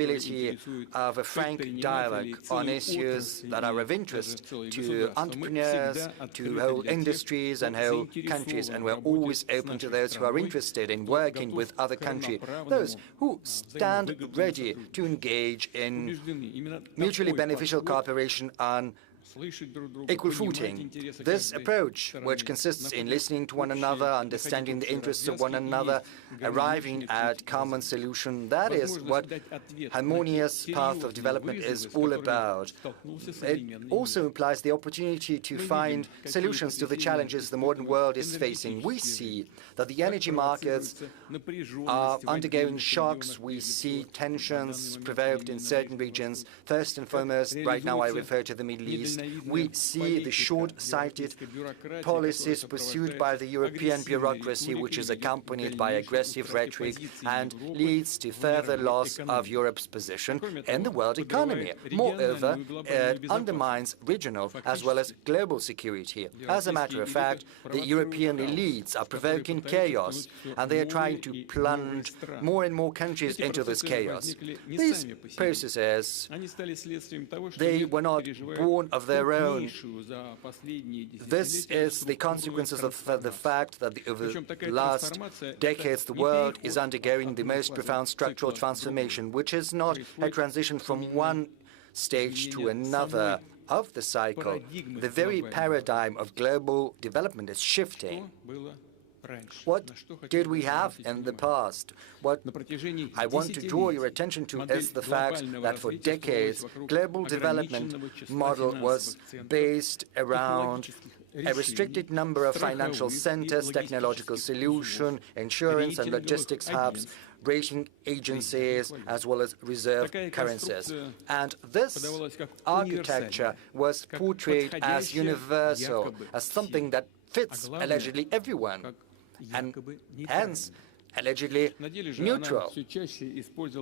ability of a frank dialogue on issues that are of interest to entrepreneurs, to whole industries and whole countries, and we're always open to those who are interested in working with other countries, those who stand ready to engage in mutually beneficial cooperation on equal footing. This approach, which consists in listening to one another, understanding the interests of one another, arriving at common solution, that is what harmonious path of development is all about. It also implies the opportunity to find solutions to the challenges the modern world is facing. We see that the energy markets are undergoing shocks. We see tensions provoked in certain regions. First and foremost, right now I refer to the Middle East. We see the short-sighted policies pursued by the European bureaucracy, which is accompanied by aggressive rhetoric and leads to further loss of Europe's position in the world economy. Moreover, it undermines regional as well as global security. As a matter of fact, the European elites are provoking chaos, and they are trying to plunge more and more countries into this chaos. These processes, they were not born of their own. This is the consequences of the fact that over the last decades the world is undergoing the most profound structural transformation, which is not a transition from one stage to another of the cycle. The very paradigm of global development is shifting. What did we have in the past? What I want to draw your attention to is the fact that for decades, global development model was based around a restricted number of financial centers, technological solution, insurance and logistics hubs, rating agencies, as well as reserve currencies. And this architecture was portrayed as universal, as something that fits allegedly everyone, and hence allegedly neutral.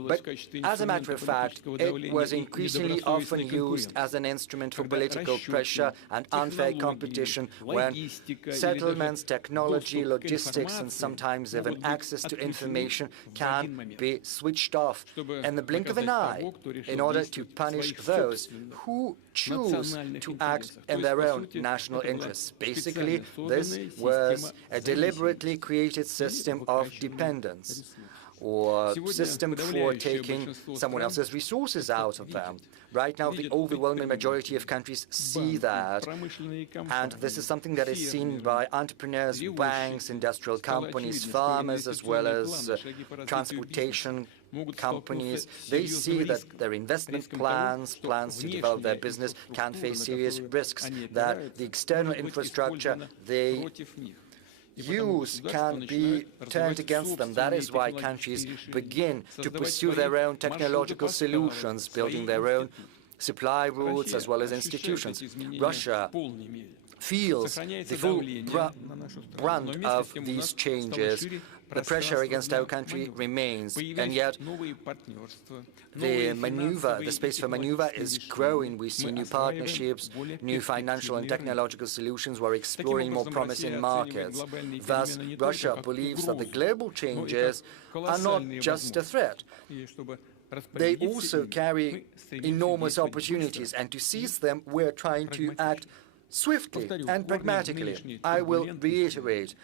But as a matter of fact, it was increasingly often used as an instrument for political pressure and unfair competition when settlements, technology, logistics, and sometimes even access to information can be switched off in the blink of an eye in order to punish those who choose to act in their own national interests. Basically, this was a deliberately created system of dependence, or system for taking someone else's resources out of them. Right now, the overwhelming majority of countries see that, and this is something that is seen by entrepreneurs, banks, industrial companies, farmers, as well as transportation companies. They see that their investment plans to develop their business can face serious risks, that the external infrastructure they use can be turned against them. That is why countries begin to pursue their own technological solutions, building their own supply routes as well as institutions. Russia feels the full brunt of these changes. The pressure against our country remains, and yet the space for maneuver is growing. We see new partnerships, new financial and technological solutions. We're exploring more promising markets. Thus, Russia believes that the global changes are not just a threat. They also carry enormous opportunities, and to seize them, we're trying to act swiftly and pragmatically. I will reiterate,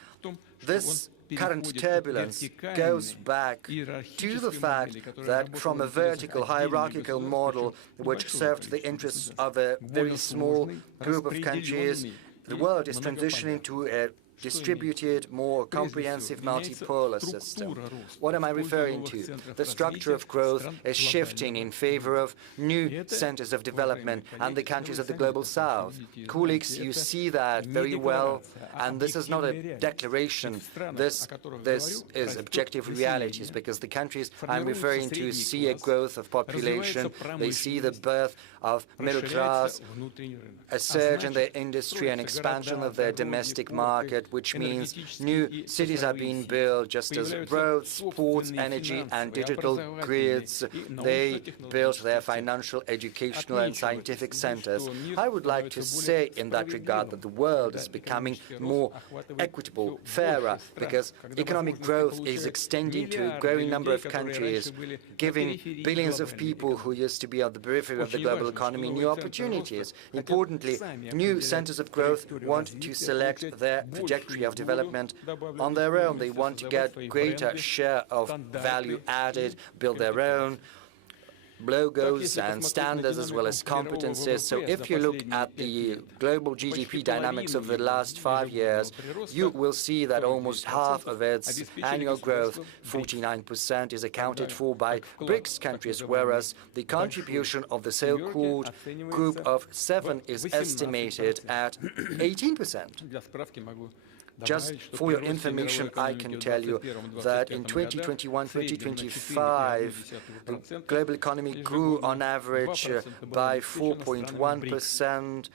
this current turbulence goes back to the fact that from a vertical hierarchical model which served the interests of a very small group of countries, the world is transitioning to a distributed, more comprehensive multipolar system. What am I referring to? The structure of growth is shifting in favor of new centers of development and the countries of the global south. Colleagues, you see that very well, and this is not a declaration. This is objective realities, because the countries I'm referring to see a growth of population, they see the birth of middle class, a surge in their industry, an expansion of their domestic market, market, which means new cities are being built, just as roads, sports, energy, and digital grids, they build their financial, educational, and scientific centers. I would like to say in that regard that the world is becoming more equitable, fairer, because economic growth is extending to a growing number of countries, giving billions of people who used to be on the periphery of the global economy new opportunities. Importantly, new centers of growth want to select their trajectory of development on their own. They want to get greater share of value added, build their own logos and standards as well as competencies. So if you look at the global GDP dynamics of the last 5 years, you will see that almost half of its annual growth, 49%, is accounted for by BRICS countries, whereas the contribution of the so-called Group of Seven is estimated at 18%. Just for your information, I can tell you that in 2021-2025, the global economy grew on average by 4.1%.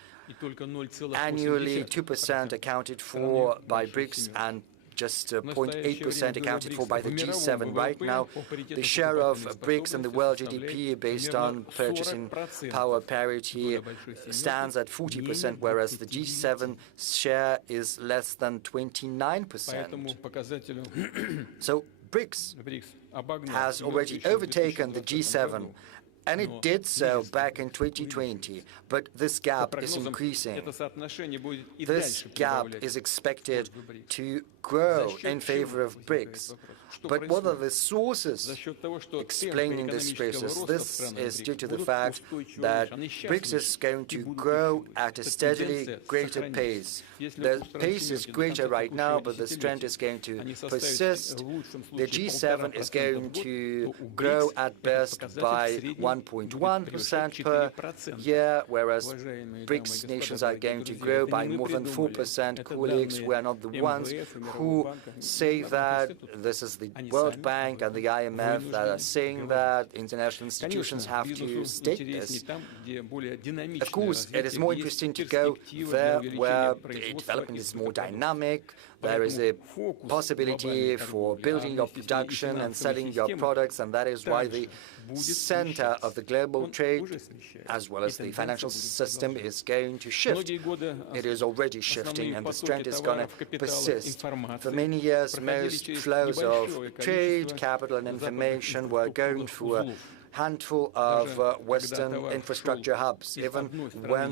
Annually, 2% accounted for by BRICS and just 0.8% accounted for by the G7. Right now, the share of BRICS and the world GDP based on purchasing power parity stands at 40%, whereas the G7 share is less than 29%. So BRICS has already overtaken the G7. And it did so back in 2020, but this gap is increasing. This gap is expected to grow in favor of BRICS. But what are the sources explaining this process? This is due to the fact that BRICS is going to grow at a steadily greater pace. The pace is greater right now, but this trend is going to persist. The G7 is going to grow at best by 1.1% per year, whereas BRICS nations are going to grow by more than 4%. Colleagues, we are not the ones who say that. This is the World Bank and the IMF that are saying that. International institutions have to state this. Of course, it is more interesting to go there where the development is more dynamic. There is a possibility for building your production and selling your products, and that is why the center of the global trade, as well as the financial system, is going to shift. It is already shifting, and this trend is going to persist. For many years, most flows of trade, capital, and information were going through a handful of Western infrastructure hubs. Even when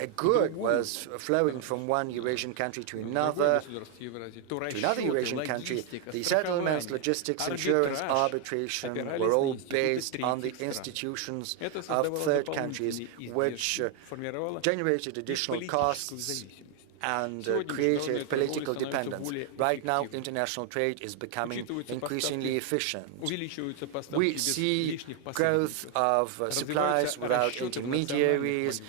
a good was flowing from one Eurasian country to another Eurasian country, the settlements, logistics, insurance, arbitration were all based on the institutions of third countries, which generated additional costs and created political dependence. Right now, international trade is becoming increasingly efficient. We see growth of supplies without intermediaries.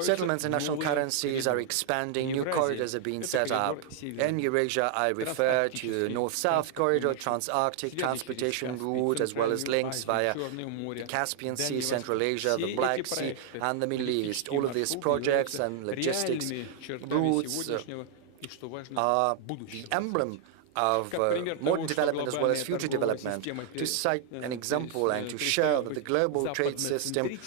Settlements in national currencies are expanding, new corridors are being set up. In Eurasia, I refer to North-South corridor, Trans-Arctic transportation route, as well as links via the Caspian Sea, Central Asia, the Black Sea, and the Middle East. All of these projects and logistics routes are the emblem of modern development as well as future development. To cite an example and to show that the global trade system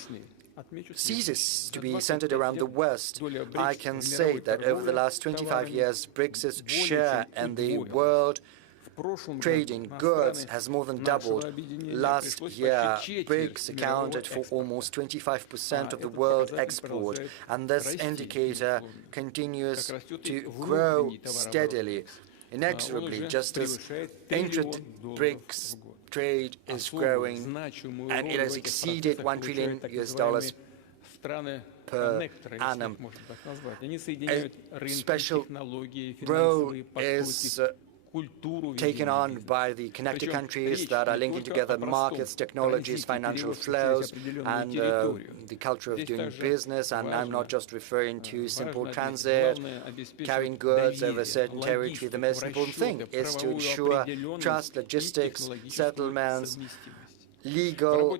ceases to be centered around the West, I can say that over the last 25 years, BRICS' share in the world trade in goods has more than doubled. Last year, BRICS accounted for almost 25% of the world export, and this indicator continues to grow steadily, inexorably, just as intra-BRICS trade is growing, and it has exceeded $1 trillion per annum. A special role is taken on by the connected countries that are linking together markets, technologies, financial flows, and the culture of doing business. And I'm not just referring to simple transit, carrying goods over a certain territory. The most important thing is to ensure trust, logistics, settlements, legal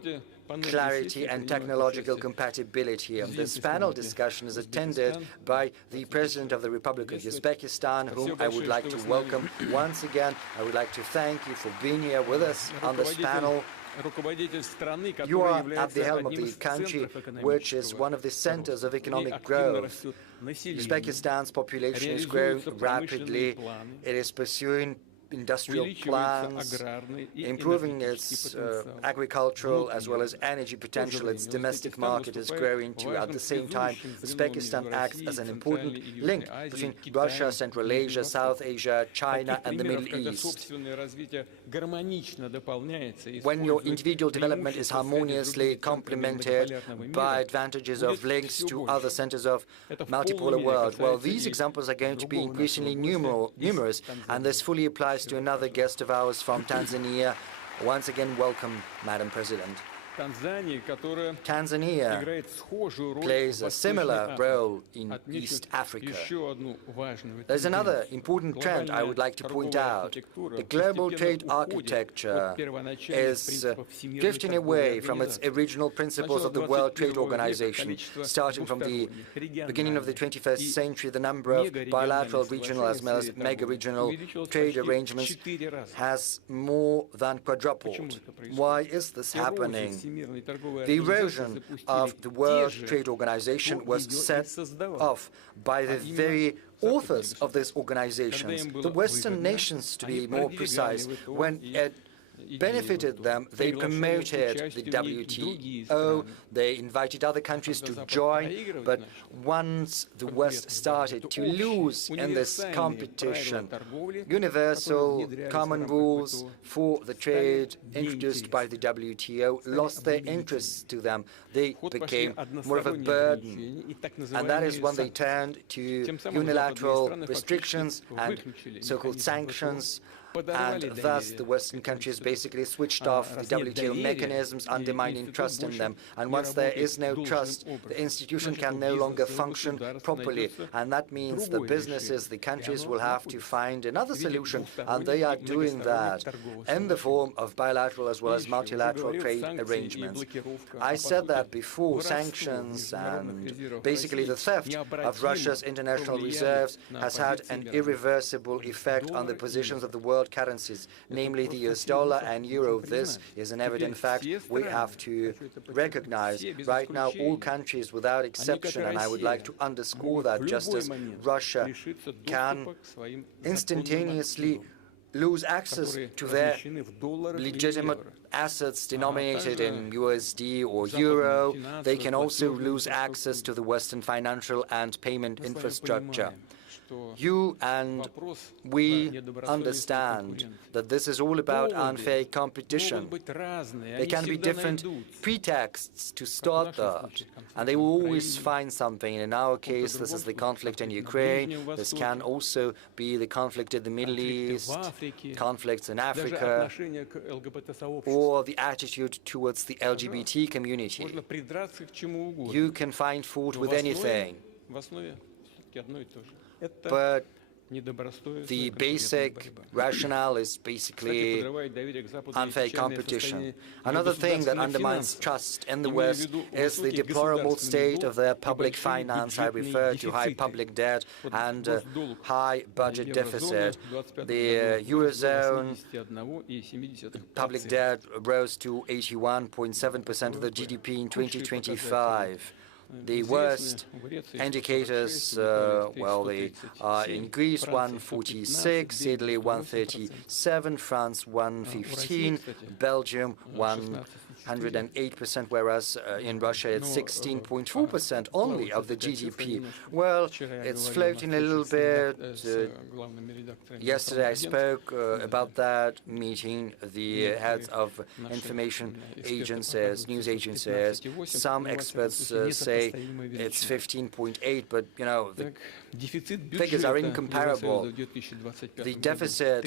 clarity and technological compatibility. This panel discussion is attended by the President of the Republic of Uzbekistan, whom I would like to welcome once again. I would like to thank you for being here with us on this panel. You are at the helm of the country, which is one of the centers of economic growth. Uzbekistan's population is growing rapidly. It is pursuing industrial plans, improving its agricultural as well as energy potential. Its domestic market is growing too. At the same time, Uzbekistan acts as an important link between Russia, Central Asia, South Asia, China, and the Middle East. When your individual development is harmoniously complemented by advantages of links to other centers of multipolar world, well, these examples are going to be increasingly numerous, and this fully applies to another guest of ours from Tanzania. Once again, welcome, Madam President. Tanzania plays a similar role in East Africa. There's another important trend I would like to point out. The global trade architecture is drifting away from its original principles of the World Trade Organization. Starting from the beginning of the 21st century, the number of bilateral, regional, as well as mega-regional trade arrangements has more than quadrupled. Why is this happening? The erosion of the World Trade Organization was set off by the very authors of these organizations, the Western nations to be more precise. When it benefited them, they promoted the WTO, they invited other countries to join, but once the West started to lose in this competition, universal common rules for the trade introduced by the WTO lost their interests to them. They became more of a burden, and that is when they turned to unilateral restrictions and so-called sanctions, and thus the Western countries basically switched off the WTO mechanisms, undermining trust in them. And once there is no trust, the institution can no longer function properly, and that means the businesses, the countries will have to find another solution, and they are doing that in the form of bilateral as well as multilateral trade arrangements. I said that before, sanctions and basically the theft of Russia's international reserves has had an irreversible effect on the positions of the world currencies, namely the US dollar and euro. This is an evident fact we have to recognize. Right now, all countries without exception, and I would like to underscore that, just as Russia can instantaneously lose access to their legitimate assets denominated in USD or euro, they can also lose access to the Western financial and payment infrastructure. You and we understand that this is all about unfair competition. There can be different pretexts to start that, and they will always find something. In our case, this is the conflict in Ukraine. This can also be the conflict in the Middle East, conflicts in Africa, or the attitude towards the LGBT community. You can find fault with anything, but the basic rationale is basically unfair competition. Another thing that undermines trust in the West is the deplorable state of their public finance. I refer to high public debt and high budget deficit. The Eurozone public debt rose to 81.7% of the GDP in 2025. The worst indicators, well, they are in Greece 146, Italy 137, France 115, Belgium 108%, whereas in Russia it's 16.4% only of the GDP. Well, it's floating a little bit. Yesterday I spoke about that meeting, the heads of information agencies, news agencies. Some experts say it's 15.8, but you know, the figures are incomparable. The deficit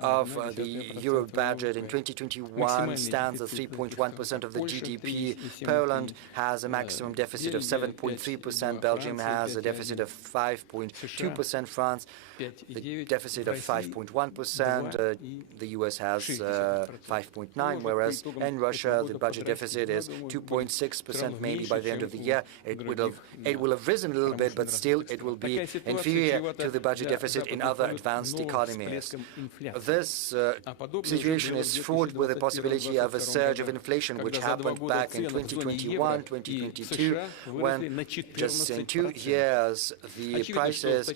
of the euro budget in 2021 stands at 3.1%. 1% of the GDP. Poland has a maximum deficit of 7.3%. Belgium has a deficit of 5.2%. France, the deficit of 5.1%. The US has 5.9%, whereas in Russia, the budget deficit is 2.6% maybe by the end of the year. It will have risen a little bit, but still it will be inferior to the budget deficit in other advanced economies. This situation is fraught with the possibility of a surge of inflation, which happened back in 2021, 2022, when just in 2 years the prices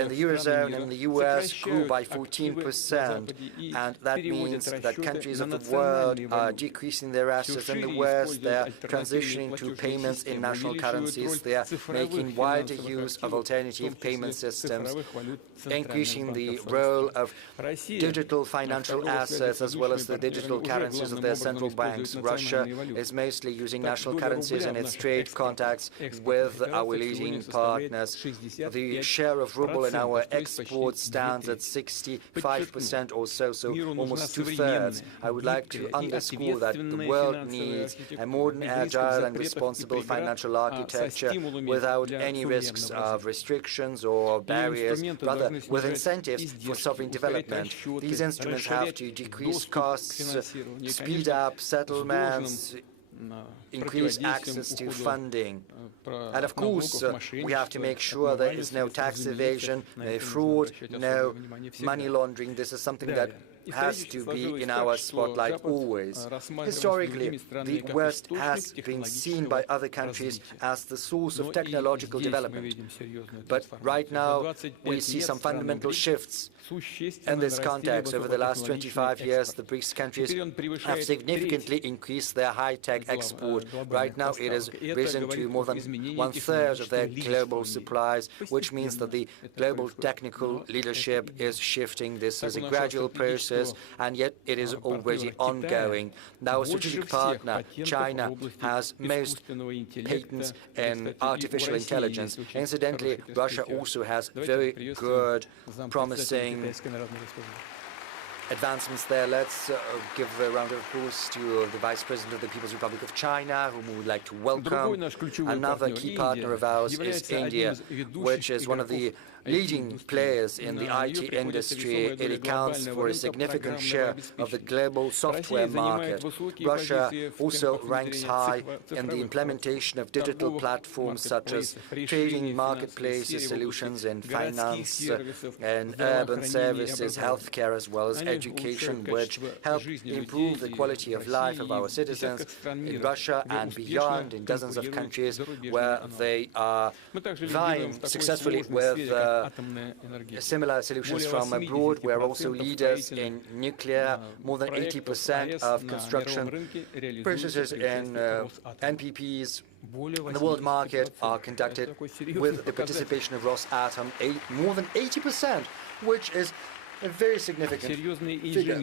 in the Eurozone and the US grew by 14%, and that means that countries of the world are decreasing their assets. In the West, they are transitioning to payments in national currencies. They are making wider use of alternative payment systems, increasing the role of digital financial assets as well as the digital currencies of their central banks. Russia is mostly using national currencies in its trade contacts with our leading partners. The share of ruble in our exports stands at 65% or so, so almost 2/3. I would like to underscore that the world needs a modern, agile and responsible financial architecture without any risks of restrictions or barriers, rather with incentives for sovereign development. These instruments have to decrease costs, speed up settlements, increase access to funding. And of course, we have to make sure there is no tax evasion, no fraud, no money laundering. This is something that has to be in our spotlight always. Historically, the West has been seen by other countries as the source of technological development. But right now, we see some fundamental shifts in this context. Over the last 25 years, the BRICS countries have significantly increased their high-tech export. Right now, it has risen to more than 1/3 of their global supplies, which means that the global technical leadership is shifting. This is a gradual process, and yet it is already ongoing. Our strategic partner, China, has most patents in artificial intelligence. Incidentally, Russia also has very good, promising advancements there. Let's give a round of applause to the Vice President of the People's Republic of China, whom we would like to welcome. Another key partner of ours is India, which is one of the leading players in the IT industry. It accounts for a significant share of the global software market. Russia also ranks high in the implementation of digital platforms such as trading marketplaces, solutions in finance and urban services, healthcare, as well as education, which help improve the quality of life of our citizens in Russia and beyond, in dozens of countries where they are vying successfully with similar solutions from abroad. We're also leaders in nuclear. More than 80% of construction processes in NPPs in the world market are conducted with the participation of Rosatom, more than 80%, which is a very significant figure.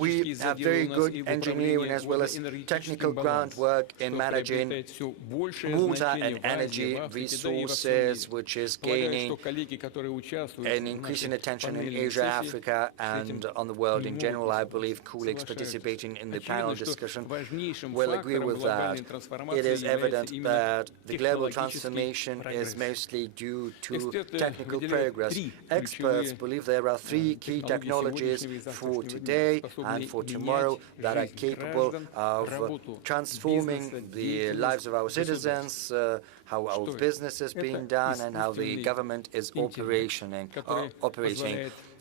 We have very good engineering as well as technical groundwork in managing water and energy resources, which is gaining an increasing attention in Asia, Africa, and on the world in general. I believe colleagues participating in the panel discussion will agree with that. It is evident that the global transformation is mostly due to technical progress. Experts believe there are 3 key technologies for today and for tomorrow that are capable of transforming the lives of our citizens, how our business is being done, and how the government is operating.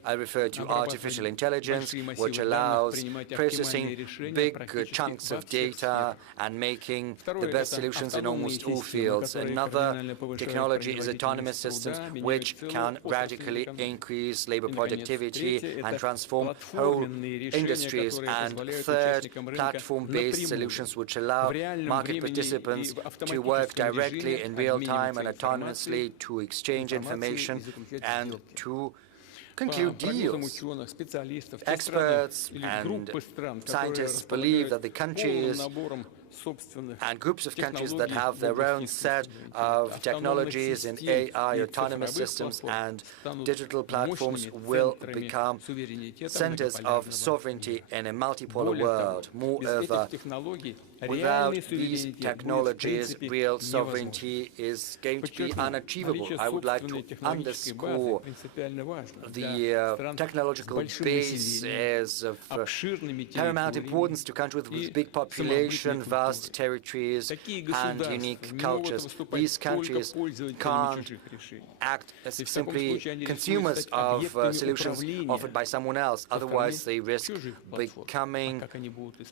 I refer to artificial intelligence, which allows processing big chunks of data and making the best solutions in almost all fields. Another technology is autonomous systems, which can radically increase labor productivity and transform whole industries. And third, platform-based solutions, which allow market participants to work directly in real time and autonomously to exchange information and to conclude deals. Experts and scientists believe that the countries and groups of countries that have their own set of technologies in AI, autonomous systems, and digital platforms will become centers of sovereignty in a multipolar world. Moreover, without these technologies, real sovereignty is going to be unachievable. I would like to underscore the technological base is of paramount importance to countries with big population, vast territories, and unique cultures. These countries can't act as simply consumers of solutions offered by someone else. Otherwise, they risk becoming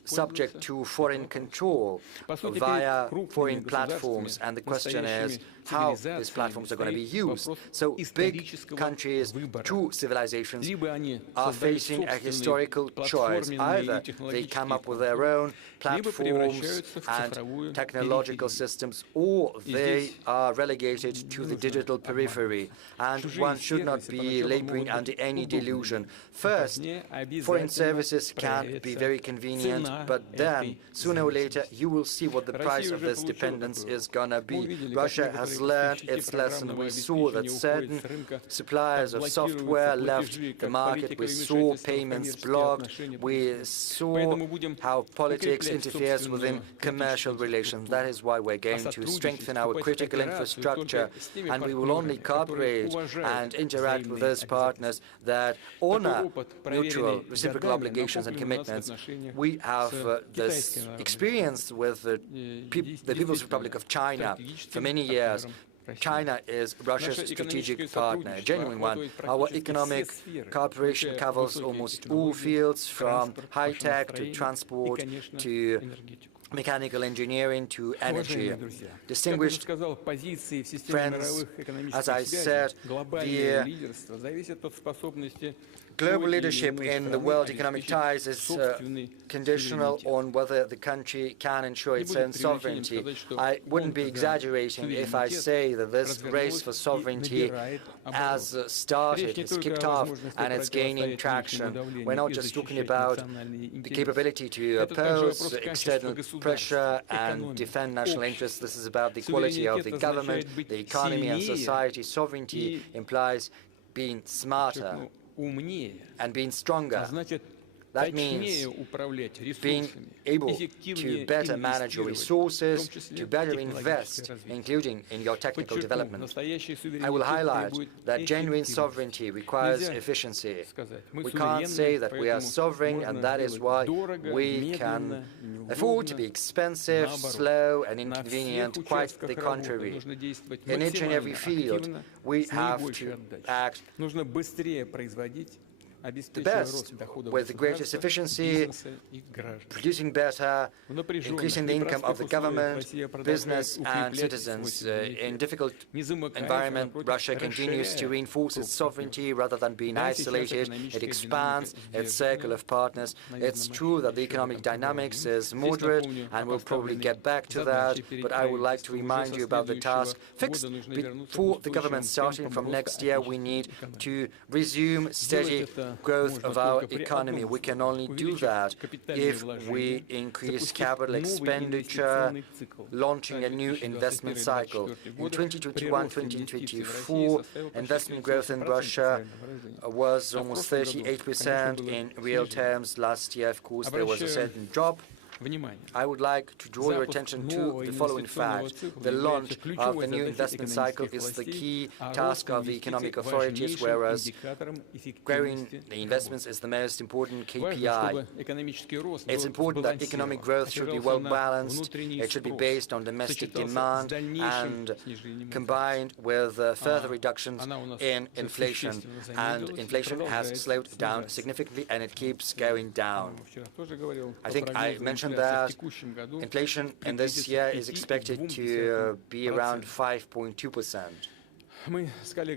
subject to foreign control via foreign platforms. And the question is how these platforms are going to be used. So big countries, two civilizations, are facing a historical choice. Either they come up with their own platforms and technological systems, or they are relegated to the digital periphery. And one should not be laboring under any delusion. First, foreign services can be very convenient, but then, sooner or later, you will see what the price of this dependence is going to be. Russia has learned its lesson. We saw that certain suppliers of software left the market. We saw payments blocked. We saw how politics interferes within commercial relations. That is why we're going to strengthen our critical infrastructure, and we will only cooperate and interact with those partners that honor mutual reciprocal obligations and commitments. We have this experience with the People's Republic of China for many years. China is Russia's strategic partner, a genuine one. Our economic cooperation covers almost all fields, from high-tech to transport to mechanical engineering to energy. Distinguished friends, as I said, the global leadership in the world economic ties is conditional on whether the country can ensure its own sovereignty. I wouldn't be exaggerating if I say that this race for sovereignty has started, it's kicked off, and it's gaining traction. We're not just talking about the capability to oppose external pressure and defend national interests. This is about the quality of the government, the economy, and society. Sovereignty implies being smarter and being stronger. That means being able to better manage your resources, to better invest, including in your technical development. I will highlight that genuine sovereignty requires efficiency. We can't say that we are sovereign, and that is why we can afford to be expensive, slow, and inconvenient. Quite the contrary. In each and every field, we have to act the best, with the greatest efficiency, producing better, increasing the income of the government, business, and citizens. In difficult environment, Russia continues to reinforce its sovereignty rather than being isolated. It expands its circle of partners. It's true that the economic dynamics is moderate, and we'll probably get back to that, but I would like to remind you about the task fixed before the government starting from next year. We need to resume steady growth of our economy. We can only do that if we increase capital expenditure, launching a new investment cycle. In 2021-2024, investment growth in Russia was almost 38% in real terms. Last year, of course, there was a certain drop. I would like to draw your attention to the following fact. The launch of the new investment cycle is the key task of the economic authorities, whereas growing the investments is the most important KPI. It's important that economic growth should be well balanced. It should be based on domestic demand and combined with further reductions in inflation. And inflation has slowed down significantly, and it keeps going down. I think I mentioned that inflation in this year is expected to be around 5.2%.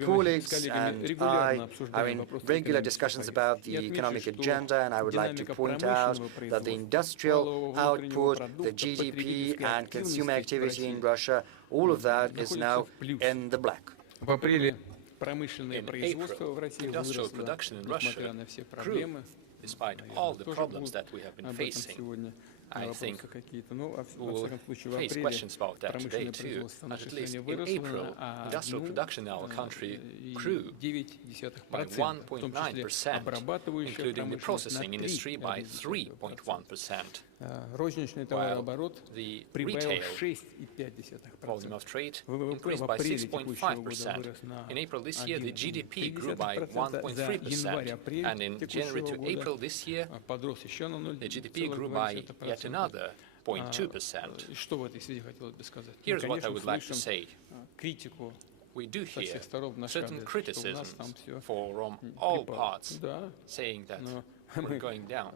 Colleagues and I are in regular discussions about the economic agenda, and I would like to point out that the industrial output, the GDP, and consumer activity in Russia, all of that is now in the black. In April, industrial production in Russia grew despite all the problems that we have been facing. I think we will face questions about that today too. At least in April, industrial production in our country grew by 1.9%, including the processing industry by 3.1%, while the retail volume of trade increased by 6.5%. In April this year, the GDP grew by 1.3%, and in January to April this year, the GDP grew by yet another 0.2%. Here's what I would like to say. We do hear certain criticisms from all parts, saying that we're going down.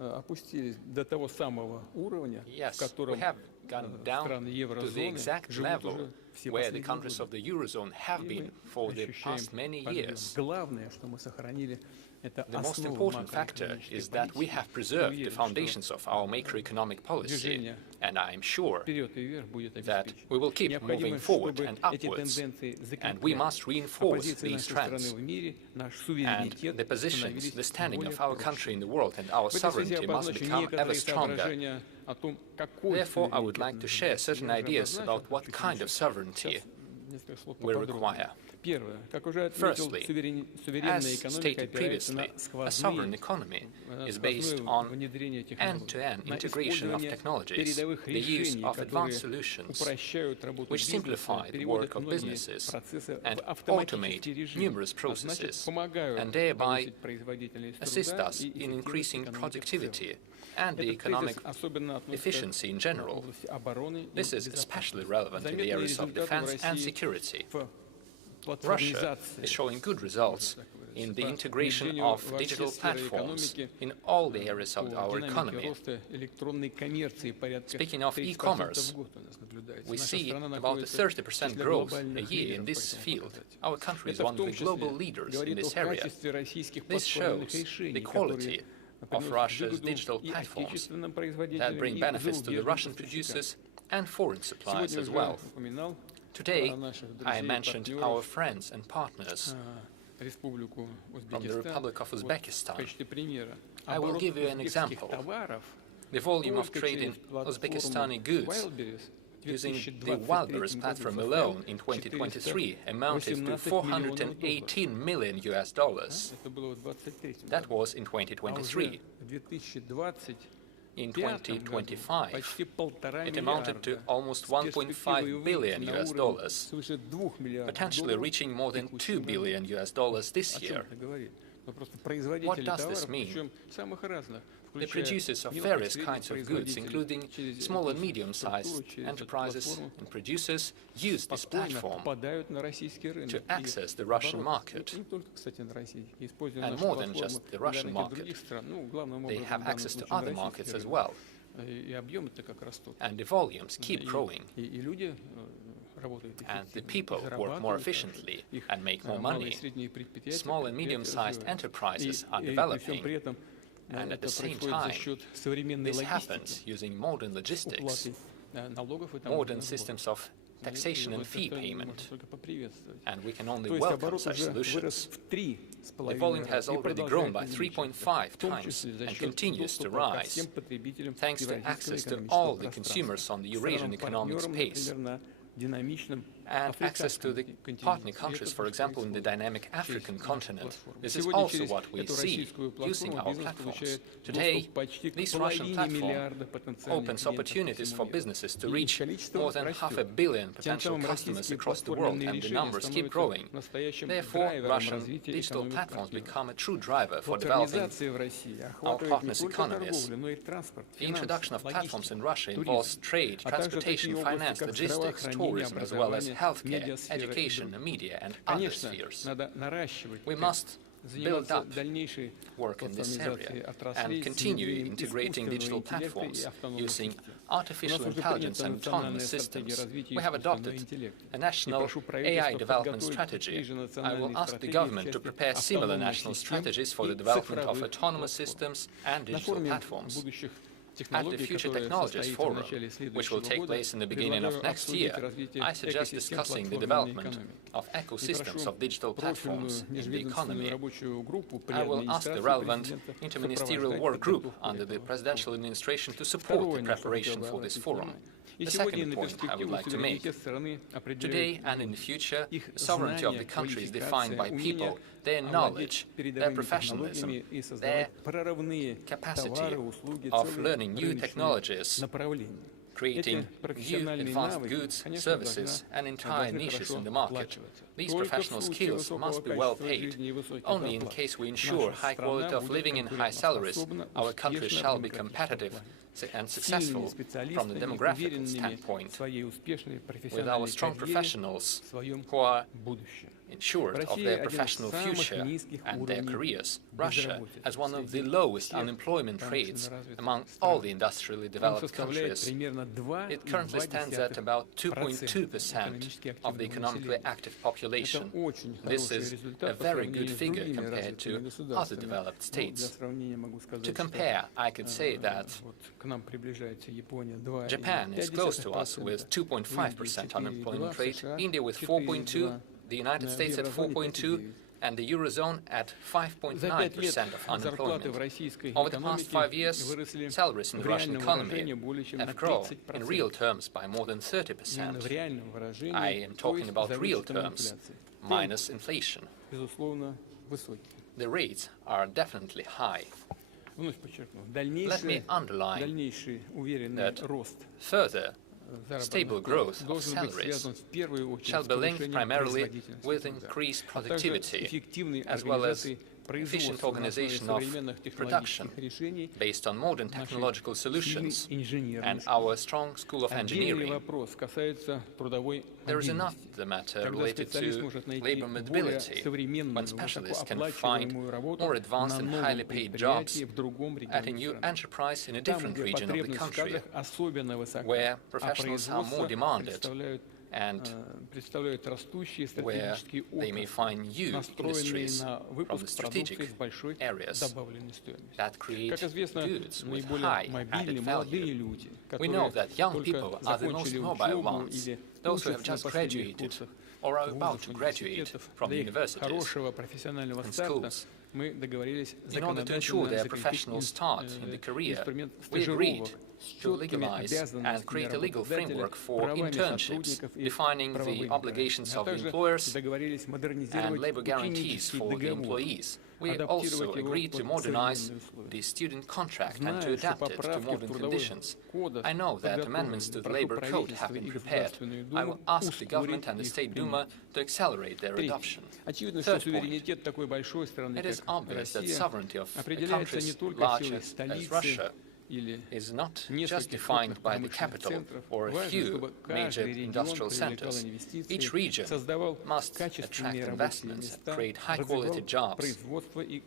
Yes, we have gone down to the exact level where the countries of the Eurozone have been for the past many years. The most important factor is that we have preserved the foundations of our macroeconomic policy, and I am sure that we will keep moving forward and upwards, and we must reinforce these trends. And the positions, the standing of our country in the world and our sovereignty must become ever stronger. Therefore, I would like to share certain ideas about what kind of sovereignty we require. Firstly, as stated previously, a sovereign economy is based on end-to-end integration of technologies, the use of advanced solutions, which simplify the work of businesses and automate numerous processes, and thereby assist us in increasing productivity and the economic efficiency in general. This is especially relevant in the areas of defense and security. Russia is showing good results in the integration of digital platforms in all the areas of our economy. Speaking of e-commerce, we see about a 30% growth a year in this field. Our country is one of the global leaders in this area. This shows the quality of Russia's digital platforms that bring benefits to the Russian producers and foreign suppliers as well. Today, I mentioned our friends and partners from the Republic of Uzbekistan. I will give you an example. The volume of trade in Uzbekistani goods using the Wildberries platform alone in 2023 amounted to $418 million. That was in 2023. In 2025, it amounted to almost $1.5 billion, potentially reaching more than $2 billion this year. What does this mean? The producers of various kinds of goods, including small and medium-sized enterprises and producers, use this platform to access the Russian market. And more than just the Russian market, they have access to other markets as well. And the volumes keep growing. And the people work more efficiently and make more money. Small and medium-sized enterprises are developing. And at the same time, this happens using modern logistics, modern systems of taxation and fee payment, and we can only welcome such solutions. The volume has already grown by 3.5 times and continues to rise, thanks to access to all the consumers on the Eurasian economic space, and access to the partner countries, for example, in the dynamic African continent. This is also what we see using our platforms. Today, this Russian platform opens opportunities for businesses to reach more than 500 million potential customers across the world, and the numbers keep growing. Therefore, Russian digital platforms become a true driver for developing our partners' economies. The introduction of platforms in Russia involves trade, transportation, finance, logistics, tourism, as well as healthcare, education, media, and other spheres. We must build up work in this area and continue integrating digital platforms using artificial intelligence and autonomous systems. We have adopted a national AI development strategy. I will ask the government to prepare similar national strategies for the development of autonomous systems and digital platforms. At the Future Technologies Forum, which will take place in the beginning of next year, I suggest discussing the development of ecosystems of digital platforms in the economy. I will ask the relevant interministerial work group under the presidential administration to support the preparation for this forum. The second point I would like to make. Today and in the future, the sovereignty of the country is defined by people, their knowledge, their professionalism, their capacity of learning new technologies, creating new advanced goods, services, and entire niches in the market. These professional skills must be well paid. Only in case we ensure high quality of living and high salaries, our country shall be competitive and successful from the demographic standpoint. With our strong professionals who are ensured of their professional future and their careers, Russia has one of the lowest unemployment rates among all the industrially developed countries. It currently stands at about 2.2% of the economically active population. This is a very good figure compared to other developed states. To compare, I could say that Japan is close to us with 2.5% unemployment rate, India with 4.2%, the United States at 4.2%, and the Eurozone at 5.9% of unemployment. Over the past 5 years, salaries in the Russian economy have grown in real terms by more than 30%. I am talking about real terms, minus inflation. The rates are definitely high. Let me underline that further stable growth of salaries shall be linked primarily with increased productivity, as well as efficient organization of production based on modern technological solutions and our strong school of engineering. There is another matter related to labor mobility, when specialists can find more advanced and highly paid jobs at a new enterprise in a different region of the country, where professionals are more demanded and where they may find new industries from the strategic areas that create goods with high added value. We know that young people are the most mobile ones, those who have just graduated or are about to graduate from the universities and schools. In order to ensure their professional start in the career, we agreed to legalize and create a legal framework for internships, defining the obligations of the employers and labor guarantees for the employees. We also agreed to modernize the student contract and to adapt it to modern conditions. I know that amendments to the labor code have been prepared. I will ask the government and the State Duma to accelerate their adoption. Third point. It is obvious that sovereignty of a country as large as Russia is not just defined by the capital or a few major industrial centers. Each region must attract investments, create high-quality jobs,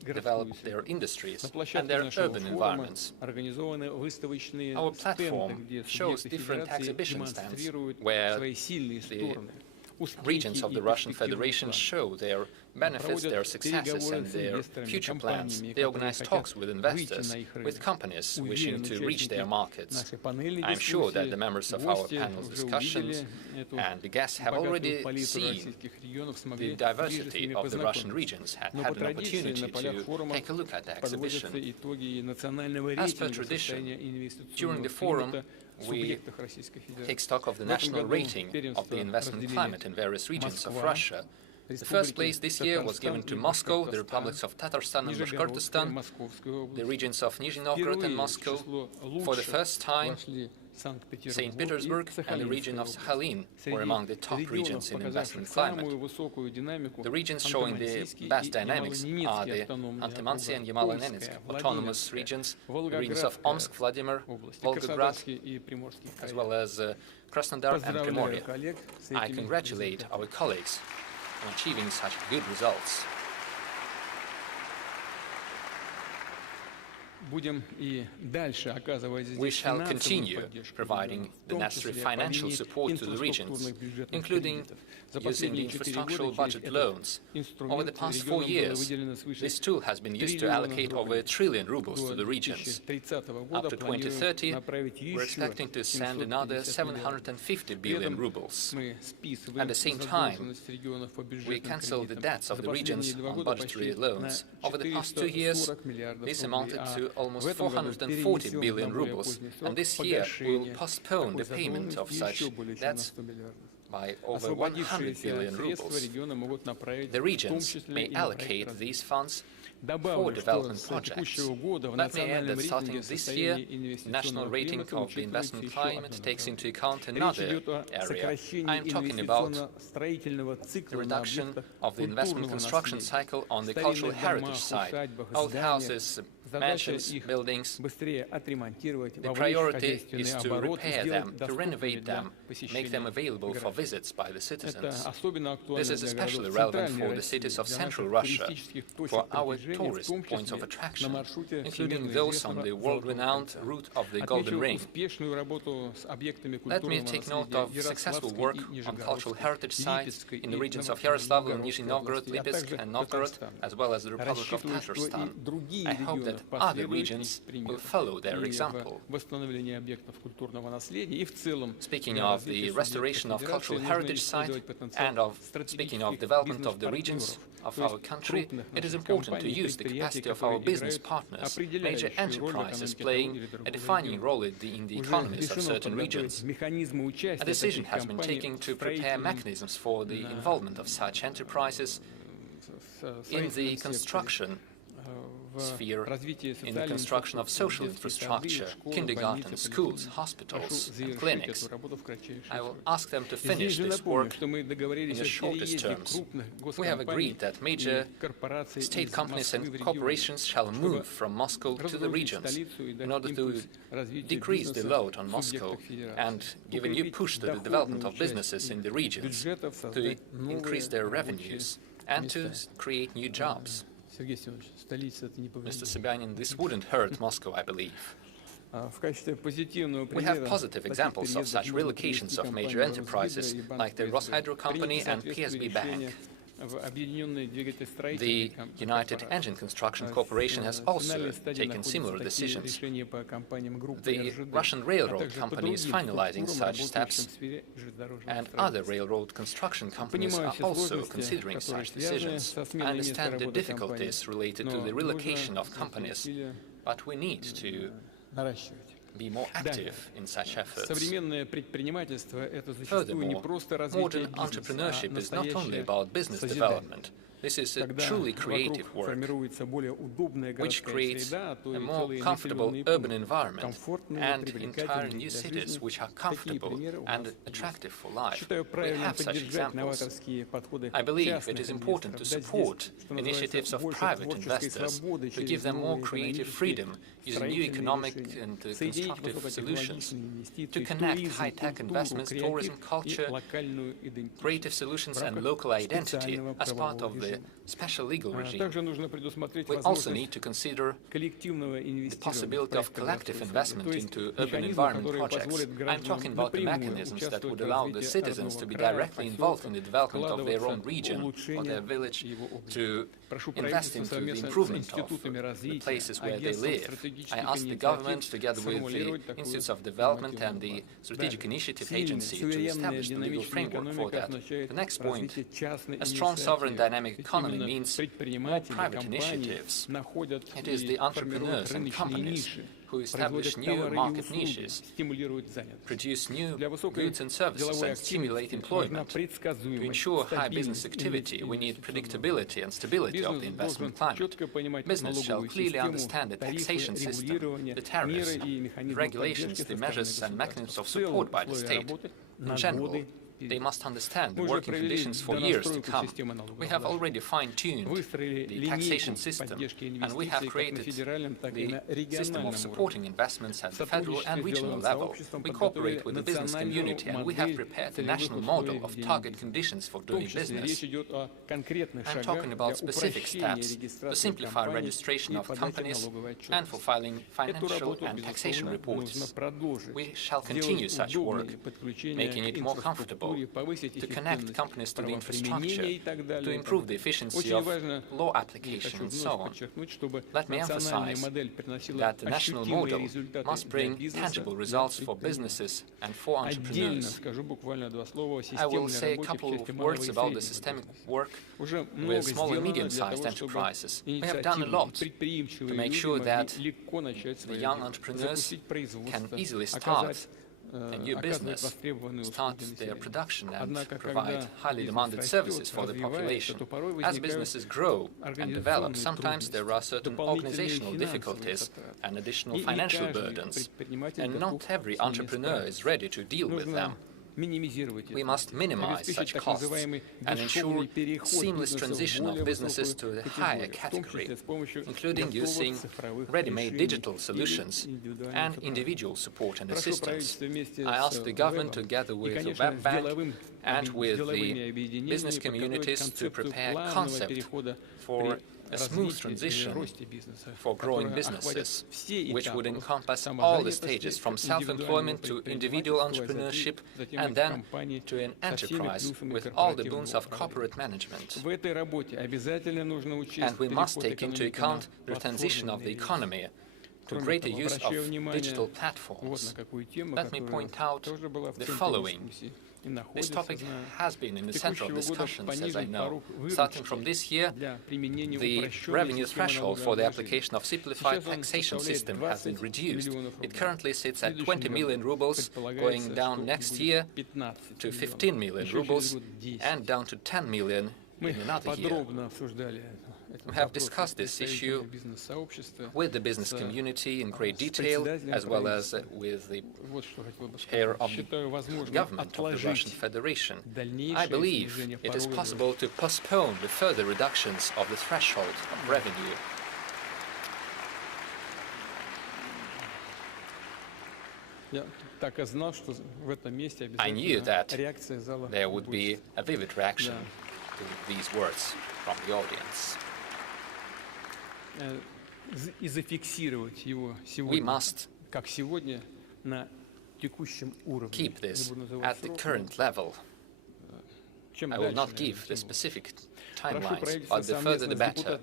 develop their industries and their urban environments. Our platform shows different exhibition stands where the regions of the Russian Federation show their benefits, their successes and their future plans. They organize talks with investors, with companies wishing to reach their markets. I'm sure that the members of our panel's discussions and the guests have already seen the diversity of the Russian regions and had an opportunity to take a look at the exhibition. As per tradition, during the forum, we take stock of the national rating of the investment climate in various regions of Russia. The first place this year was given to Moscow, the republics of Tatarstan and Bashkortostan, the regions of Nizhny Novgorod and Moscow. For the first time, St Petersburg and the region of Sakhalin were among the top regions in investment climate. The regions showing the best dynamics are the Antimansy and Yamal-Nenetsk autonomous regions, the regions of Omsk, Vladimir, Volgograd, as well as Krasnodar and Primorye. I congratulate our colleagues on achieving such good results. We shall continue providing the necessary financial support to the regions, including using the infrastructural budget loans. Over the past 4 years, this tool has been used to allocate over 1 trillion rubles to the regions. Up to 2030, we're expecting to send another 750 billion rubles. At the same time, we cancel the debts of the regions on budgetary loans. Over the past 2 years, this amounted to almost 440 billion rubles, and this year we will postpone the payment of such debts by over 100 billion rubles. The regions may allocate these funds for development projects. Let me add that starting this year, the national rating of the investment climate takes into account another area. I am talking about the reduction of the investment construction cycle on the cultural heritage side. Old houses, mansions, buildings. The priority is to repair them, to renovate them, make them available for visits by the citizens. This is especially relevant for the cities of Central Russia, for our tourist points of attraction, including those on the world-renowned route of the Golden Ring. Let me take note of successful work on cultural heritage sites in the regions of Yaroslavl, Nizhny Novgorod, Lipetsk and Novgorod, as well as the Republic of Tatarstan. I hope that other regions will follow their example. Speaking of the restoration of cultural heritage sites and speaking of development of the regions of our country, it is important to use the capacity of our business partners, major enterprises playing a defining role in the economies of certain regions. A decision has been taken to prepare mechanisms for the involvement of such enterprises in the construction sphere, in the construction of social infrastructure, kindergartens, schools, hospitals and clinics. I will ask them to finish this work in the shortest terms. We have agreed that major state companies and corporations shall move from Moscow to the regions in order to decrease the load on Moscow and give a new push to the development of businesses in the regions, to increase their revenues and to create new jobs. Mr. Sobyanin, this wouldn't hurt Moscow, I believe. We have positive examples of such relocations of major enterprises, like the Roshydro Company and PSB Bank. The United Engine Construction Corporation has also taken similar decisions. The Russian Railroad Company is finalizing such steps, and other railroad construction companies are also considering such decisions. I understand the difficulties related to the relocation of companies, but we need to be more active in such efforts. Furthermore, modern entrepreneurship is not only about business development. This is a truly creative work, which creates a more comfortable urban environment and entirely new cities which are comfortable and attractive for life. We have such examples. I believe it is important to support initiatives of private investors, to give them more creative freedom using new economic and constructive solutions, to connect high-tech investments, tourism, culture, creative solutions and local identity as part of the special legal regime. We also need to consider the possibility of collective investment into urban environment projects. I'm talking about the mechanisms that would allow the citizens to be directly involved in the development of their own region or their village, to invest into the improvement of the places where they live. I asked the government, together with the Institutes of Development and the Strategic Initiative Agency, to establish the legal framework for that. The next point, a strong, sovereign, dynamic economy means more private initiatives. It is the entrepreneurs and companies who establish new market niches, produce new goods and services and stimulate employment. To ensure high business activity, we need predictability and stability of the investment climate. Business shall clearly understand the taxation system, the tariffs, the regulations, the measures and mechanisms of support by the state. In general, They must understand the working conditions for years to come. We have already fine-tuned the taxation system, and we have created the system of supporting investments at the federal and regional level. We cooperate with the business community, and we have prepared the national model of target conditions for doing business. I'm talking about specific steps to simplify registration of companies and for filing financial and taxation reports. We shall continue such work, making it more comfortable to connect companies to the infrastructure, to improve the efficiency of law application and so on. Let me emphasize that the national model must bring tangible results for businesses and for entrepreneurs. I will say a couple of words about the systemic work with small and medium-sized enterprises. We have done a lot to make sure that the young entrepreneurs can easily start a new business, start their production and provide highly demanded services for the population. As businesses grow and develop, sometimes there are certain organizational difficulties and additional financial burdens, and not every entrepreneur is ready to deal with them. We must minimize such costs and ensure seamless transition of businesses to the higher category, including using ready-made digital solutions and individual support and assistance. I ask the government, together with the Web Bank and with the business communities, to prepare a concept for a smooth transition for growing businesses, which would encompass all the stages from self-employment to individual entrepreneurship and then to an enterprise with all the boons of corporate management. And we must take into account the transition of the economy to greater use of digital platforms. Let me point out the following. This topic has been in the center of discussions, as I know. Starting from this year, the revenue threshold for the application of simplified taxation system has been reduced. It currently sits at 20 million rubles, going down next year to 15 million rubles and down to 10 million in another year. We have discussed this issue with the business community in great detail, as well as with the chair of the government of the Russian Federation. I believe it is possible to postpone the further reductions of the threshold of revenue. I knew that there would be a vivid reaction to these words from the audience. We must keep this at the current level. I will not give the specific timelines, but the further the better.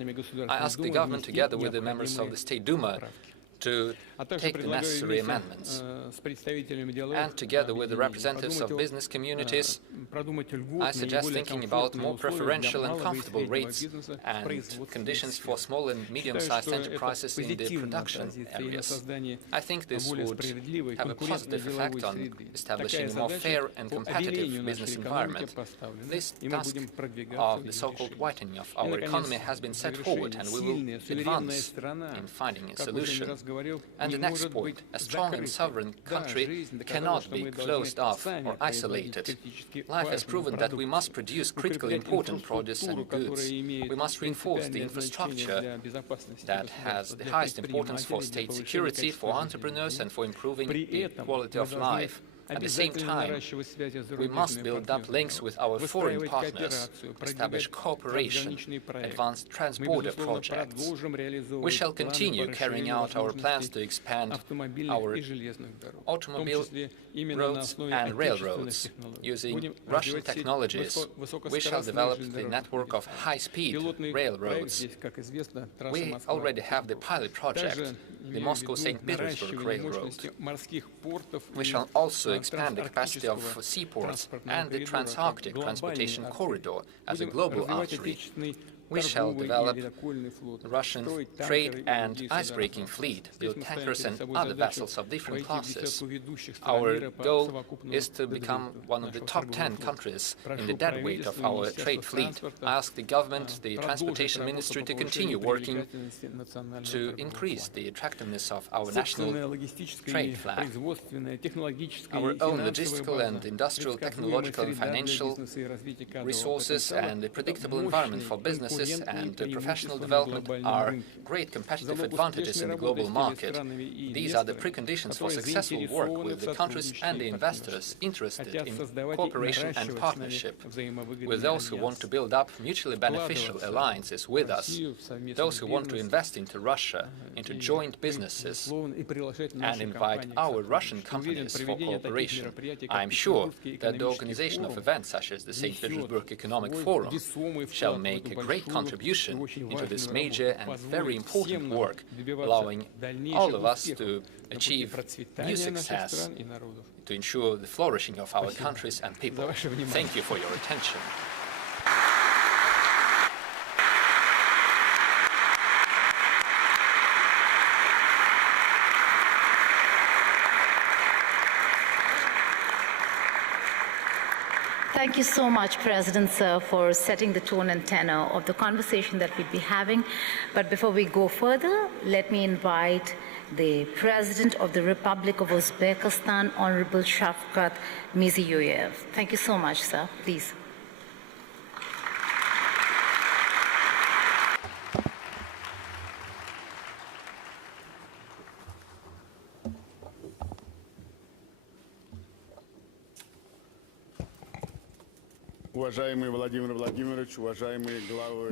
I ask the government, together with the members of the State Duma, to take the necessary amendments. And together with the representatives of business communities, I suggest thinking about more preferential and comfortable rates and conditions for small and medium-sized enterprises in the production areas. I think this would have a positive effect on establishing a more fair and competitive business environment. This task of the so-called whitening of our economy has been set forward, and we will advance in finding a solution. And the next point, a strong and sovereign country cannot be closed off or isolated. Life has proven that we must produce critically important produce and goods. We must reinforce the infrastructure that has the highest importance for state security, for entrepreneurs, and for improving the quality of life. At the same time, we must build up links with our foreign partners, establish cooperation, advance trans-border projects. We shall continue carrying out our plans to expand our automobile roads and railroads. Using Russian technologies, we shall develop the network of high-speed railroads. We already have the pilot project, the Moscow-St Petersburg Railroad. We shall also expand the capacity of seaports and the Trans-Arctic Transportation Corridor as a global artery. We shall develop Russian trade and icebreaking fleet, build tankers and other vessels of different classes. Our goal is to become one of the top 10 countries in the deadweight of our trade fleet. I ask the government, the transportation ministry to continue working to increase the attractiveness of our national trade flag. Our own logistical and industrial, technological and financial resources and a predictable environment for businesses and professional development are great competitive advantages in the global market. These are the preconditions for successful work with the countries and the investors interested in cooperation and partnership, with those who want to build up mutually beneficial alliances with us, those who want to invest into Russia, into joint businesses, and invite our Russian companies for cooperation. I am sure that the organization of events such as the St Petersburg Economic Forum shall make a great contribution into this major and very important work, allowing all of us to achieve new success, to ensure the flourishing of our countries and people. Thank you for your attention. Thank you so much, President, sir, for setting the tone and tenor of the conversation that we'll be having. But before we go further, let me invite the President of the Republic of Uzbekistan, Honorable Shavkat Mirziyoyev. Thank you so much, sir. Please.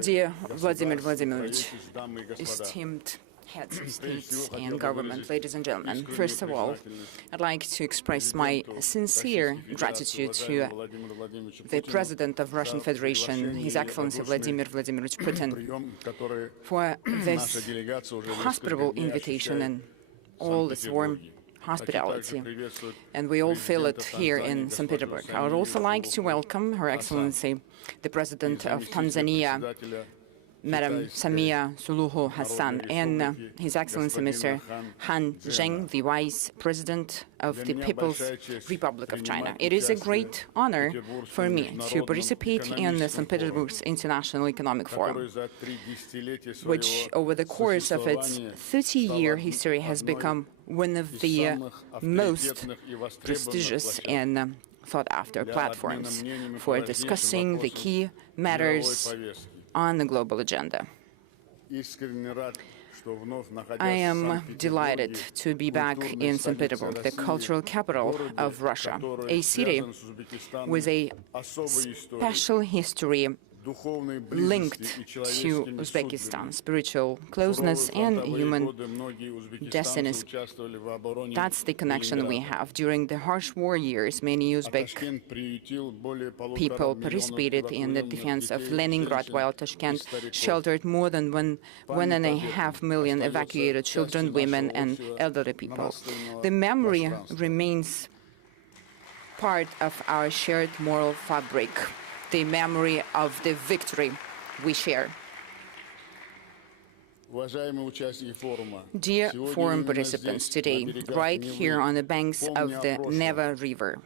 Dear Vladimir Vladimirovich, esteemed heads of state and government, ladies and gentlemen, first of all, I'd like to express my sincere gratitude to the President of Russian Federation, His Excellency Vladimir Vladimirovich Putin, for this hospitable invitation and all its warm hospitality, and we all feel it here in St Petersburg. I would also like to welcome Her Excellency, the President of Tanzania, Madam Samia Suluhu Hassan, and His Excellency Mr. Zheng, the Vice President of the People's Republic of China. It is a great honor for me to participate in the St. Petersburg's International Economic Forum, which over the course of its 30-year history has become one of the most prestigious and sought-after platforms for discussing the key matters on the global agenda. I am delighted to be back in St. Petersburg, the cultural capital of Russia, a city with a special history linked to Uzbekistan, spiritual closeness and human destinies. That's the connection we have. During the harsh war years, many Uzbek people participated in the defense of Leningrad, while Tashkent sheltered more than 1.5 million evacuated children, women, and elderly people. The memory remains part of our shared moral fabric, the memory of the victory we share. Dear forum participants, today, right here on the banks of the Neva River,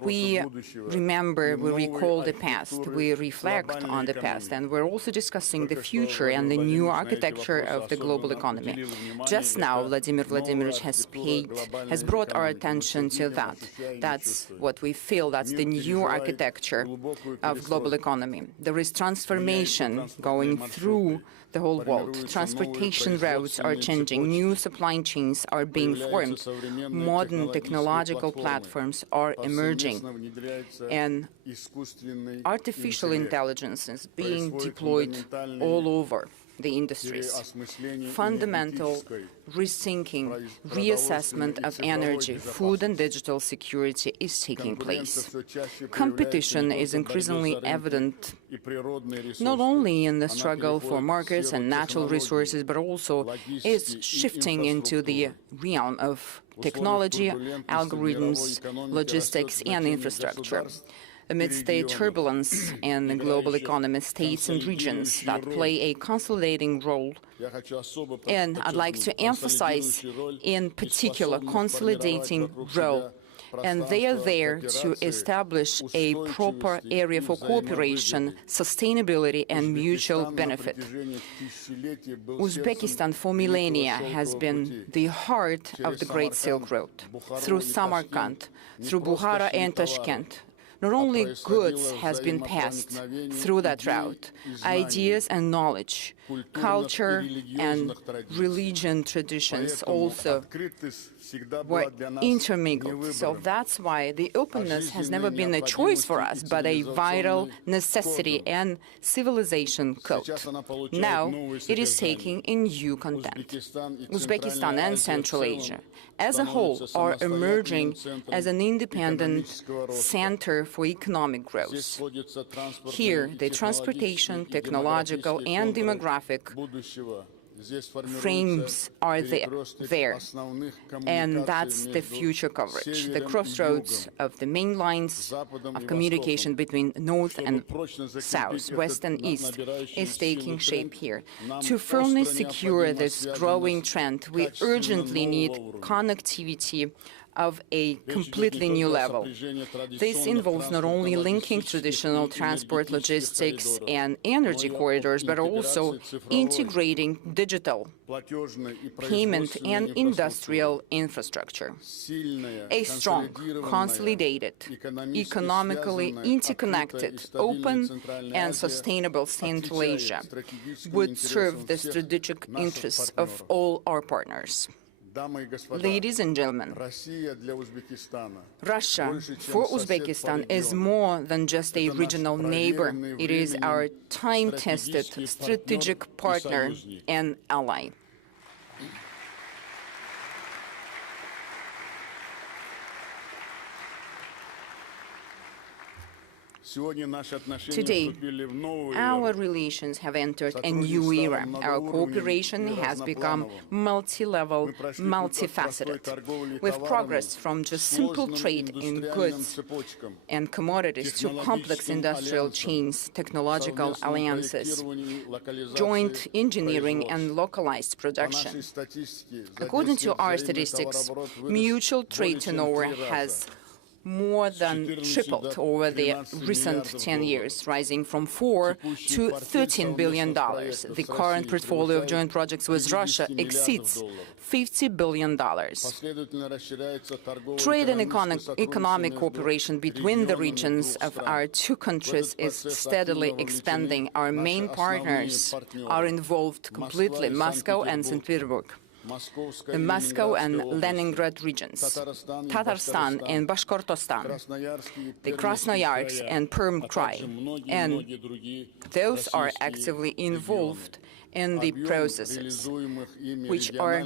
we remember, we recall the past, we reflect on the past, and we're also discussing the future and the new architecture of the global economy. Just now, Vladimir Vladimirovich has brought our attention to that. That's what we feel, that's the new architecture of global economy. There is transformation going through the whole world. Transportation routes are changing, new supply chains are being formed, modern technological platforms are emerging, and artificial intelligence is being deployed all over the industries. Fundamental rethinking, reassessment of energy, food and digital security is taking place. Competition is increasingly evident not only in the struggle for markets and natural resources, but also is shifting into the realm of technology, algorithms, logistics, and infrastructure. Amidst the turbulence in the global economy, states and regions that play a consolidating role, and I'd like to emphasize in particular consolidating role, and they are there to establish a proper area for cooperation, sustainability and mutual benefit. Uzbekistan for millennia has been the heart of the Great Silk Road. Through Samarkand, through Bukhara and Tashkent, not only goods has been passed through that route, ideas and knowledge, culture and religion traditions also were intermingled. So that's why the openness has never been a choice for us, but a vital necessity and civilization code. Now it is taking a new content. Uzbekistan and Central Asia as a whole are emerging as an independent center for economic growth. Here, the transportation, technological and demographic frames are there, and that's the future coverage. The crossroads of the main lines of communication between North and South, West and East is taking shape here. To firmly secure this growing trend, we urgently need connectivity of a completely new level. This involves not only linking traditional transport, logistics, and energy corridors, but also integrating digital payment and industrial infrastructure. A strong, consolidated, economically interconnected, open, and sustainable Central Asia would serve the strategic interests of all our partners. Ladies and gentlemen, Russia for Uzbekistan is more than just a regional neighbor. It is our time-tested strategic partner and ally. Today, our relations have entered a new era. Our cooperation has become multi-level, multifaceted. We've progressed from just simple trade in goods and commodities to complex industrial chains, technological alliances, joint engineering and localized production. According to our statistics, mutual trade turnover has more than tripled over the recent 10 years, rising from $4 to $13 billion. The current portfolio of joint projects with Russia exceeds $50 billion. Trade and economic cooperation between the regions of our two countries is steadily expanding. Our main partners are involved completely, Moscow and St Petersburg. The Moscow and Leningrad regions, Tatarstan and Bashkortostan, the Krasnoyarsk and Perm Krai, and those are actively involved in the processes, which are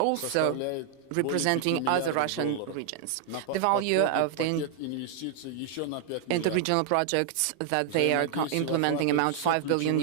also representing other Russian regions. The value of the interregional projects that they are implementing amount $5 billion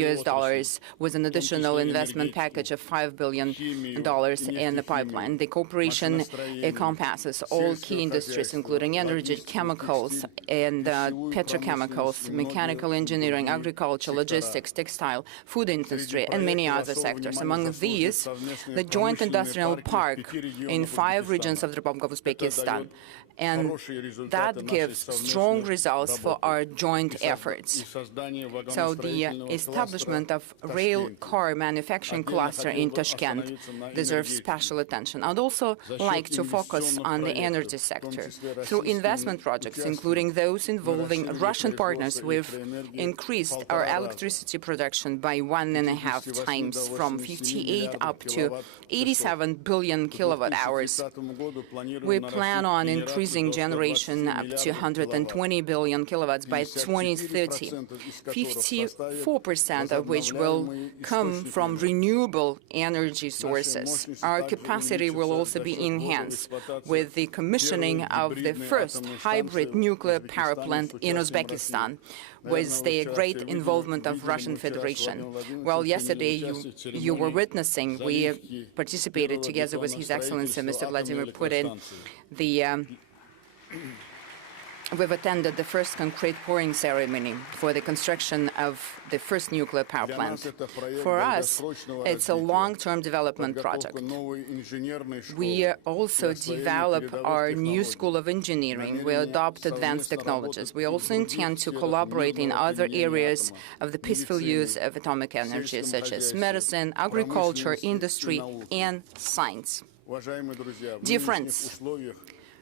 with an additional investment package of $5 billion in the pipeline. The cooperation encompasses all key industries, including energy, chemicals, and petrochemicals, mechanical engineering, agriculture, logistics, textile, food industry, and many other sectors. Among these, the joint industrial park in 5 regions of the Republic of Uzbekistan, and that gives strong results for our joint efforts. So the establishment of rail car manufacturing cluster in Tashkent deserves special attention. I'd also like to focus on the energy sector. Through investment projects, including those involving Russian partners, we've increased our electricity production by 1.5 times, from 58 up to 87 billion kilowatt hours. We plan on increasing generation up to 120 billion kilowatts by 2030, 54% of which will come from renewable energy sources. Our capacity will also be enhanced with the commissioning of the first hybrid nuclear power plant in Uzbekistan, with the great involvement of Russian Federation. Well, yesterday you were witnessing, we participated together with His Excellency Mr. Vladimir Putin, the we've attended the first concrete pouring ceremony for the construction of the first nuclear power plant. For us, it's a long-term development project. We also develop our new school of engineering. We adopt advanced technologies. We also intend to collaborate in other areas of the peaceful use of atomic energy, such as medicine, agriculture, industry, and science. Dear friends,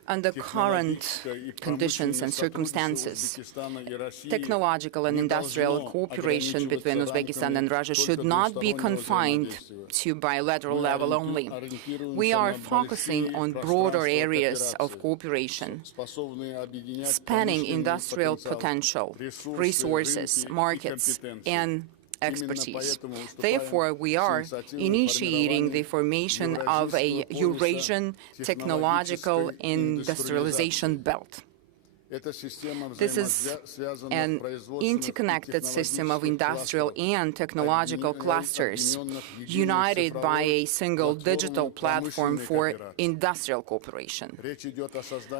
under current conditions and circumstances, technological and industrial cooperation between Uzbekistan and Russia should not be confined to bilateral level only. We are focusing on broader areas of cooperation, spanning industrial potential, resources, markets, and expertise. Therefore, we are initiating the formation of a Eurasian technological industrialization belt. This is an interconnected system of industrial and technological clusters united by a single digital platform for industrial cooperation.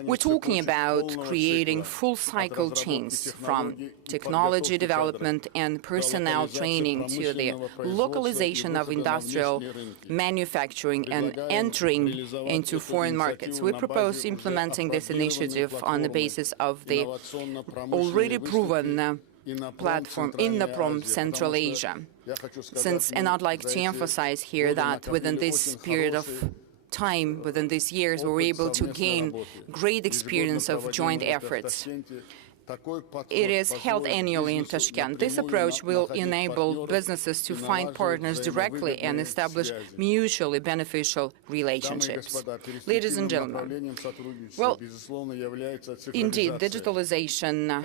We're talking about creating full-cycle chains from technology development and personnel training to the localization of industrial manufacturing and entering into foreign markets. We propose implementing this initiative on the basis of the already proven platform Innoprom Central Asia. And I'd like to emphasize here that within this period of time, within these years, we were able to gain great experience of joint efforts. It is held annually in Tashkent. This approach will enable businesses to find partners directly and establish mutually beneficial relationships. Ladies and gentlemen, well, indeed, digitalization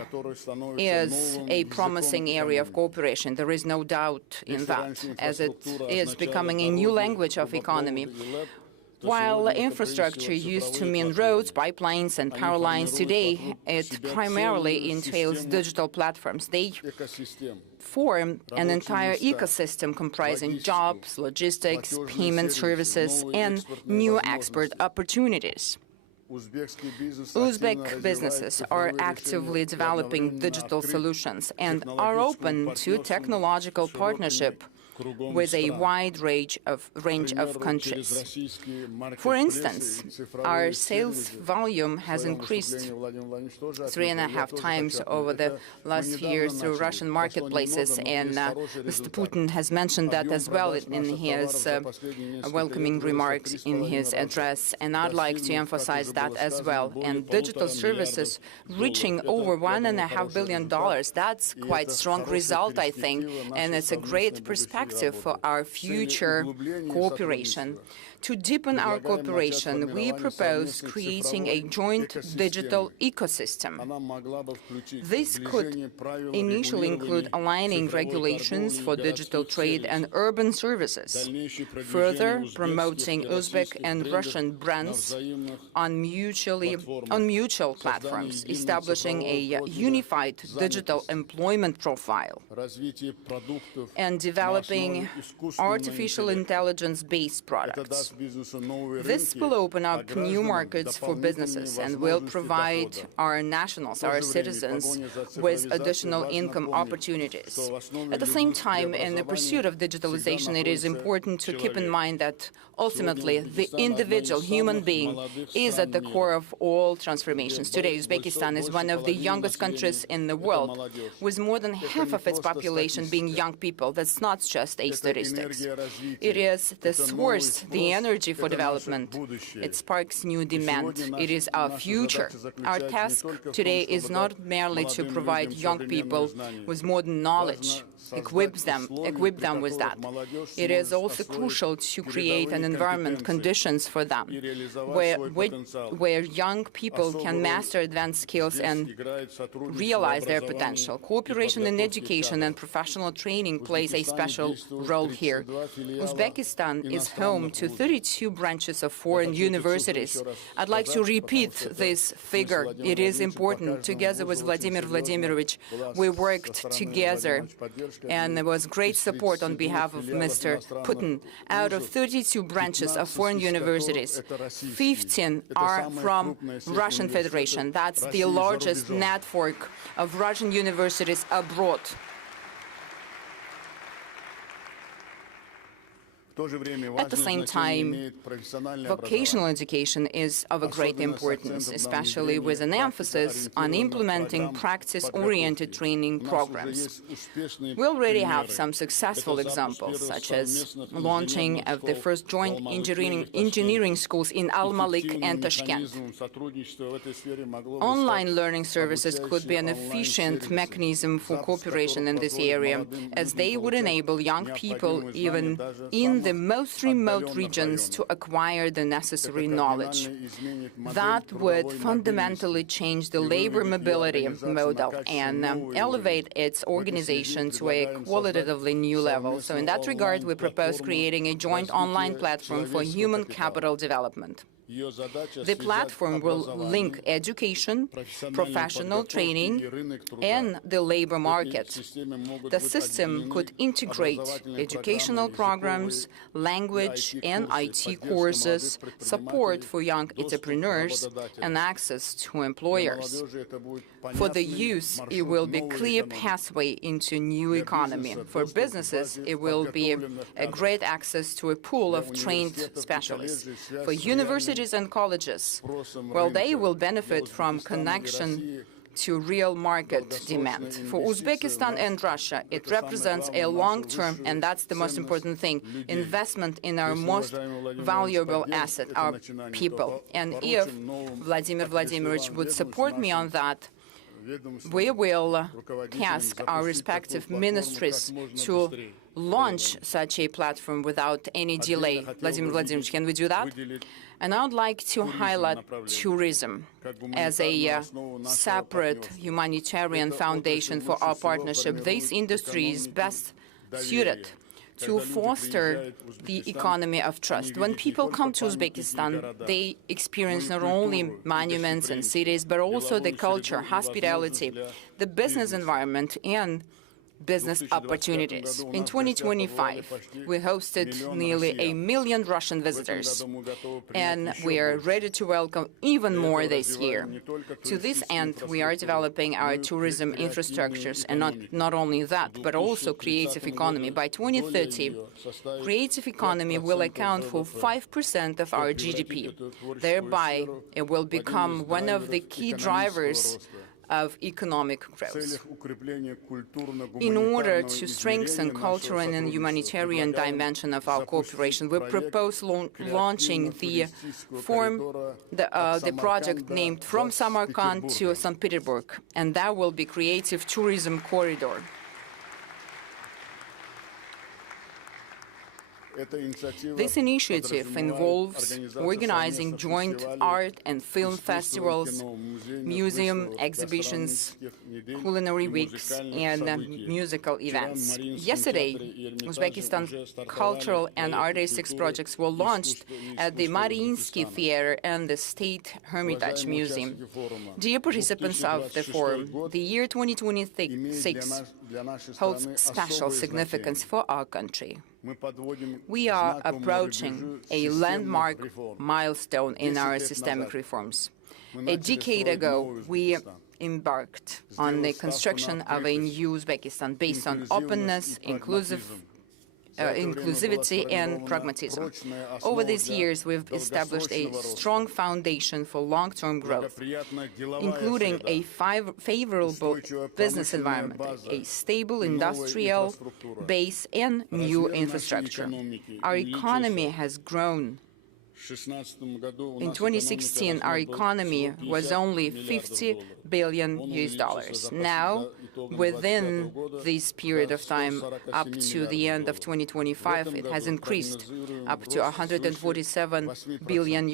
is a promising area of cooperation. There is no doubt in that, as it is becoming a new language of economy. While infrastructure used to mean roads, pipelines, and power lines, today it primarily entails digital platforms. They form an entire ecosystem comprising jobs, logistics, payment services, and new export opportunities. Uzbek businesses are actively developing digital solutions and are open to technological partnership with a wide range of countries. For instance, our sales volume has increased 3.5 times over the last few years through Russian marketplaces, and Mr. Putin has mentioned that as well in his welcoming remarks in his address, and I'd like to emphasize that as well. And digital services reaching over $1.5 billion, that's quite strong result, I think, and it's a great perspective for our future cooperation. To deepen our cooperation, we propose creating a joint digital ecosystem. This could initially include aligning regulations for digital trade and urban services, further promoting Uzbek and Russian brands on mutual platforms, establishing a unified digital employment profile, and developing artificial intelligence-based products. This will open up new markets for businesses and will provide our nationals, our citizens, with additional income opportunities. At the same time, in the pursuit of digitalization, it is important to keep in mind that ultimately the individual human being is at the core of all transformations. Today, Uzbekistan is one of the youngest countries in the world, with more than half of its population being young people. That's not just a statistics. It is the source, the energy for development. It sparks new demand. It is our future. Our task today is not merely to provide young people with modern knowledge, equip them with that. It is also crucial to create an environment, conditions for them, where young people can master advanced skills and realize their potential. Cooperation in education and professional training plays a special role here. Uzbekistan is home to 32 branches of foreign universities. I'd like to repeat this figure. It is important. Together with Vladimir Vladimirovich, we worked together, and there was great support on behalf of Mr. Putin. Out of 32 branches of foreign universities, 15 are from Russian Federation. That's the largest network of Russian universities abroad. At the same time, vocational education is of a great importance, especially with an emphasis on implementing practice-oriented training programs. We already have some successful examples, such as launching of the first joint engineering schools in Almalyk and Tashkent. Online learning services could be an efficient mechanism for cooperation in this area, as they would enable young people, even in the most remote regions, to acquire the necessary knowledge. That would fundamentally change the labor mobility model and elevate its organization to a qualitatively new level. So in that regard, we propose creating a joint online platform for human capital development. The platform will link education, professional training, and the labor market. The system could integrate educational programs, language and IT courses, support for young entrepreneurs, and access to employers. For the youth, it will be a clear pathway into new economy. For businesses, it will be a great access to a pool of trained specialists. For universities and colleges, well, they will benefit from connection to real market demand. For Uzbekistan and Russia, it represents a long-term, and that's the most important thing, investment in our most valuable asset, our people. And if Vladimir Vladimirovich would support me on that, we will task our respective ministries to launch such a platform without any delay. Vladimir Vladimirovich, can we do that? And I would like to highlight tourism as a separate humanitarian foundation for our partnership. This industry is best suited to foster the economy of trust. When people come to Uzbekistan, they experience not only monuments and cities, but also the culture, hospitality, the business environment, and business opportunities. In 2025, we hosted nearly 1 million Russian visitors, and we are ready to welcome even more this year. To this end, we are developing our tourism infrastructures, and not only that, but also creative economy. By 2030, creative economy will account for 5% of our GDP. Thereby, it will become one of the key drivers of economic growth. In order to strengthen cultural and humanitarian dimension of our cooperation, we propose launching the project named From Samarkand to St Petersburg, and that will be Creative Tourism Corridor. This initiative involves organizing joint art and film festivals, museum exhibitions, culinary weeks, and musical events. Yesterday, Uzbekistan's cultural and artistic projects were launched at the Mariinsky Theater and the State Hermitage Museum. Dear participants of the forum, the year 2026 holds special significance for our country. We are approaching a landmark milestone in our systemic reforms. A decade ago, we embarked on the construction of a new Uzbekistan based on openness, inclusivity and pragmatism. Over these years, we've established a strong foundation for long-term growth, including a favorable business environment, a stable industrial base, and new infrastructure. Our economy has grown In 2016, our economy was only $50 billion. Now, within this period of time, up to the end of 2025, it has increased up to $147 billion.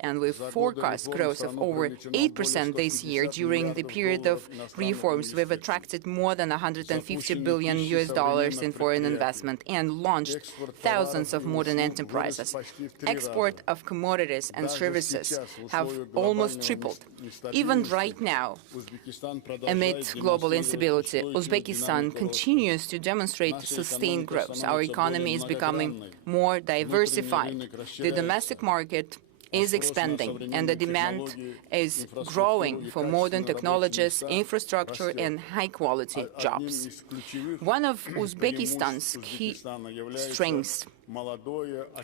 And we forecast growth of over 8% this year. During the period of reforms, we've attracted more than $150 billion in foreign investment and launched thousands of modern enterprises. Export of commodities and services have almost tripled. Even right now, amid global instability, Uzbekistan continues to demonstrate sustained growth. Our economy is becoming more diversified. The domestic market is expanding, and the demand is growing for modern technologies, infrastructure, and high-quality jobs. One of Uzbekistan's key strengths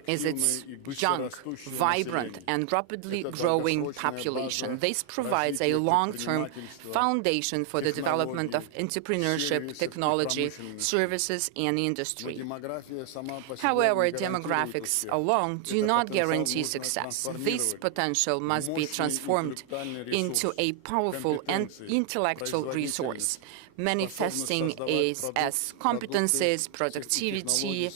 is its young, vibrant, and rapidly growing population. This provides a long-term foundation for the development of entrepreneurship, technology, services, and industry. However, demographics alone do not guarantee success. This potential must be transformed into a powerful and intellectual resource, manifesting as competencies, productivity,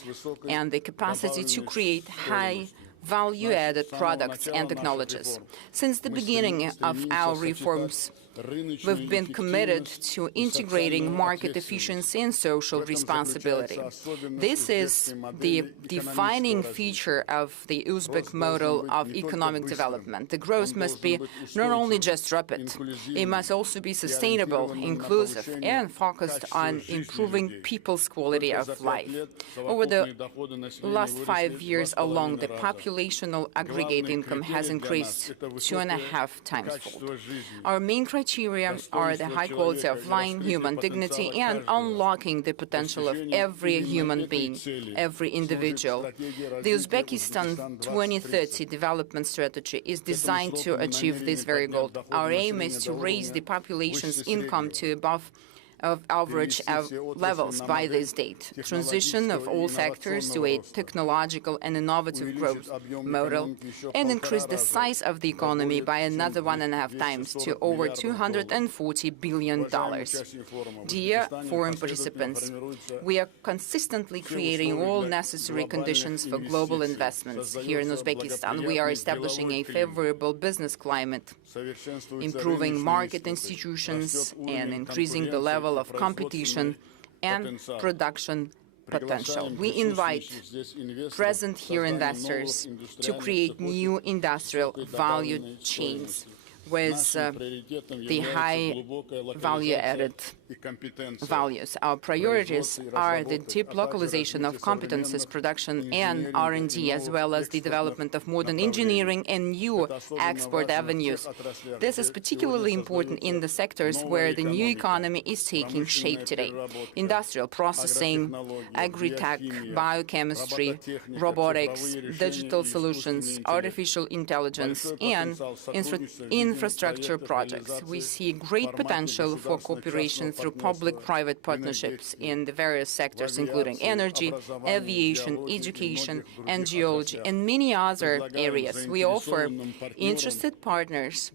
and the capacity to create high value-added products and technologies. Since the beginning of our reforms, we've been committed to integrating market efficiency and social responsibility. This is the defining feature of the Uzbek model of economic development. The growth must be not only just rapid, it must also be sustainable, inclusive, and focused on improving people's quality of life. Over the last 5 years alone, the populational aggregate income has increased 2.5 times fold. Our main criteria are the high quality of life, human dignity, and unlocking the potential of every human being, every individual. The Uzbekistan 2030 development strategy is designed to achieve this very goal. Our aim is to raise the population's income to above average levels by this date. Transition of all sectors to a technological and innovative growth model, and increase the size of the economy by another 1.5 times to over $240 billion. Dear foreign participants, we are consistently creating all necessary conditions for global investments here in Uzbekistan. We are establishing a favorable business climate, improving market institutions, and increasing the level of competition and production potential. We invite present here investors to create new industrial value chains with the high value-added values. Our priorities are the deep localization of competences, production, and R&D, as well as the development of modern engineering and new export avenues. This is particularly important in the sectors where the new economy is taking shape today: industrial processing, agri-tech, biochemistry, robotics, digital solutions, artificial intelligence, and infrastructure projects. We see great potential for cooperation through public-private partnerships in the various sectors, including energy, aviation, education, and geology, and many other areas. We offer interested partners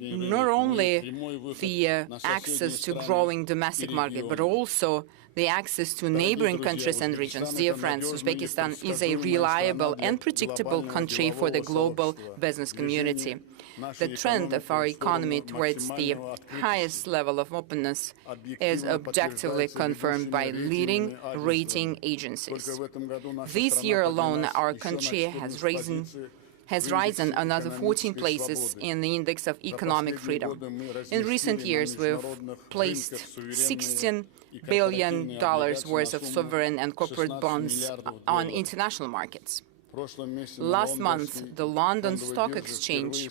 not only the access to growing domestic market, but also the access to neighboring countries and regions. Dear friends, Uzbekistan is a reliable and predictable country for the global business community. The trend of our economy towards the highest level of openness is objectively confirmed by leading rating agencies. This year alone, our country has risen another 14 places in the Index of Economic Freedom. In recent years, we've placed $16 billion worth of sovereign and corporate bonds on international markets. Last month, the London Stock Exchange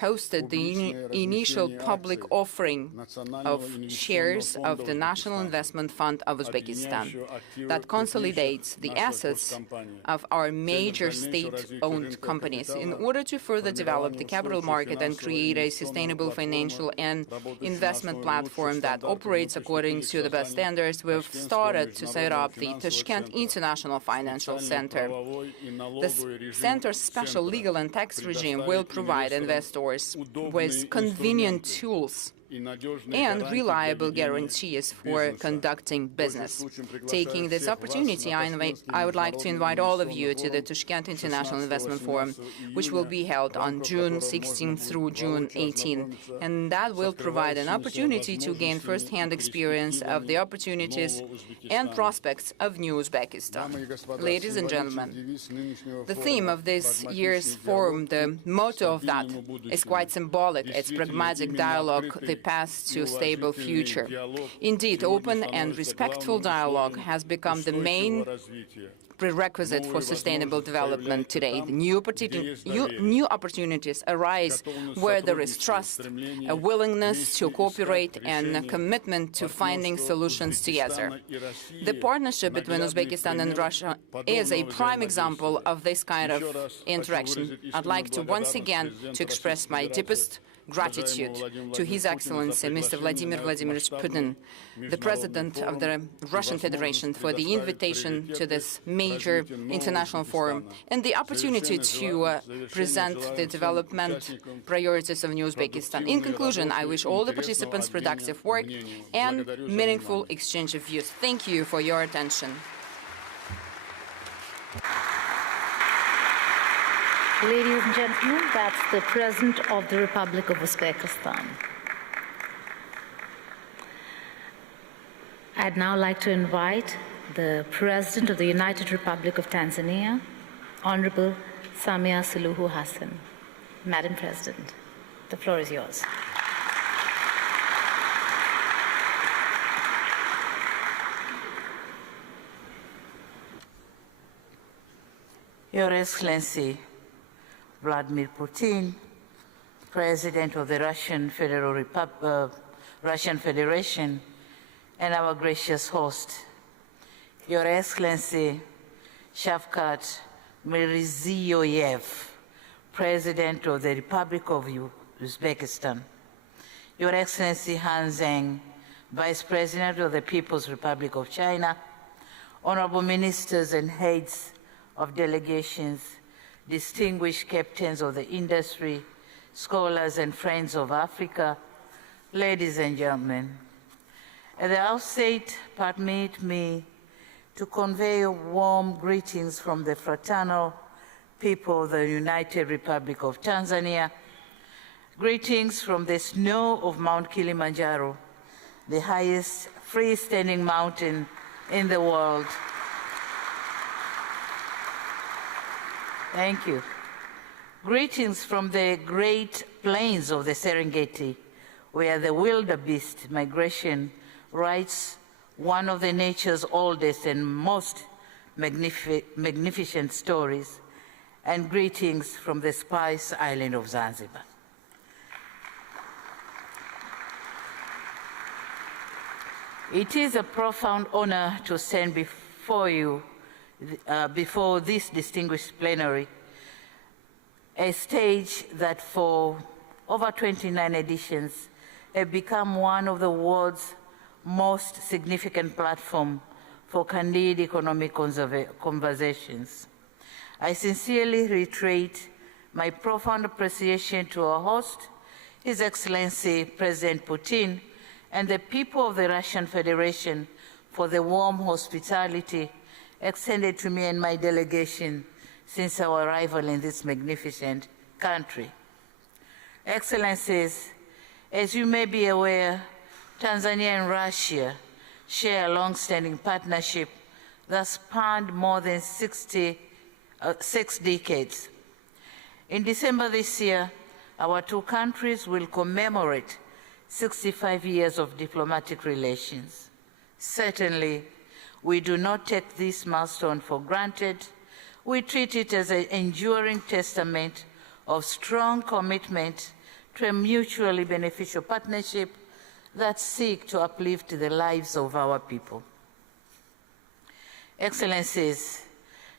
hosted the initial public offering of shares of the National Investment Fund of Uzbekistan that consolidates the assets of our major state-owned companies. In order to further develop the capital market and create a sustainable financial and investment platform that operates according to the best standards, we've started to set up the Tashkent International Financial Center. The center's special legal and tax regime will provide investors with convenient tools and reliable guarantees for conducting business. Taking this opportunity, I would like to invite all of you to the Tashkent International Investment Forum, which will be held on June 16 through June 18, and that will provide an opportunity to gain first-hand experience of the opportunities and prospects of new Uzbekistan. Ladies and gentlemen, the theme of this year's forum, the motto of that, is quite symbolic. It's pragmatic dialogue, the path to a stable future. Indeed, open and respectful dialogue has become the main prerequisite for sustainable development today. The new opportunities arise where there is trust, a willingness to cooperate, and a commitment to finding solutions together. The partnership between Uzbekistan and Russia is a prime example of this kind of interaction. I'd like to once again express my deepest gratitude to His Excellency Mr. Vladimir Vladimirovich Putin, the President of the Russian Federation, for the invitation to this major international forum and the opportunity to present the development priorities of New Uzbekistan. In conclusion, I wish all the participants productive work and meaningful exchange of views. Thank you for your attention. Ladies and gentlemen, that's the President of the Republic of Uzbekistan. I'd now like to invite the President of the United Republic of Tanzania, Honorable Samia Suluhu Hassan. Madam President, the floor is yours. Your Excellency, Vladimir Putin, President of the Russian Federation, and our gracious host, Your Excellency Shavkat Mirziyoyev, President of the Republic of Uzbekistan, Your Excellency Zheng, Vice President of the People's Republic of China, honorable ministers and heads of delegations, distinguished captains of the industry, scholars and friends of Africa, ladies and gentlemen. At the outset, permit me to convey warm greetings from the fraternal people of the United Republic of Tanzania, greetings from the snow of Mount Kilimanjaro, the highest freestanding mountain in the world. Thank you. Greetings from the great plains of the Serengeti, where the wildebeest migration writes one of the nature's oldest and most magnificent stories, and greetings from the Spice Island of Zanzibar. It is a profound honor to stand before you before this distinguished plenary, a stage that for over 29 editions have become one of the world's most significant platforms for candid economic conversations. I sincerely reiterate my profound appreciation to our host, His Excellency President Putin, and the people of the Russian Federation for the warm hospitality extended to me and my delegation since our arrival in this magnificent country. Excellencies, as you may be aware, Tanzania and Russia share a long-standing partnership that spanned more than 6 decades. In December this year, our two countries will commemorate 65 years of diplomatic relations. Certainly, we do not take this milestone for granted. We treat it as an enduring testament of strong commitment to a mutually beneficial partnership that seeks to uplift the lives of our people. Excellencies,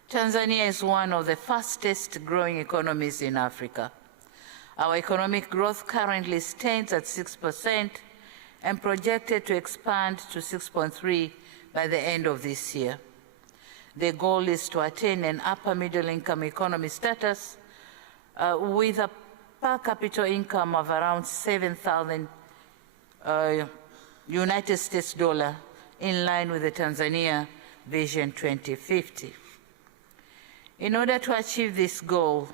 Tanzania is one of the fastest growing economies in Africa. Our economic growth currently stands at 6% and projected to expand to 6.3% by the end of this year. The goal is to attain an upper middle income economy status with a per capita income of around 7,000 United States dollar, in line with the Tanzania Vision 2050. In order to achieve this goal,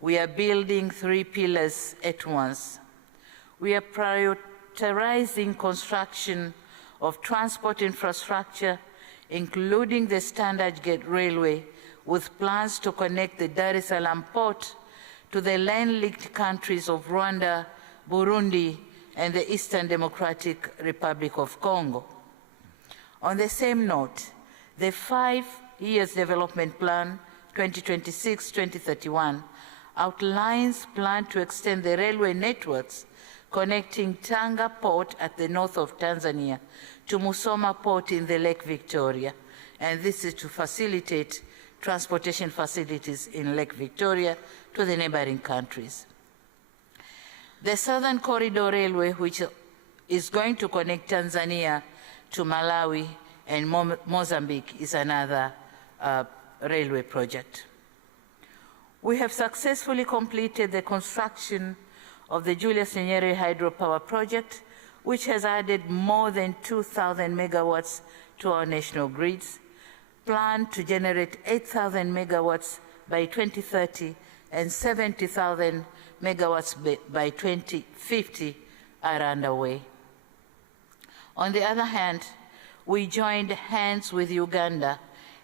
we are building 3 pillars at once. We are prioritizing construction of transport infrastructure, including the standard gauge railway, with plans to connect the Dar es Salaam port to the land-linked countries of Rwanda, Burundi, and the Eastern Democratic Republic of Congo. On the same note, the 5-year development plan 2026-2031 outlines plan to extend the railway networks connecting Tanga port at the north of Tanzania to Musoma port in the Lake Victoria, and this is to facilitate transportation facilities in Lake Victoria to the neighboring countries. The Southern Corridor Railway, which is going to connect Tanzania to Malawi and Mozambique, is another railway project. We have successfully completed the construction of the Julius Nyerere hydropower project, which has added more than 2,000 megawatts to our national grids, planned to generate 8,000 megawatts by 2030 and 70,000 megawatts by 2050 are underway. On the other hand, we joined hands with Uganda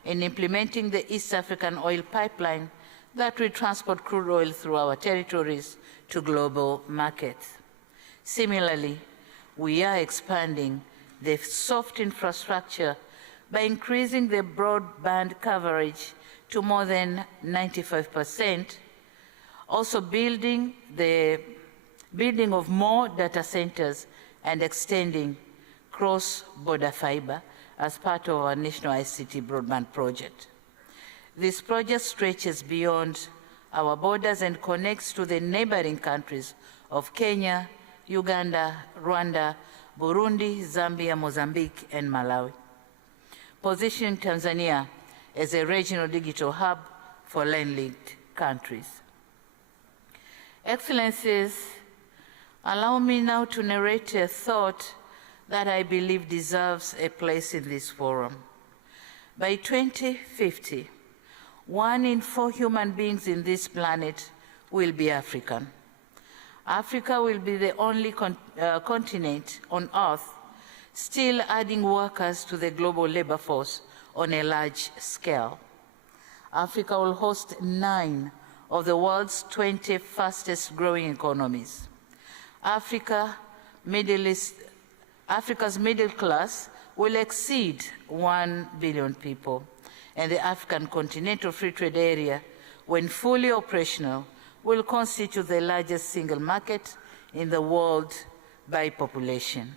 in implementing the East African oil pipeline that will transport crude oil through our territories to global markets. Similarly, we are expanding the soft infrastructure by increasing the broadband coverage to more than 95%, also building of more data centers and extending cross-border fiber as part of our national ICT broadband project. This project stretches beyond our borders and connects to the neighboring countries of Kenya, Uganda, Rwanda, Burundi, Zambia, Mozambique, and Malawi, positioning Tanzania as a regional digital hub for land-linked countries. Excellencies, allow me now to narrate a thought that I believe deserves a place in this forum. By 2050, 1 in 4 human beings in this planet will be African. Africa will be the only continent on Earth still adding workers to the global labor force on a large scale. Africa will host 9 of the world's 20 fastest growing economies. Africa's middle class will exceed 1 billion people, and the African Continental Free Trade Area, when fully operational, will constitute the largest single market in the world by population.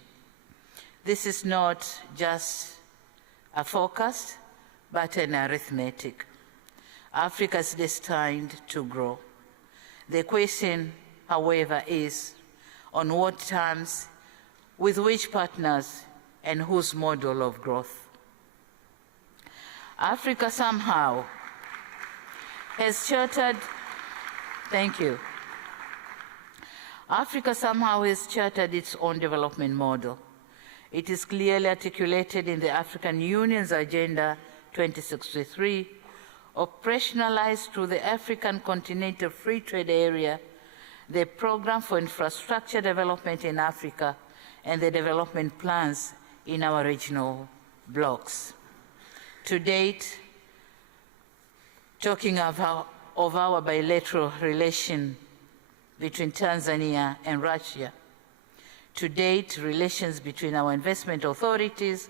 This is not just a forecast, but an arithmetic. Africa is destined to grow. The question, however, is on what terms, with which partners, and whose model of growth. Africa somehow has chartered, Africa somehow has chartered its own development model. It is clearly articulated in the African Union's Agenda 2063, operationalized through the African Continental Free Trade Area, the Program for Infrastructure Development in Africa, and the development plans in our regional blocs. To date, talking of our bilateral relation between Tanzania and Russia, to date, relations between our investment authorities,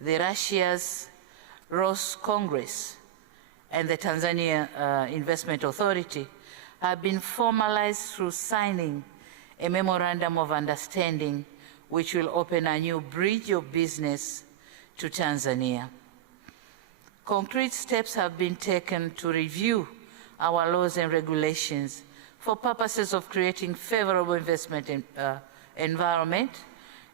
the Russia's Roscongress, and the Tanzania Investment Authority have been formalized through signing a memorandum of understanding which will open a new bridge of business to Tanzania. Concrete steps have been taken to review our laws and regulations for purposes of creating favorable investment environment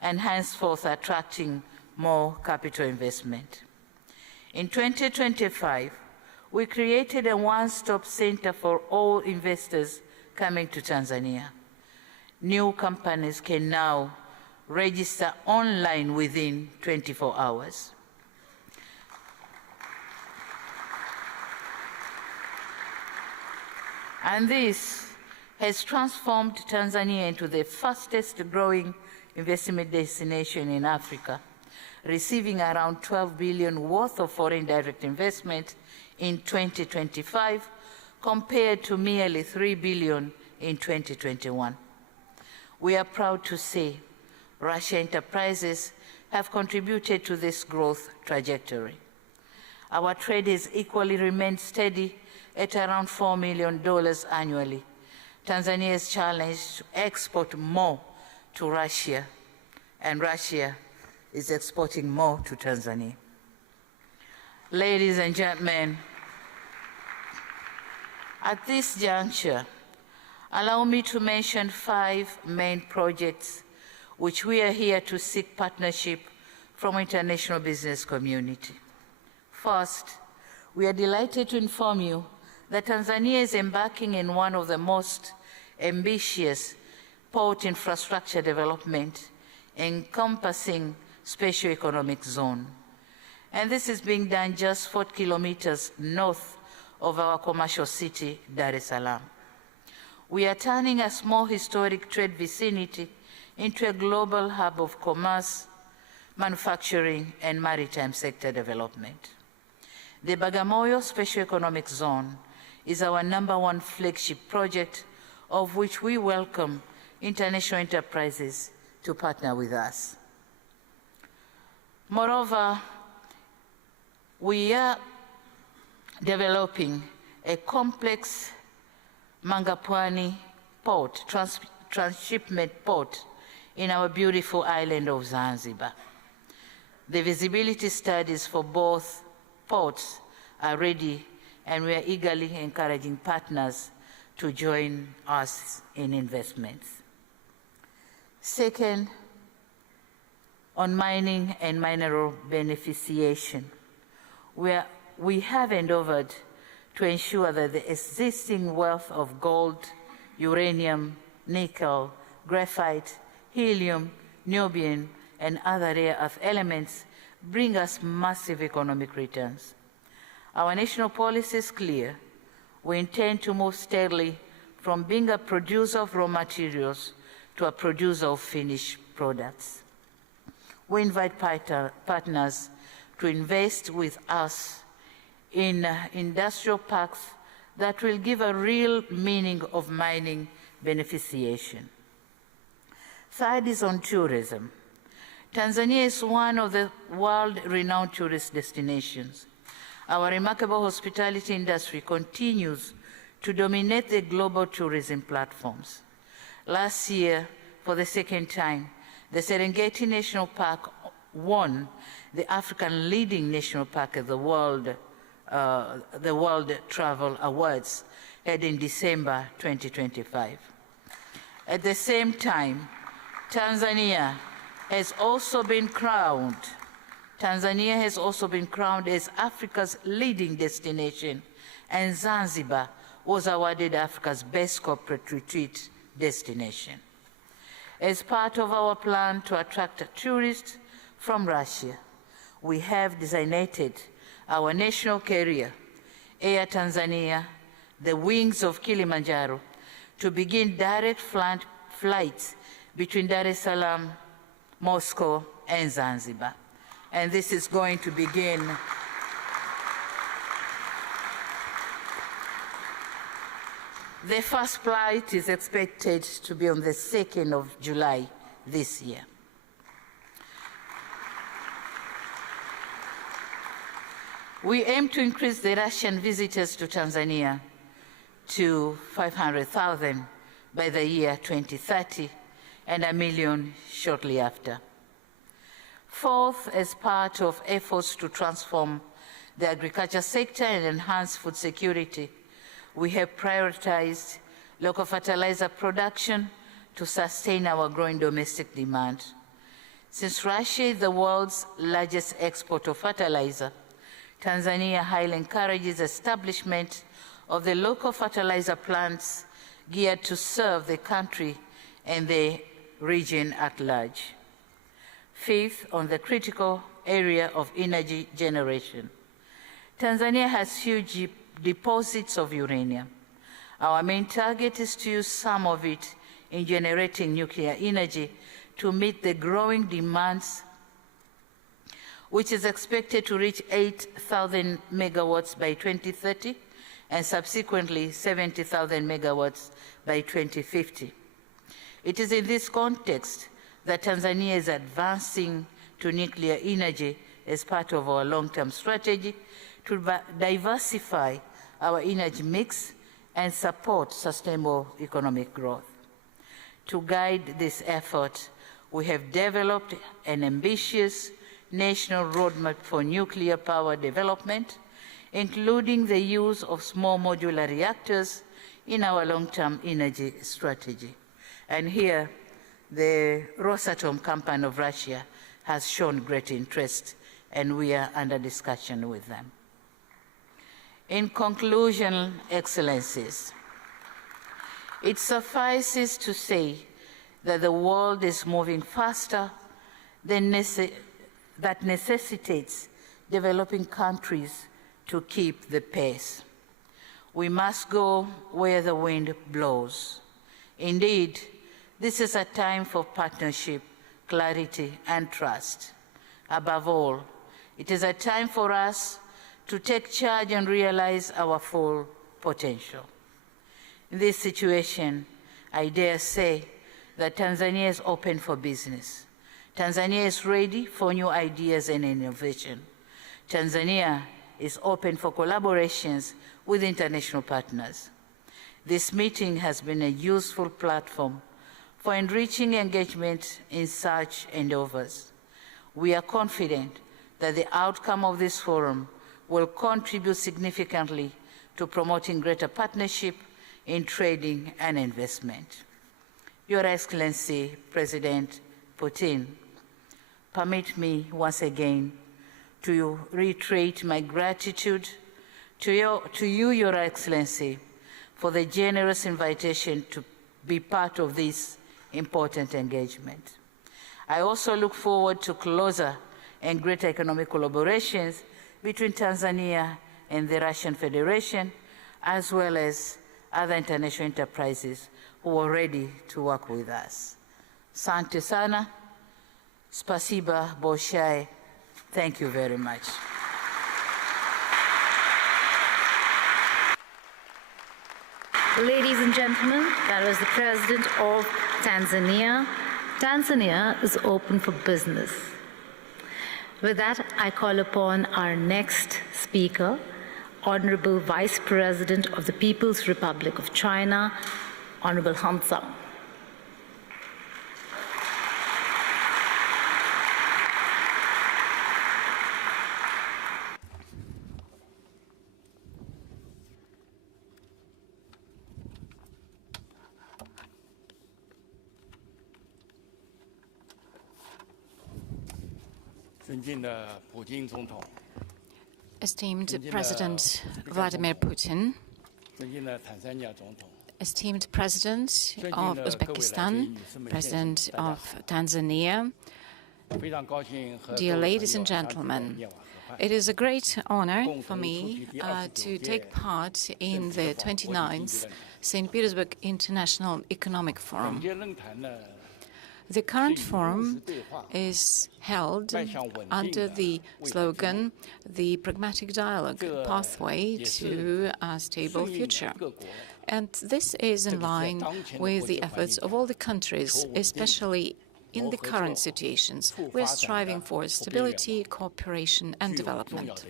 and henceforth attracting more capital investment. In 2025, we created a one-stop center for all investors coming to Tanzania. New companies can now register online within 24 hours. And this has transformed Tanzania into the fastest growing investment destination in Africa, receiving around 12 billion worth of foreign direct investment in 2025 compared to merely 3 billion in 2021. We are proud to say Russia enterprises have contributed to this growth trajectory. Our trade has equally remained steady at around $4 million annually. Tanzania's challenge to export more to Russia, and Russia is exporting more to Tanzania. Ladies and gentlemen, at this juncture, allow me to mention 5 main projects which we are here to seek partnership from international business community. First, we are delighted to inform you that Tanzania is embarking in one of the most ambitious port infrastructure development encompassing special economic zone. And this is being done just 4 kilometers north of our commercial city, Dar es Salaam. We are turning a small historic trade vicinity into a global hub of commerce, manufacturing, and maritime sector development. The Bagamoyo Special Economic Zone is our #1 flagship project, of which we welcome international enterprises to partner with us. Moreover, we are developing a complex Mangapwani port, transshipment port in our beautiful island of Zanzibar. The visibility studies for both ports are ready, and we are eagerly encouraging partners to join us in investments. Second, on mining and mineral beneficiation, we have endeavored to ensure that the existing wealth of gold, uranium, nickel, graphite, helium, niobium, and other rare earth elements bring us massive economic returns. Our national policy is clear. We intend to move steadily from being a producer of raw materials to a producer of finished products. We invite partners to invest with us in industrial parks that will give a real meaning of mining beneficiation. Third is on tourism. Tanzania is one of the world-renowned tourist destinations. Our remarkable hospitality industry continues to dominate the global tourism platforms. Last year, for the second time, the Serengeti National Park won the African Leading National Park at the World Travel Awards held in December 2025. At the same time, Tanzania has also been crowned as Africa's leading destination, and Zanzibar was awarded Africa's best corporate retreat destination. As part of our plan to attract tourists from Russia, we have designated our national carrier, Air Tanzania, the wings of Kilimanjaro, to begin direct flights between Dar es Salaam, Moscow, and Zanzibar. And this is going to begin the first flight is expected to be on the 2nd of July this year. We aim to increase the Russian visitors to Tanzania to 500,000 by the year 2030 and 1 million shortly after. Fourth, as part of efforts to transform the agriculture sector and enhance food security, we have prioritized local fertilizer production to sustain our growing domestic demand. Since Russia is the world's largest exporter of fertilizer, Tanzania highly encourages establishment of the local fertilizer plants geared to serve the country and the region at large. Fifth, on the critical area of energy generation. Tanzania has huge deposits of uranium. Our main target is to use some of it in generating nuclear energy to meet the growing demands, which is expected to reach 8,000 megawatts by 2030 and subsequently 70,000 megawatts by 2050. It is in this context that Tanzania is advancing to nuclear energy as part of our long-term strategy to diversify our energy mix and support sustainable economic growth. To guide this effort, we have developed an ambitious national roadmap for nuclear power development, including the use of small modular reactors in our long-term energy strategy. And here, the Rosatom company of Russia has shown great interest, and we are under discussion with them. In conclusion, Excellencies, it suffices to say that the world is moving faster than that necessitates developing countries to keep the pace. We must go where the wind blows. Indeed, this is a time for partnership, clarity, and trust. Above all, it is a time for us to take charge and realize our full potential. In this situation, I dare say that Tanzania is open for business. Tanzania is ready for new ideas and innovation. Tanzania is open for collaborations with international partners. This meeting has been a useful platform for enriching engagement in such endeavors. We are confident that the outcome of this forum will contribute significantly to promoting greater partnership in trading and investment. Your Excellency, President Putin, permit me once again to reiterate my gratitude to you, Your Excellency, for the generous invitation to be part of this important engagement. I also look forward to closer and greater economic collaborations between Tanzania and the Russian Federation, as well as other international enterprises who are ready to work with us. Asante sana, spasiba bolshoi. Thank you very much. Ladies and gentlemen, that was the President of Tanzania. Tanzania is open for business. With that, I call upon our next speaker, Honorable Vice President of the People's Republic of China, Honorable Hassan. Esteemed President Vladimir Putin, esteemed President of Uzbekistan, President of Tanzania, dear ladies and gentlemen, it is a great honor for me to take part in the 29th St. Petersburg International Economic Forum. The current forum is held under the slogan, the pragmatic dialogue pathway to a stable future. And this is in line with the efforts of all the countries, especially in the current situations. We are striving for stability, cooperation, and development.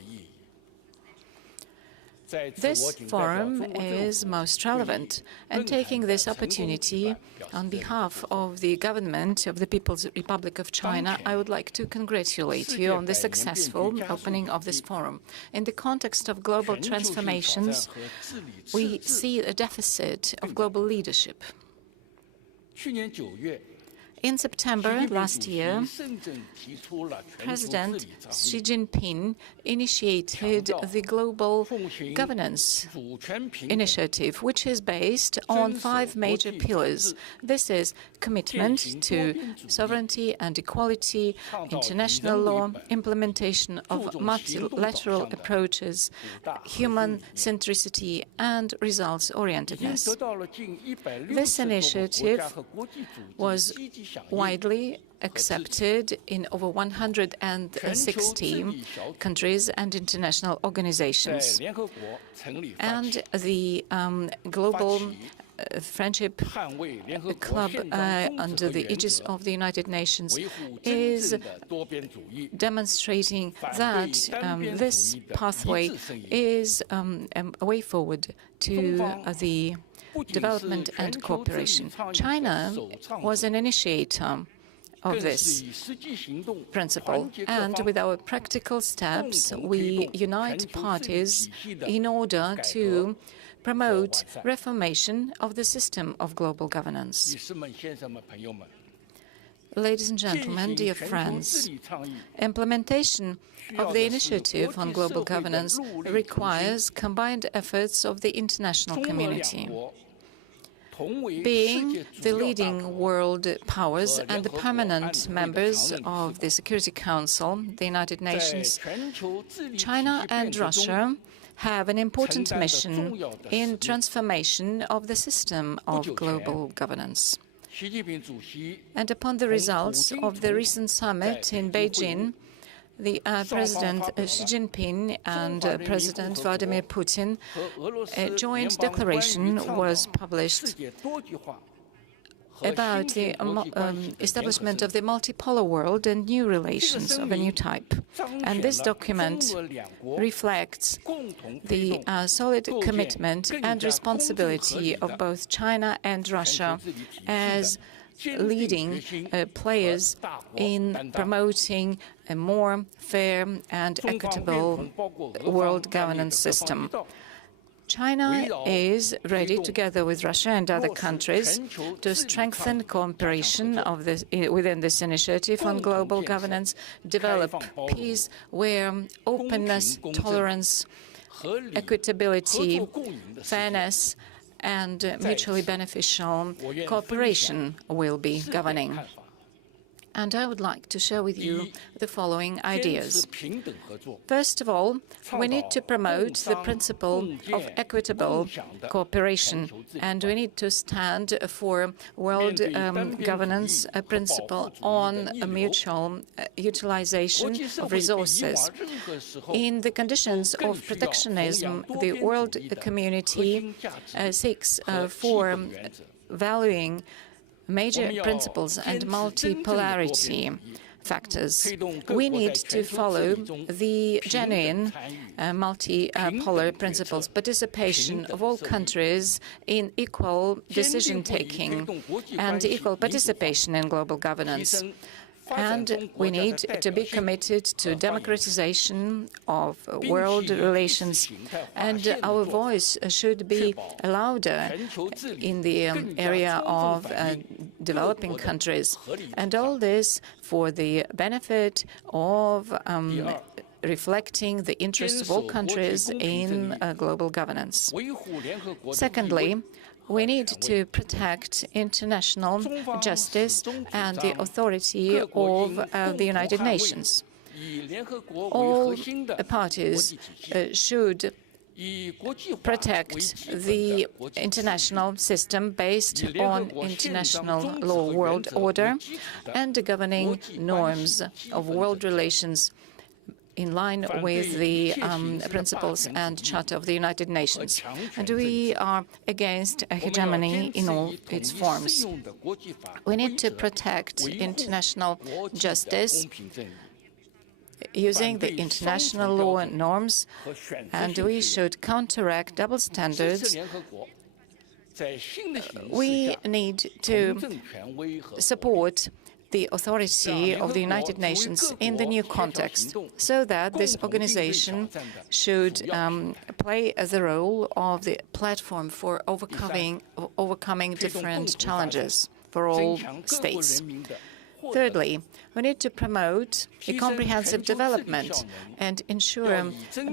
This forum is most relevant, and taking this opportunity on behalf of the government of the People's Republic of China, I would like to congratulate you on the successful opening of this forum. In the context of global transformations, we see a deficit of global leadership. In September last year, President Xi Jinping initiated the Global Governance Initiative, which is based on 5 major pillars. This is commitment to sovereignty and equality, international law, implementation of multilateral approaches, human centricity, and results-orientedness. This initiative was widely accepted in over 160 countries and international organizations. And the Global Friendship Club under the aegis of the United Nations is demonstrating that this pathway is a way forward to the development and cooperation. China was an initiator of this principle, and with our practical steps, we unite parties in order to promote reformation of the system of global governance. Ladies and gentlemen, dear friends, implementation of the initiative on global governance requires combined efforts of the international community. Being the leading world powers and the permanent members of the Security Council, the United Nations, China and Russia have an important mission in transformation of the system of global governance. And upon the results of the recent summit in Beijing, the President Xi Jinping and President Vladimir Putin, a joint declaration was published about the establishment of the multipolar world and new relations of a new type. And this document reflects the solid commitment and responsibility of both China and Russia as leading players in promoting a more fair and equitable world governance system. China is ready, together with Russia and other countries, to strengthen cooperation within this initiative on global governance, develop peace where openness, tolerance, equitability, fairness, and mutually beneficial cooperation will be governing. And I would like to share with you the following ideas. First of all, we need to promote the principle of equitable cooperation, and we need to stand for world governance principle on a mutual utilization of resources. In the conditions of protectionism, the world community seeks for valuing major principles and multipolarity factors. We need to follow the genuine multipolar principles, participation of all countries in equal decision-taking and equal participation in global governance. And we need to be committed to democratization of world relations, and our voice should be louder in the area of developing countries, and all this for the benefit of reflecting the interests of all countries in global governance. Secondly, we need to protect international justice and the authority of the United Nations. All parties should protect the international system based on international law, world order, and the governing norms of world relations in line with the principles and Charter of the United Nations. And we are against hegemony in all its forms. We need to protect international justice using the international law and norms, and we should counteract double standards. We need to support the authority of the United Nations in the new context, so that this organization should play the role of the platform for overcoming different challenges. for all states. Thirdly, we need to promote a comprehensive development and ensure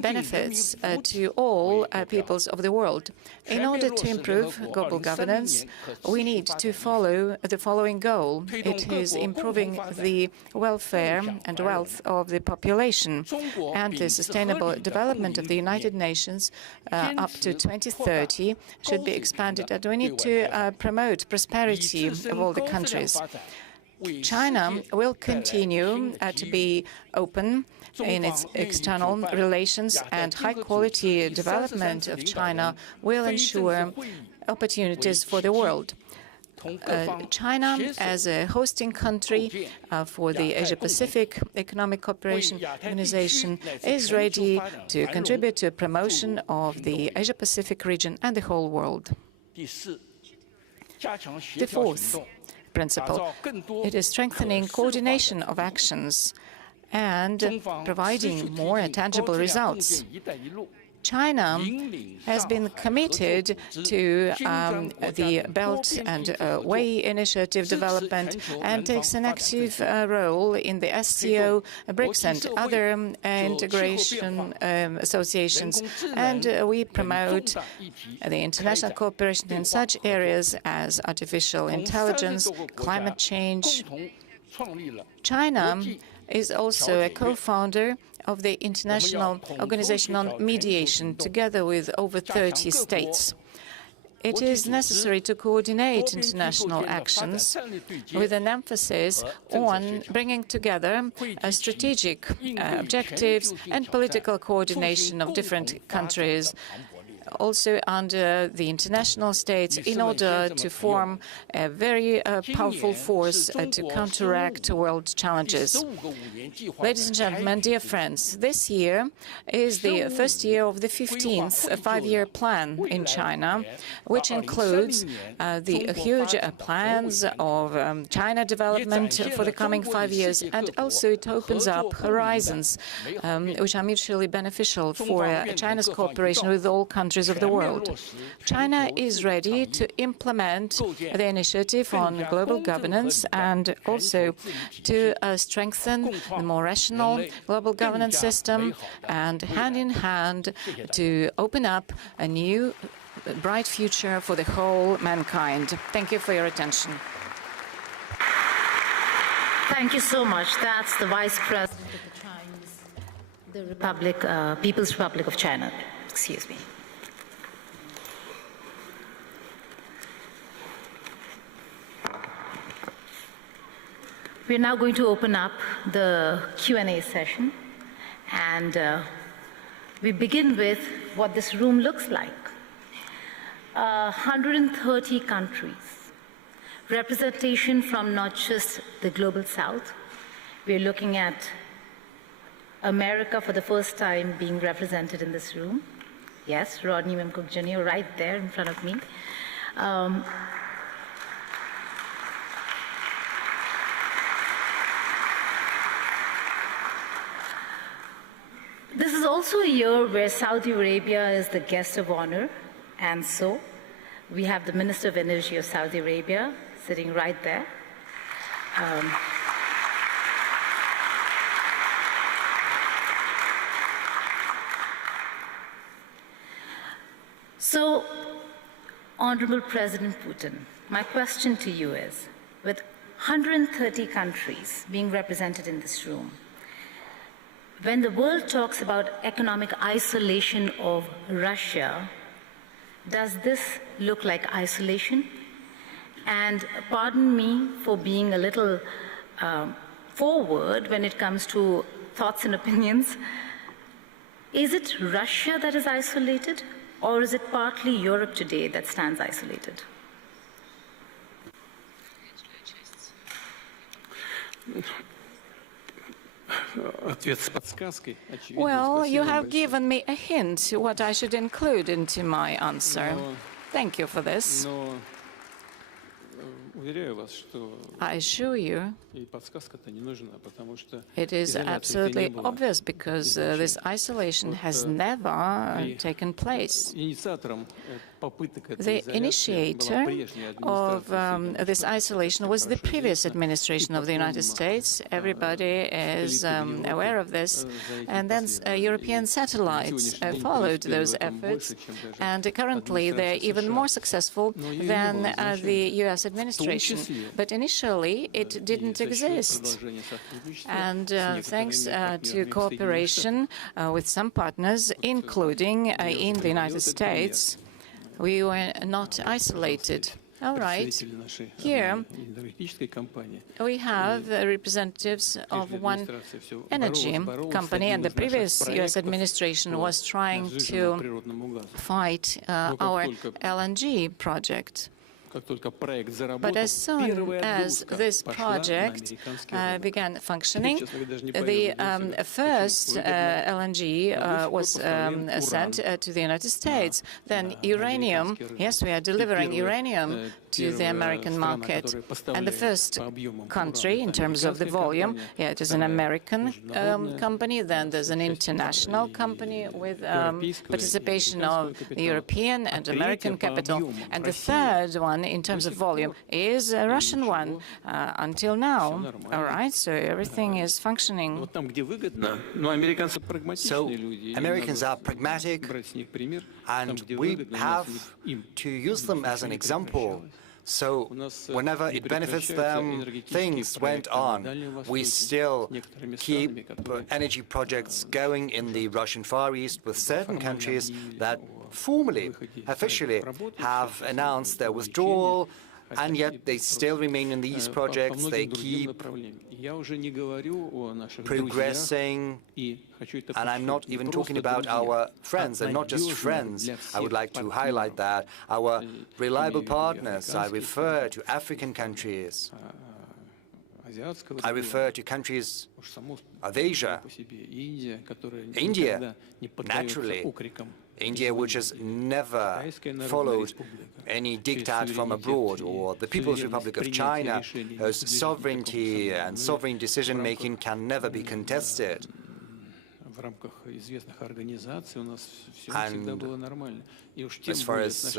benefits to all peoples of the world. In order to improve global governance, we need to follow the following goal. It is improving the welfare and wealth of the population, and the sustainable development of the United Nations up to 2030 should be expanded, and we need to promote prosperity of all the countries. China will continue to be open in its external relations, and high-quality development of China will ensure opportunities for the world. China, as a hosting country for the Asia-Pacific Economic Cooperation Organization, is ready to contribute to promotion of the Asia-Pacific region and the whole world. The fourth principle, it is strengthening coordination of actions and providing more tangible results. China has been committed to the Belt and Way Initiative development and takes an active role in the SCO, BRICS and other integration associations, and we promote the international cooperation in such areas as artificial intelligence, climate change. China is also a co-founder of the International Organization on Mediation, together with over 30 states. It is necessary to coordinate international actions with an emphasis on bringing together strategic objectives and political coordination of different countries, also under the international states, in order to form a very powerful force to counteract world challenges. Ladies and gentlemen, dear friends, this year is the first year of the 15th five-year plan in China, which includes the huge plans of China development for the coming 5 years, and also it opens up horizons which are mutually beneficial for China's cooperation with all countries of the world. China is ready to implement the initiative on global governance and also to strengthen the more rational global governance system, and hand in hand to open up a new bright future for the whole mankind. Thank you for your attention. Thank you so much. That's the Vice President of the Republic, People's Republic of China. Excuse me. We're now going to open up the Q&A session, and we begin with what this room looks like. 130 countries, representation from not just the global south. We're looking at America for the first time being represented in this room. Yes, Rodney Mimcook Jr. right there in front of me. This is also a year where Saudi Arabia is the guest of honor, and so we have the Minister of Energy of Saudi Arabia sitting right there. So, Honorable President Putin, my question to you is, with 130 countries being represented in this room, when the world talks about economic isolation of Russia, does this look like isolation? And pardon me for being a little forward when it comes to thoughts and opinions. Is it Russia that is isolated, or is it partly Europe today that stands isolated? Well, you have given me a hint what I should include into my answer. Thank you for this. I assure you, it is absolutely obvious, because this isolation has never taken place. The initiator of this isolation was the previous administration of the United States. Everybody is aware of this. And then European satellites followed those efforts. And currently, they're even more successful than the U.S. administration. But initially, it didn't exist. And thanks to cooperation with some partners, including in the United States, we were not isolated. All right. Here, we have representatives of one energy company, and the previous U.S. administration was trying to fight our LNG project. But as soon as this project began functioning, the first LNG was sent to the United States. Then uranium, yes, we are delivering uranium to the American market. And the first country, in terms of the volume, yeah, it is an American company. Then there's an international company with participation of the European and American capital. And the third one, in terms of volume, is a Russian one until now. All right, so everything is functioning. So Americans are pragmatic, and we have to use them as an example. So whenever it benefits them, things went on. We still keep energy projects going in the Russian Far East with certain countries that formally, officially have announced their withdrawal, and yet they still remain in these projects. They keep progressing, and I'm not even talking about our friends, and not just friends. I would like to highlight that. Our reliable partners, I refer to African countries. I refer to countries of Asia, India, naturally. India, which has never followed any diktat from abroad, or the People's Republic of China, whose sovereignty and sovereign decision-making can never be contested. And as far as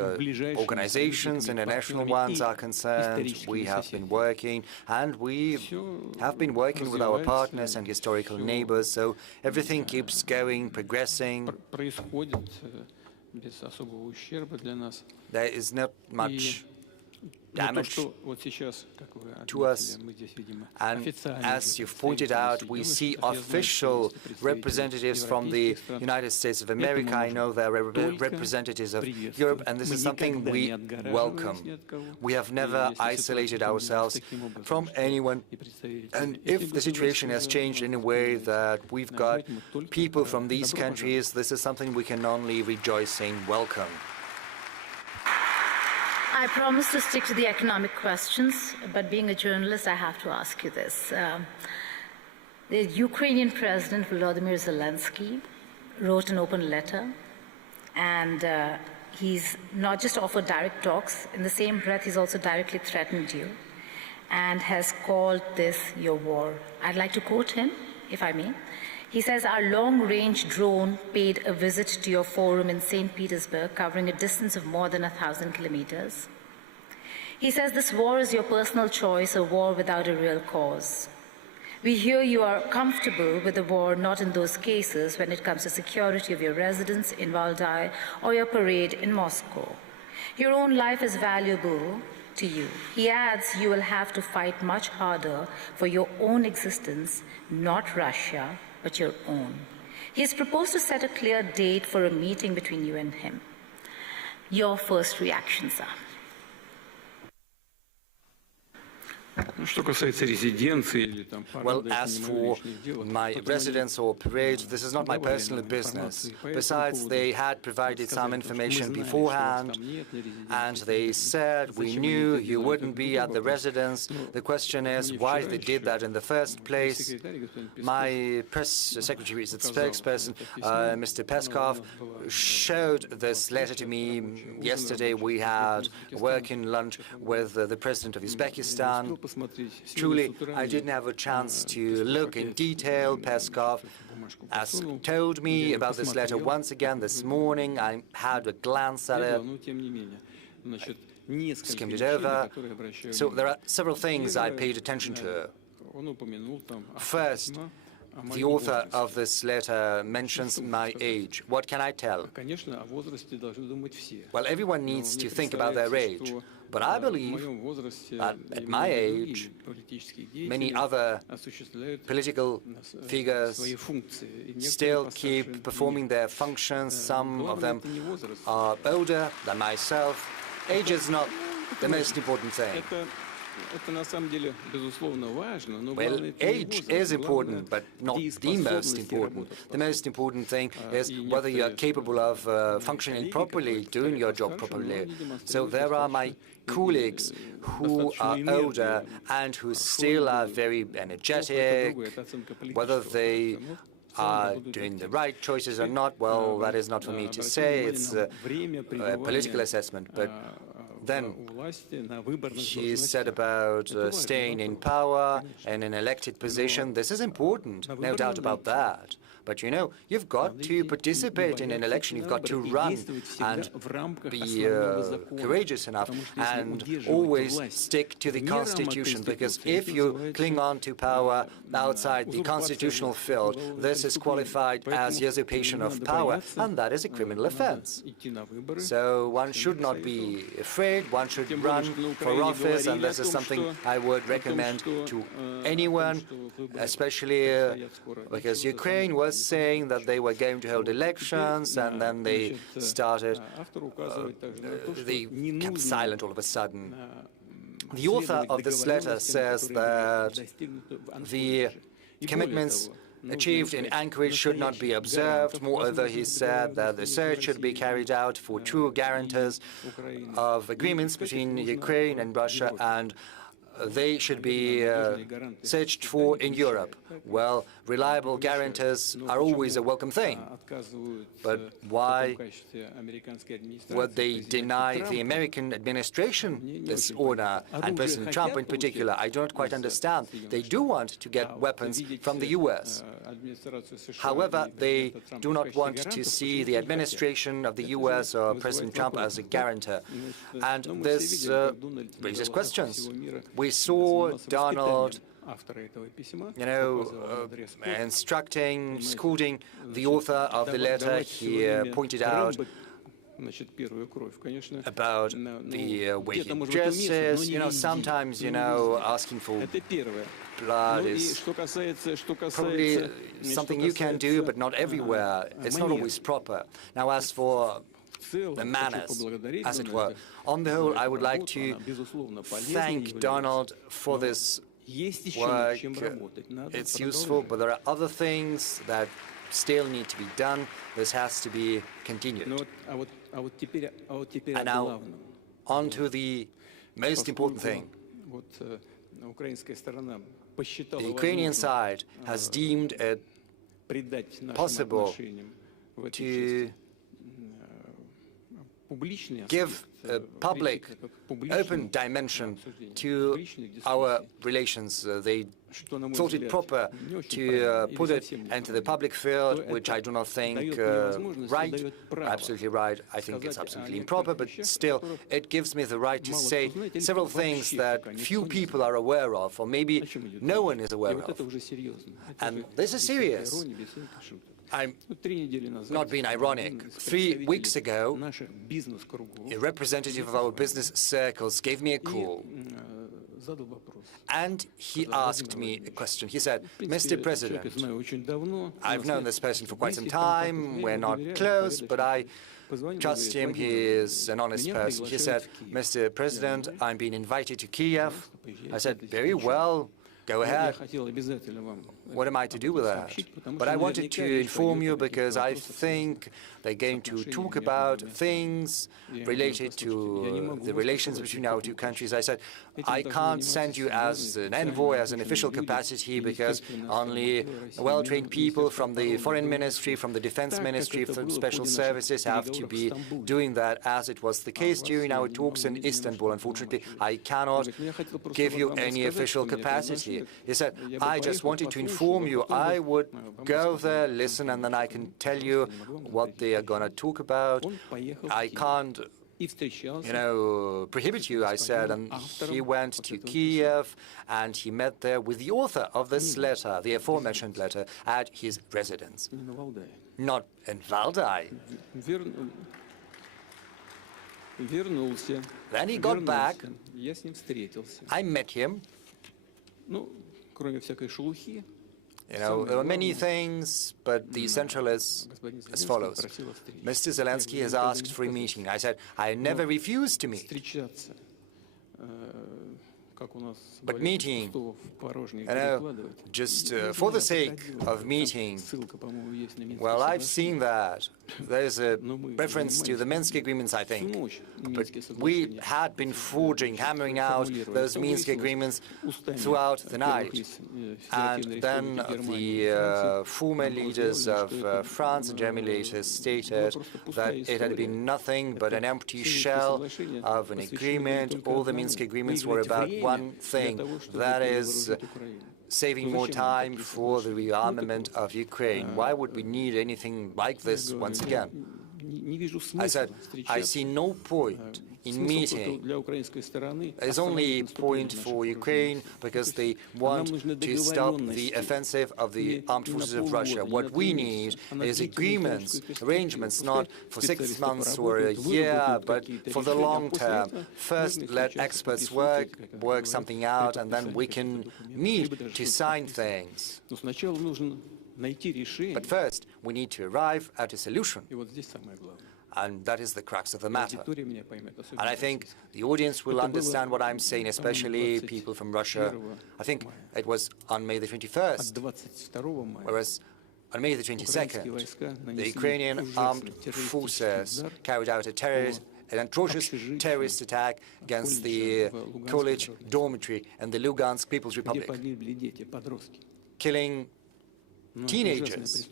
organizations, international ones are concerned, we have been working, and we have been working with our partners and historical neighbors, so everything keeps going, progressing. There is not much damage to us. And as you've pointed out, we see official representatives from the United States of America. I know there are representatives of Europe, and this is something we welcome. We have never isolated ourselves from anyone. And if the situation has changed in a way that we've got people from these countries, this is something we can only rejoice in, welcome. I promised to stick to the economic questions, but being a journalist, I have to ask you this. The Ukrainian President Vladimir Zelensky wrote an open letter, and he's not just offered direct talks. In the same breath, he's also directly threatened you and has called this your war. I'd like to quote him, if I may. He says, "Our long-range drone paid a visit to your forum in St. Petersburg, covering a distance of more than 1,000 kilometers. He says this war is your personal choice, a war without a real cause. We hear you are comfortable with the war, not in those cases when it comes to security of your residence in Valdai or your parade in Moscow. Your own life is valuable to you." He adds, "You will have to fight much harder for your own existence, not Russia, but your own." He has proposed to set a clear date for a meeting between you and him. Your first reactions are? Well, as for my residence or parade, this is not my personal business. Besides, they had provided some information beforehand, and they said, "We knew you wouldn't be at the residence." The question is why they did that in the first place. My press secretary, the spokesperson, Mr. Peskov, showed this letter to me yesterday. We had a working lunch with the president of Uzbekistan. Truly, I didn't have a chance to look in detail. Peskov has told me about this letter once again this morning. I had a glance at it, skimmed it over. So there are several things I paid attention to. First, the author of this letter mentions my age. What can I tell? Well, everyone needs to think about their age. But I believe that at my age, many other political figures still keep performing their functions. Some of them are older than myself. Age is not the most important thing. Well, age is important, but not the most important. The most important thing is whether you are capable of functioning properly, doing your job properly. So there are my colleagues who are older and who still are very energetic. Whether they are doing the right choices or not, well, that is not for me to say. It's a political assessment. But then she said about staying in power and an elected position. This is important, no doubt about that. But you know, you've got to participate in an election, you've got to run and be courageous enough and always stick to the Constitution, because if you cling on to power outside the constitutional field, this is qualified as usurpation of power, and that is a criminal offense. So one should not be afraid, one should run for office, and this is something I would recommend to anyone, especially because Ukraine was saying that they were going to hold elections, and then they started, they kept silent all of a sudden. The author of this letter says that the commitments achieved in Anchorage should not be observed. Moreover, he said that the search should be carried out for true guarantors of agreements between Ukraine and Russia, and they should be searched for in Europe. Well, reliable guarantors are always a welcome thing. But why would they deny the American administration this honor, and President Trump in particular? I do not quite understand. They do want to get weapons from the U.S. However, they do not want to see the administration of the U.S. or President Trump as a guarantor. And this raises questions. We saw Donald, you know, instructing, scolding the author of the letter. He pointed out about the way he dresses. You know, sometimes, you know, asking for blood is probably something you can do, but not everywhere. It's not always proper. Now, as for the manners, as it were, on the whole, I would like to thank Donald for this work. It's useful, but there are other things that still need to be done. This has to be continued. And now, on to the most important thing. The Ukrainian side has deemed it possible to give a public, open dimension to our relations. They thought it proper to put it into the public field, which I do not think right, absolutely right. I think it's absolutely improper, but still, it gives me the right to say several things that few people are aware of, or maybe no one is aware of. And this is serious. I'm not being ironic. 3 weeks ago, a representative of our business circles gave me a call, and he asked me a question. He said, "Mr. President, I've known this person for quite some time. We're not close, but I trust him. He is an honest person." He said, "Mr. President, I'm being invited to Kiev." I said, "Very well. Go ahead. What am I to do with that? But I wanted to inform you because I think they're going to talk about things related to the relations between our two countries." I said, "I can't send you as an envoy, as an official capacity, because only well-trained people from the Foreign Ministry, from the Defense Ministry, from Special Services have to be doing that, as it was the case during our talks in Istanbul. Unfortunately, I cannot give you any official capacity." He said, "I just wanted to inform inform you. I would go there, listen, and then I can tell you what they are going to talk about. I can't, prohibit you, I said. And he went to Kiev, and he met there with the author of this letter, the aforementioned letter, at his residence. Not in Valdai. Then he got back. I met him. There were many things, but the essential is as follows. Mr. Zelensky has asked for a meeting. I said, I never refused to meet. But meeting, just for the sake of meeting, well, I've seen that. There's a reference to the Minsk agreements, I think. But we had been forging, hammering out those Minsk agreements throughout the night. And then the former leaders of France and Germany later stated that it had been nothing but an empty shell of an agreement. All the Minsk agreements were about one thing, that is saving more time for the rearmament of Ukraine. Why would we need anything like this once again? I said, I see no point in meeting. There's only a point for Ukraine because they want to stop the offensive of the armed forces of Russia. What we need is agreements, arrangements, not for 6 months or a year, but for the long term. First, let experts work something out, and then we can meet to sign things. But first, we need to arrive at a solution. And that is the crux of the matter. And I think the audience will understand what I'm saying, especially people from Russia. I think it was on May the 21st, whereas on May the 22nd, the Ukrainian armed forces carried out an atrocious terrorist attack against the college dormitory in the Lugansk People's Republic, killing teenagers.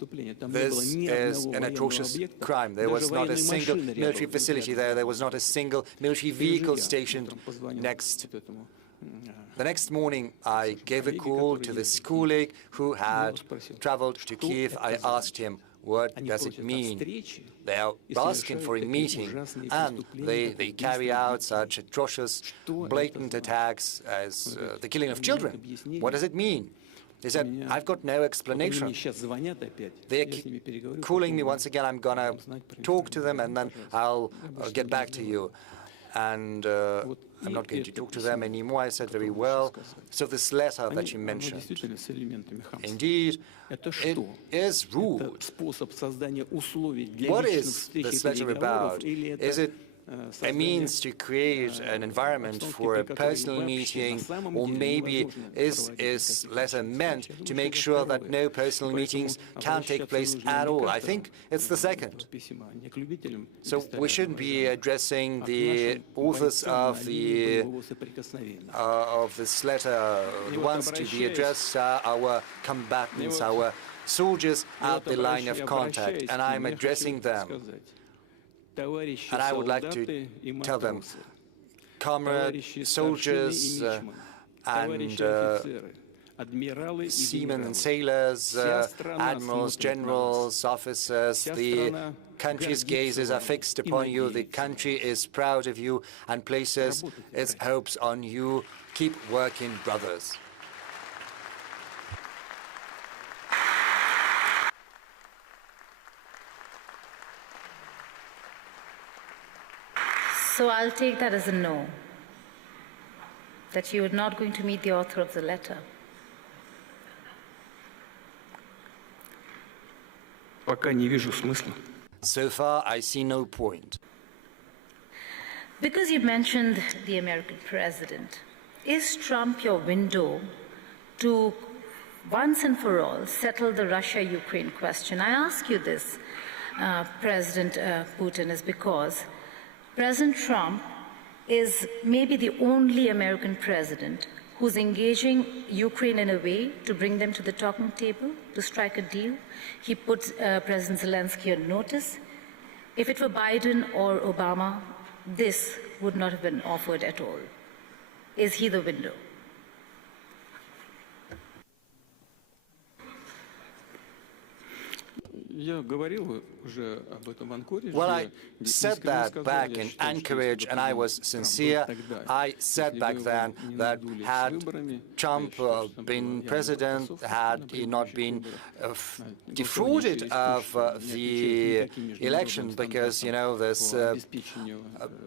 This is an atrocious crime. There was not a single military facility there. There was not a single military vehicle stationed next. The next morning, I gave a call to this colleague who had traveled to Kiev. I asked him, what does it mean? They are asking for a meeting, and they carry out such atrocious, blatant attacks as the killing of children. What does it mean? He said, I've got no explanation. They're calling me once again. I'm going to talk to them, and then I'll get back to you. And I'm not going to talk to them anymore. I said, very well. So this letter that you mentioned, indeed, it is rude. What is this letter about? Is it a means to create an environment for a personal meeting, or maybe is letter meant to make sure that no personal meetings can take place at all? I think it's the second. So we shouldn't be addressing the authors of this letter. The ones to be addressed are our combatants, our soldiers at the line of contact, and I'm addressing them. And I would like to tell them, comrades, soldiers, and seamen and sailors, admirals, generals, officers, the country's gazes are fixed upon you. The country is proud of you and places its hopes on you. Keep working, brothers. So I'll take that as a no, that you are not going to meet the author of the letter. So far, I see no point. Because you mentioned the American president, is Trump your window to once and for all settle the Russia-Ukraine question? I ask you this, President Putin, is because President Trump is maybe the only American president who's engaging Ukraine in a way to bring them to the talking table, to strike a deal. He put President Zelensky on notice. If it were Biden or Obama, this would not have been offered at all. Is he the window? Well, I said that back in Anchorage, and I was sincere. I said back then that had Trump been president, had he not been defrauded of the election, because, you know, this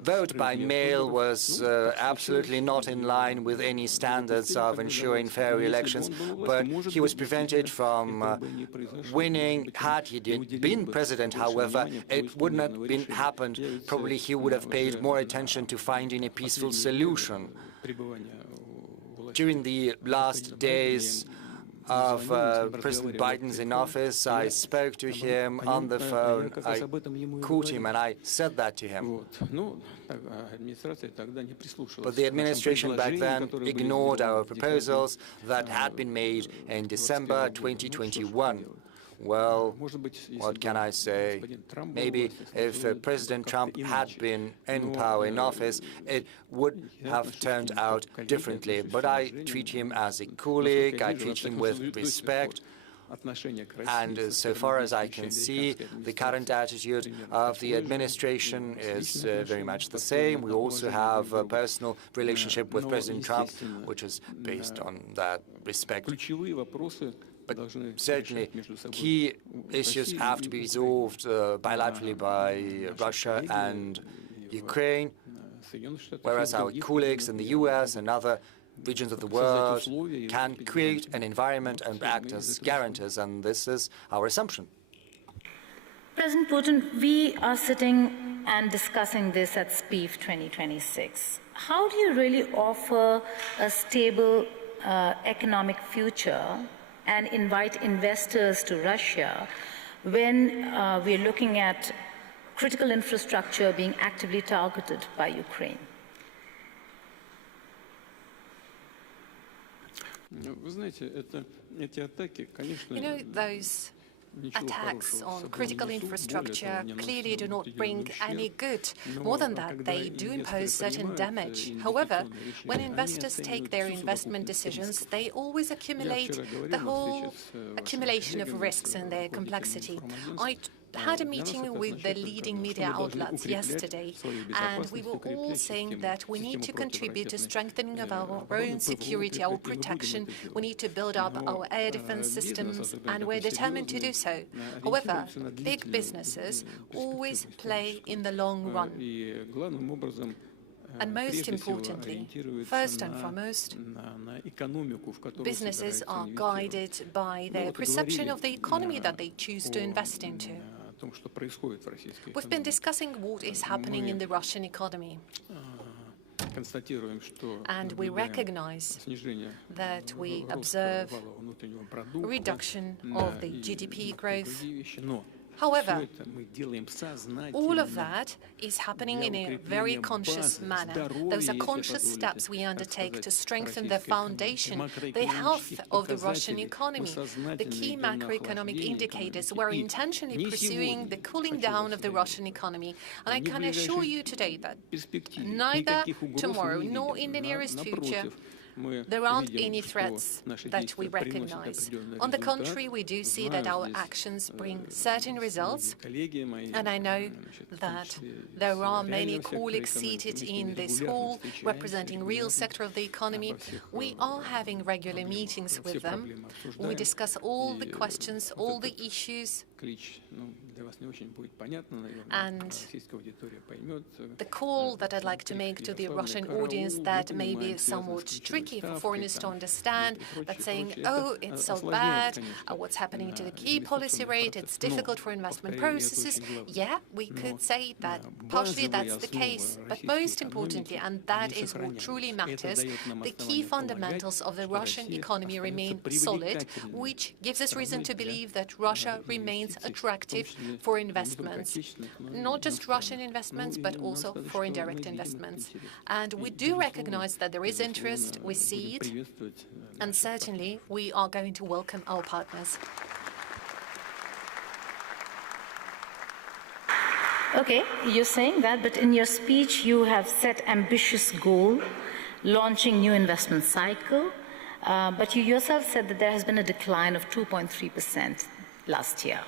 vote by mail was absolutely not in line with any standards of ensuring fair elections, but he was prevented from winning. Had he been president, however, it would not have happened. Probably he would have paid more attention to finding a peaceful solution. During the last days of President Biden's in office, I spoke to him on the phone. I called him and I said that to him. But the administration back then ignored our proposals that had been made in December 2021. Well, what can I say? Maybe if President Trump had been in power, in office, it would have turned out differently. But I treat him as a colleague, I treat him with respect. And so far as I can see, the current attitude of the administration is very much the same. We also have a personal relationship with President Trump, which is based on that respect. But certainly, key issues have to be resolved bilaterally by Russia and Ukraine, whereas our colleagues in the US and other regions of the world can create an environment and act as guarantors, and this is our assumption. President Putin, we are sitting and discussing this at SPIEF 2026. How do you really offer a stable economic future and invite investors to Russia when we're looking at critical infrastructure being actively targeted by Ukraine? You know, those attacks on critical infrastructure clearly do not bring any good. More than that, they do impose certain damage. However, when investors take their investment decisions, they always accumulate the whole accumulation of risks and their complexity. I had a meeting with the leading media outlets yesterday, and we were all saying that we need to contribute to strengthening of our own security, our protection. We need to build up our air defense systems, and we're determined to do so. However, big businesses always play in the long run. And most importantly, first and foremost, businesses are guided by their perception of the economy that they choose to invest into. We've been discussing what is happening in the Russian economy. And we recognize that we observe a reduction of the GDP growth. However, all of that is happening in a very conscious manner. Those are conscious steps we undertake to strengthen the foundation, the health of the Russian economy. The key macroeconomic indicators were intentionally pursuing the cooling down of the Russian economy. And I can assure you today that neither tomorrow nor in the nearest future there aren't any threats that we recognize. On the contrary, we do see that our actions bring certain results, and I know that there are many colleagues seated in this hall representing real sector of the economy. We are having regular meetings with them. We discuss all the questions, all the issues, and the call that I'd like to make to the Russian audience that may be somewhat tricky for foreigners to understand, that saying, oh, it's so bad, what's happening to the key policy rate, it's difficult for investment processes. Yeah, we could say that partially that's the case, but most importantly, and that is what truly matters, the key fundamentals of the Russian economy remain solid, which gives us reason to believe that Russia remains attractive for investments, not just Russian investments, but also foreign direct investments. And we do recognize that there is interest, we see it, and certainly we are going to welcome our partners. Okay, you're saying that, but in your speech you have set ambitious goal, launching new investment cycle, but you yourself said that there has been a decline of 2.3% last year.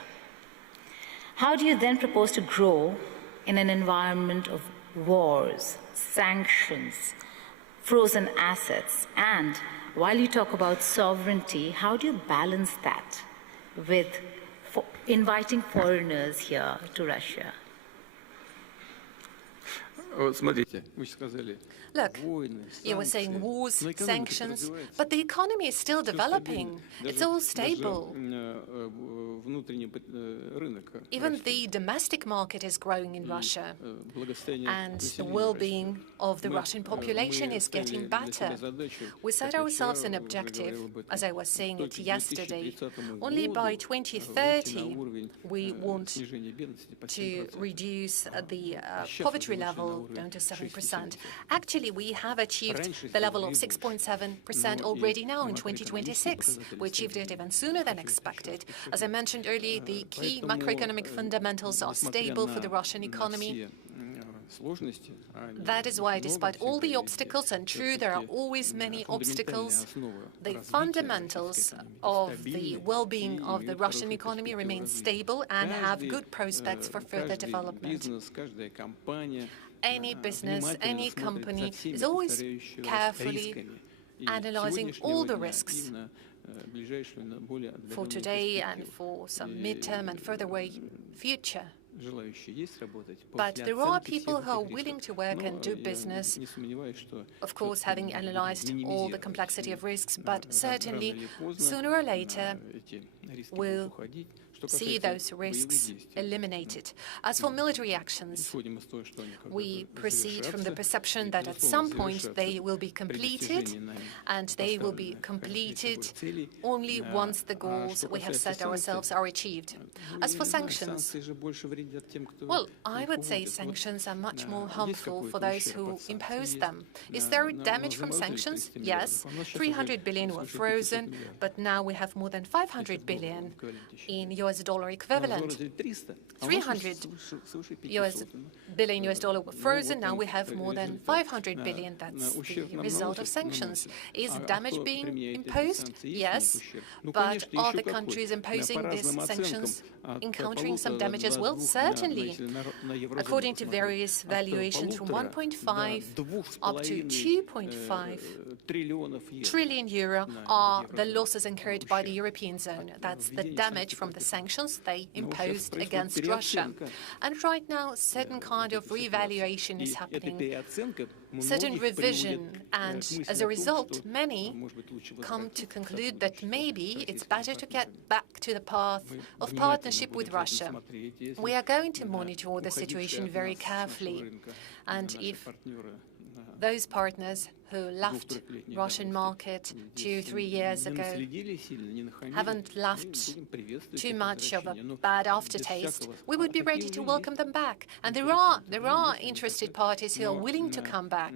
How do you then propose to grow in an environment of wars, sanctions, frozen assets? And while you talk about sovereignty, how do you balance that with inviting foreigners here to Russia? Look, you were saying wars, sanctions, but the economy is still developing. It's all stable. Even the domestic market is growing in Russia, and the well-being of the Russian population is getting better. We set ourselves an objective, as I was saying it yesterday. Only by 2030, we want to reduce the poverty level down to 7%. Actually, we have achieved the level of 6.7% already now in 2026. We achieved it even sooner than expected. As I mentioned earlier, the key macroeconomic fundamentals are stable for the Russian economy. That is why, despite all the obstacles, and true, there are always many obstacles, the fundamentals of the well-being of the Russian economy remain stable and have good prospects for further development. Any business, any company is always carefully analyzing all the risks for today and for some midterm and further away future. But there are people who are willing to work and do business, of course, having analyzed all the complexity of risks, but certainly, sooner or later, we'll see those risks eliminated. As for military actions, we proceed from the perception that at some point they will be completed, and they will be completed only once the goals we have set ourselves are achieved. As for sanctions, well, I would say sanctions are much more harmful for those who impose them. Is there damage from sanctions? Yes. 300 billion were frozen, but now we have more than 500 billion in US dollar equivalent. 300 billion US dollar were frozen, now we have more than 500 billion. That's the result of sanctions. Is damage being imposed? Yes. But are the countries imposing these sanctions encountering some damage as well? Certainly. According to various valuations, from 1.5 up to 2.5 trillion euro are the losses incurred by the European zone. That's the damage from the sanctions they imposed against Russia. And right now, certain kind of revaluation is happening, certain revision, and as a result, many come to conclude that maybe it's better to get back to the path of partnership with Russia. We are going to monitor the situation very carefully, and if those partners who left Russian market 2-3 years ago haven't left too much of a bad aftertaste, we would be ready to welcome them back. And there are interested parties who are willing to come back.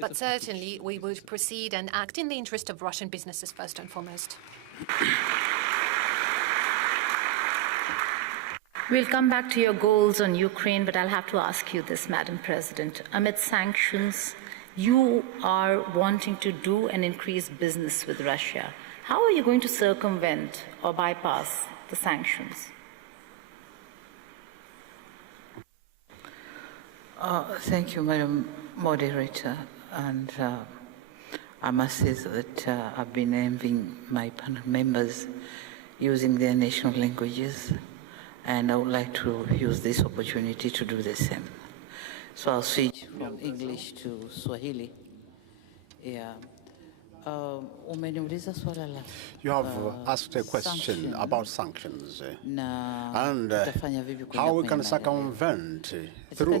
But certainly we would proceed and act in the interest of Russian businesses first and foremost. We'll come back to your goals on Ukraine, but I'll have to ask you this, Madam President. Amid sanctions, you are wanting to do and increase business with Russia. How are you going to circumvent or bypass the sanctions? Thank you, Madam Moderator. And I must say that I've been envying my panel members using their national languages, and I would like to use this opportunity to do the same. So I'll switch from English to Swahili. Yeah. You have asked a question about sanctions and how we can circumvent through. I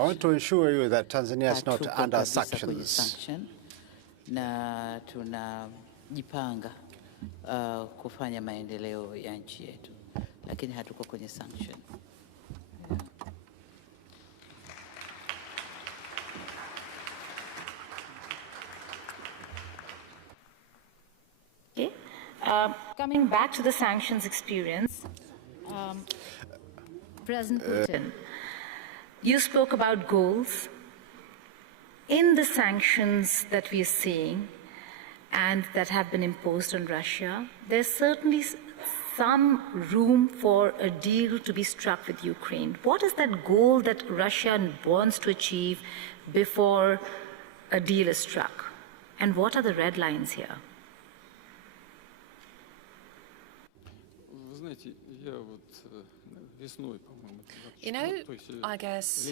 want to assure you that Tanzania is not under sanctions. Kufanya maendeleo ya nchi yetu, lakini hatuko kwenye sanction. Okay. Coming back to the sanctions experience, President Putin, you spoke about goals. In the sanctions that we are seeing, and that have been imposed on Russia, there's certainly some room for a deal to be struck with Ukraine. What is that goal that Russia wants to achieve before a deal is struck? And what are the red lines here? You know, I guess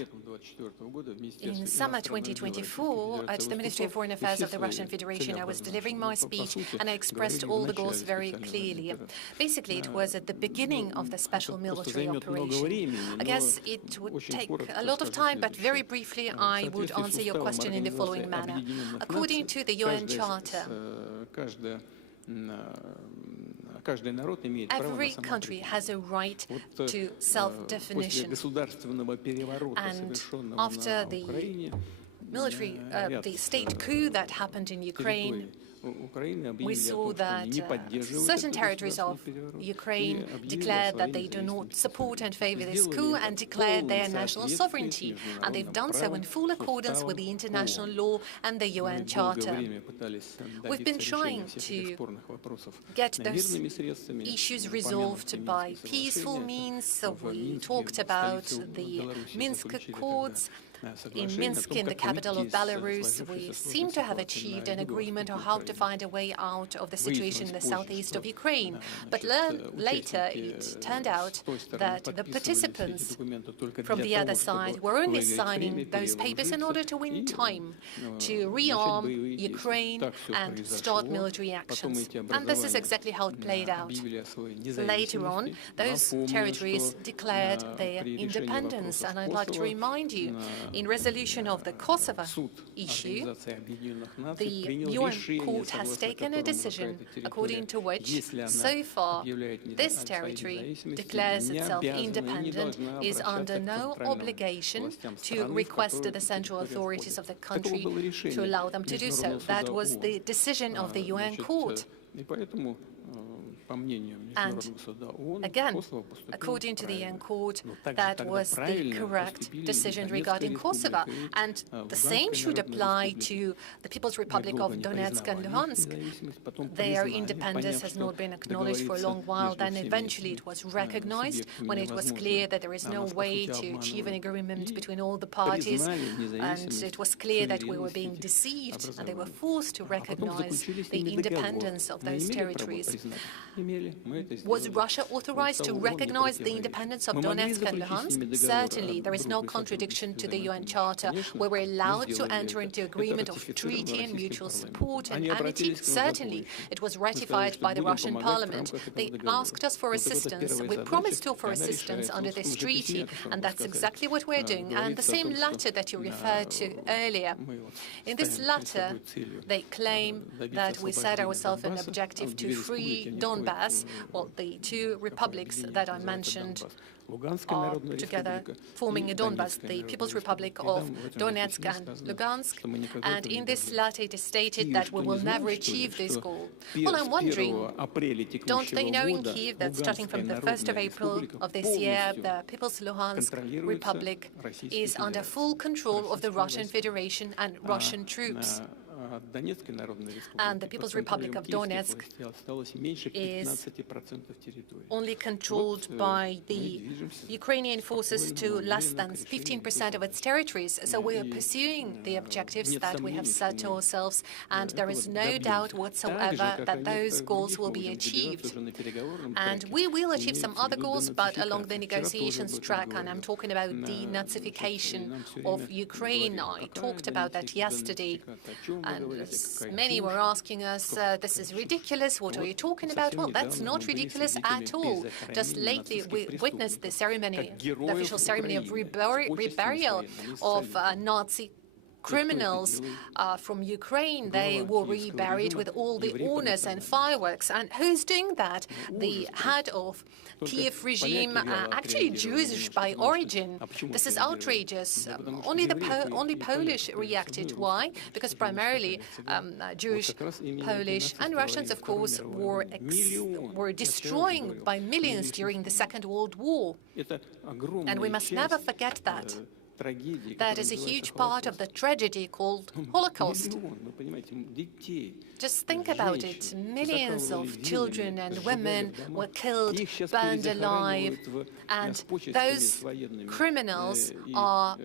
in summer 2024, at the Ministry of Foreign Affairs of the Russian Federation, I was delivering my speech and I expressed all the goals very clearly. Basically, it was at the beginning of the special military operation. I guess it would take a lot of time, but very briefly, I would answer your question in the following manner. According to the UN Charter, every country has a right to self-definition. And after the military, the state coup that happened in Ukraine, we saw that certain territories of Ukraine declared that they do not support and favor this coup and declared their national sovereignty. And they've done so in full accordance with the international law and the UN Charter. We've been trying to get those issues resolved by peaceful means. So we talked about the Minsk Accords. In Minsk, in the capital of Belarus, we seem to have achieved an agreement on how to find a way out of the situation in the southeast of Ukraine. But later, it turned out that the participants from the other side were only signing those papers in order to win time to rearm Ukraine and start military actions. And this is exactly how it played out. Later on, those territories declared their independence. And I'd like to remind you, in resolution of the Kosovo issue, the UN court has taken a decision according to which, so far, this territory declares itself independent, is under no obligation to request the central authorities of the country to allow them to do so. That was the decision of the UN court. And again, according to the UN court, that was the correct decision regarding Kosovo. And the same should apply to the People's Republic of Donetsk and Luhansk. Their independence has not been acknowledged for a long while. Then eventually it was recognized when it was clear that there is no way to achieve an agreement between all the parties. And it was clear that we were being deceived, and they were forced to recognize the independence of those territories. Was Russia authorized to recognize the independence of Donetsk and Luhansk? Certainly, there is no contradiction to the UN Charter. We were allowed to enter into agreement of treaty and mutual support and amity. Certainly, it was ratified by the Russian parliament. They asked us for assistance. We promised to offer assistance under this treaty, and that's exactly what we're doing. And the same letter that you referred to earlier. In this letter, they claim that we set ourselves an objective to free Donbass. Well, the two republics that I mentioned are together forming a Donbass, the People's Republic of Donetsk and Lugansk. And in this letter, it is stated that we will never achieve this goal. Well, I'm wondering, don't they know in Kyiv that starting from the 1st of April of this year, the People's Luhansk Republic is under full control of the Russian Federation and Russian troops? And the People's Republic of Donetsk is only controlled by the Ukrainian forces to less than 15% of its territories. So we are pursuing the objectives that we have set to ourselves, and there is no doubt whatsoever that those goals will be achieved. And we will achieve some other goals, but along the negotiations track, and I'm talking about denazification of Ukraine. I talked about that yesterday. And many were asking us, this is ridiculous, what are you talking about? Well, that's not ridiculous at all. Just lately, we witnessed the ceremony, the official ceremony of reburial of Nazi criminals from Ukraine. They were reburied with all the honors and fireworks. And who's doing that? The head of Kiev regime, actually Jewish by origin. This is outrageous. Only Polish reacted. Why? Because primarily Jewish, Polish, and Russians, of course, were destroying by millions during the Second World War. And we must never forget that. That is a huge part of the tragedy called Holocaust. Just think about it. Millions of children and women were killed, burned alive, and those criminals are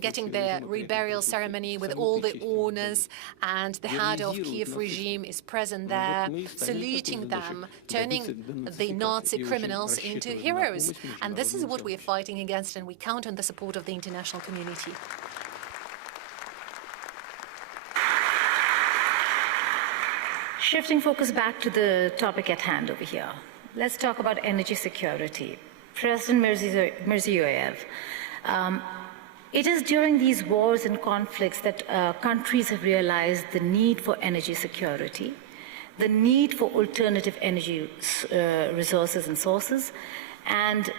getting their reburial ceremony with all the honors, and the head of Kiev regime is present there, saluting them, turning the Nazi criminals into heroes. And this is what we are fighting against, and we count on the support of the international community. Shifting focus back to the topic at hand over here, let's talk about energy security. President Mirziyoyev, it is during these wars and conflicts that countries have realized the need for energy security, the need for alternative energy resources and sources, and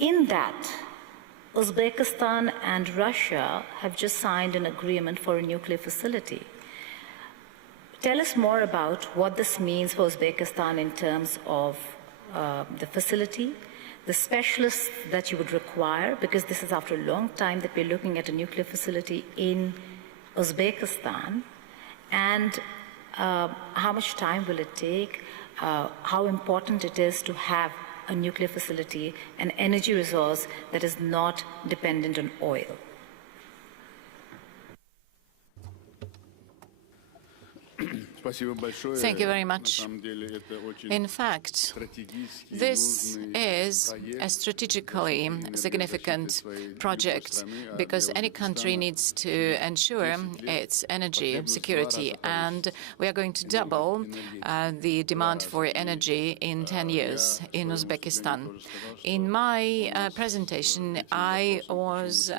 in that, Uzbekistan and Russia have just signed an agreement for a nuclear facility. Tell us more about what this means for Uzbekistan in terms of the facility, the specialists that you would require, because this is after a long time that we're looking at a nuclear facility in Uzbekistan, and how much time will it take, how important it is to have a nuclear facility, an energy resource that is not dependent on oil. Thank you very much. In fact, this is a strategically significant project because any country needs to ensure its energy security, and we are going to double the demand for energy in 10 years in Uzbekistan. In my presentation, I was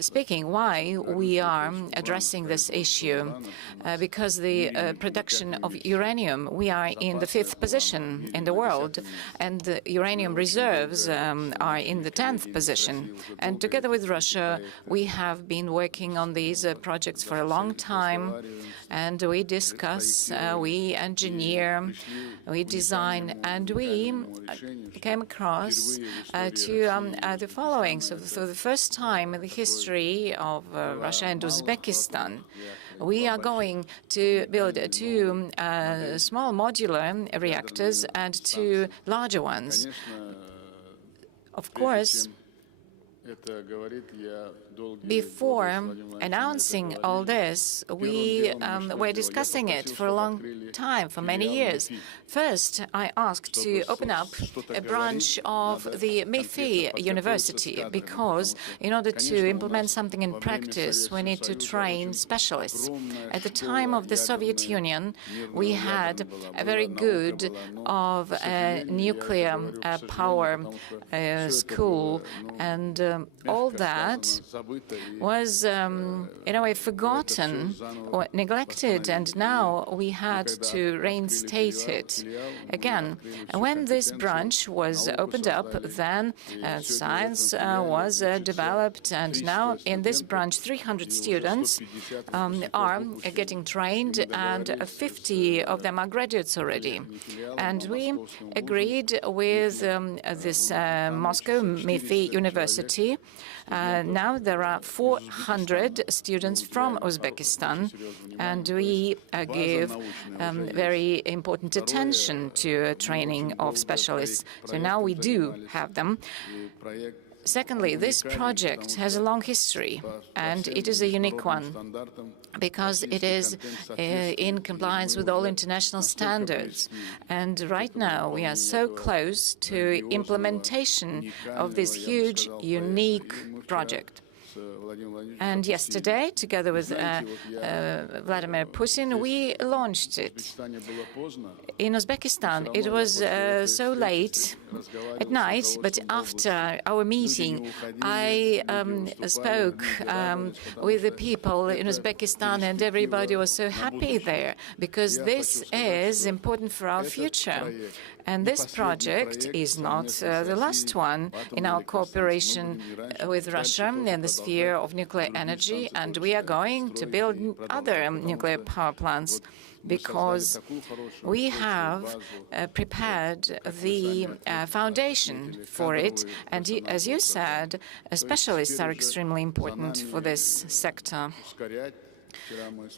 speaking why we are addressing this issue, because the production of uranium, we are in the 5th position in the world, and the uranium reserves are in the 10th position. And together with Russia, we have been working on these projects for a long time, and we discuss, we engineer, we design, and we came across to the following. So for the first time in the history of Russia and Uzbekistan, we are going to build 2 small modular reactors and 2 larger ones. Of course, before announcing all this, we were discussing it for a long time, for many years. First, I asked to open up a branch of the MIFI University, because in order to implement something in practice, we need to train specialists. At the time of the Soviet Union, we had a very good nuclear power school, and all that was in a way forgotten or neglected, and now we had to reinstate it again. When this branch was opened up, then science was developed, and now in this branch 300 students are getting trained, and 50 of them are graduates already. And we agreed with this Moscow MIFI University. Now there are 400 students from Uzbekistan, and we give very important attention to training of specialists. So now we do have them. Secondly, this project has a long history, and it is a unique one because it is in compliance with all international standards. And right now, we are so close to implementation of this huge, unique project. And yesterday, together with Vladimir Putin, we launched it. In Uzbekistan, it was so late at night, but after our meeting, I spoke with the people in Uzbekistan, and everybody was so happy there, because this is important for our future. And this project is not the last one in our cooperation with Russia in the sphere of nuclear energy, and we are going to build other nuclear power plants. because we have prepared the foundation for it. And as you said, specialists are extremely important for this sector.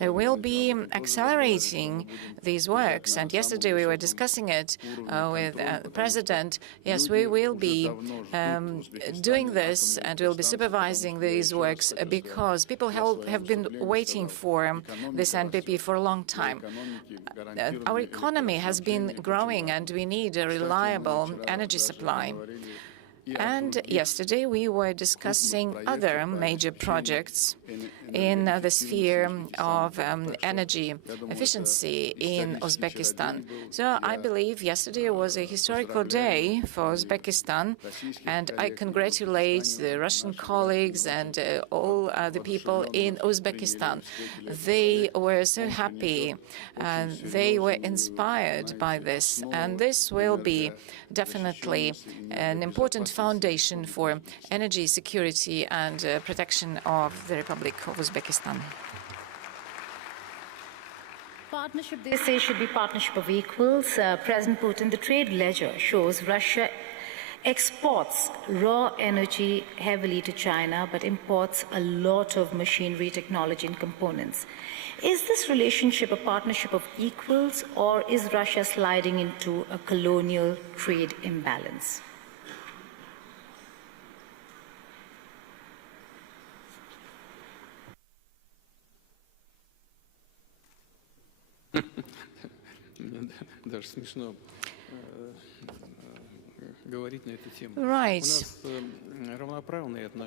They will be accelerating these works, and yesterday we were discussing it with the President. Yes, we will be doing this, and we'll be supervising these works because people have been waiting for this NPP for a long time. Our economy has been growing, and we need a reliable energy supply. And yesterday we were discussing other major projects in the sphere of energy efficiency in Uzbekistan. So I believe yesterday was a historical day for Uzbekistan, and I congratulate the Russian colleagues and all the people in Uzbekistan. They were so happy, they were inspired by this, and this will be definitely an important foundation for energy security and protection of the Republic of Uzbekistan. Partnership, they say, should be partnership of equals. President Putin, the trade ledger shows Russia exports raw energy heavily to China, but imports a lot of machinery, technology, and components. Is this relationship a partnership of equals, or is Russia sliding into a colonial trade imbalance? Right.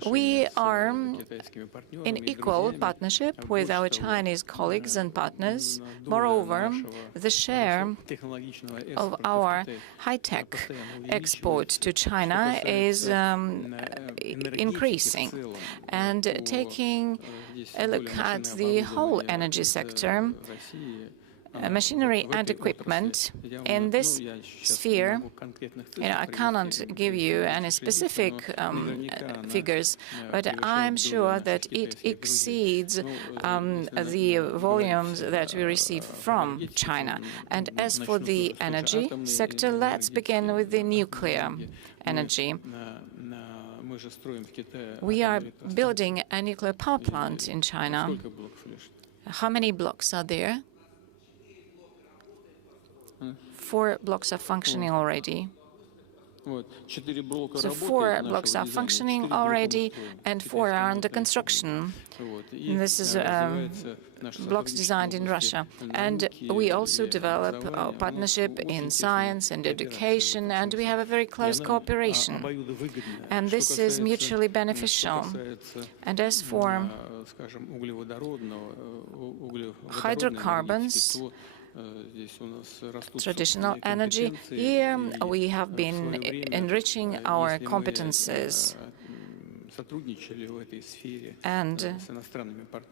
We are in equal partnership with our Chinese colleagues and partners. Moreover, the share of our high-tech export to China is increasing. And taking a look at the whole energy sector, machinery and equipment in this sphere, I cannot give you any specific figures, but I'm sure that it exceeds the volumes that we receive from China. And as for the energy sector, let's begin with the nuclear energy. We are building a nuclear power plant in China. How many blocks are there? 4 blocks are functioning already. So 4 blocks are functioning already, and 4 are under construction. This is blocks designed in Russia. And we also develop our partnership in science and education, and we have a very close cooperation. And this is mutually beneficial. And as for hydrocarbons, traditional energy, here we have been enriching our competences, and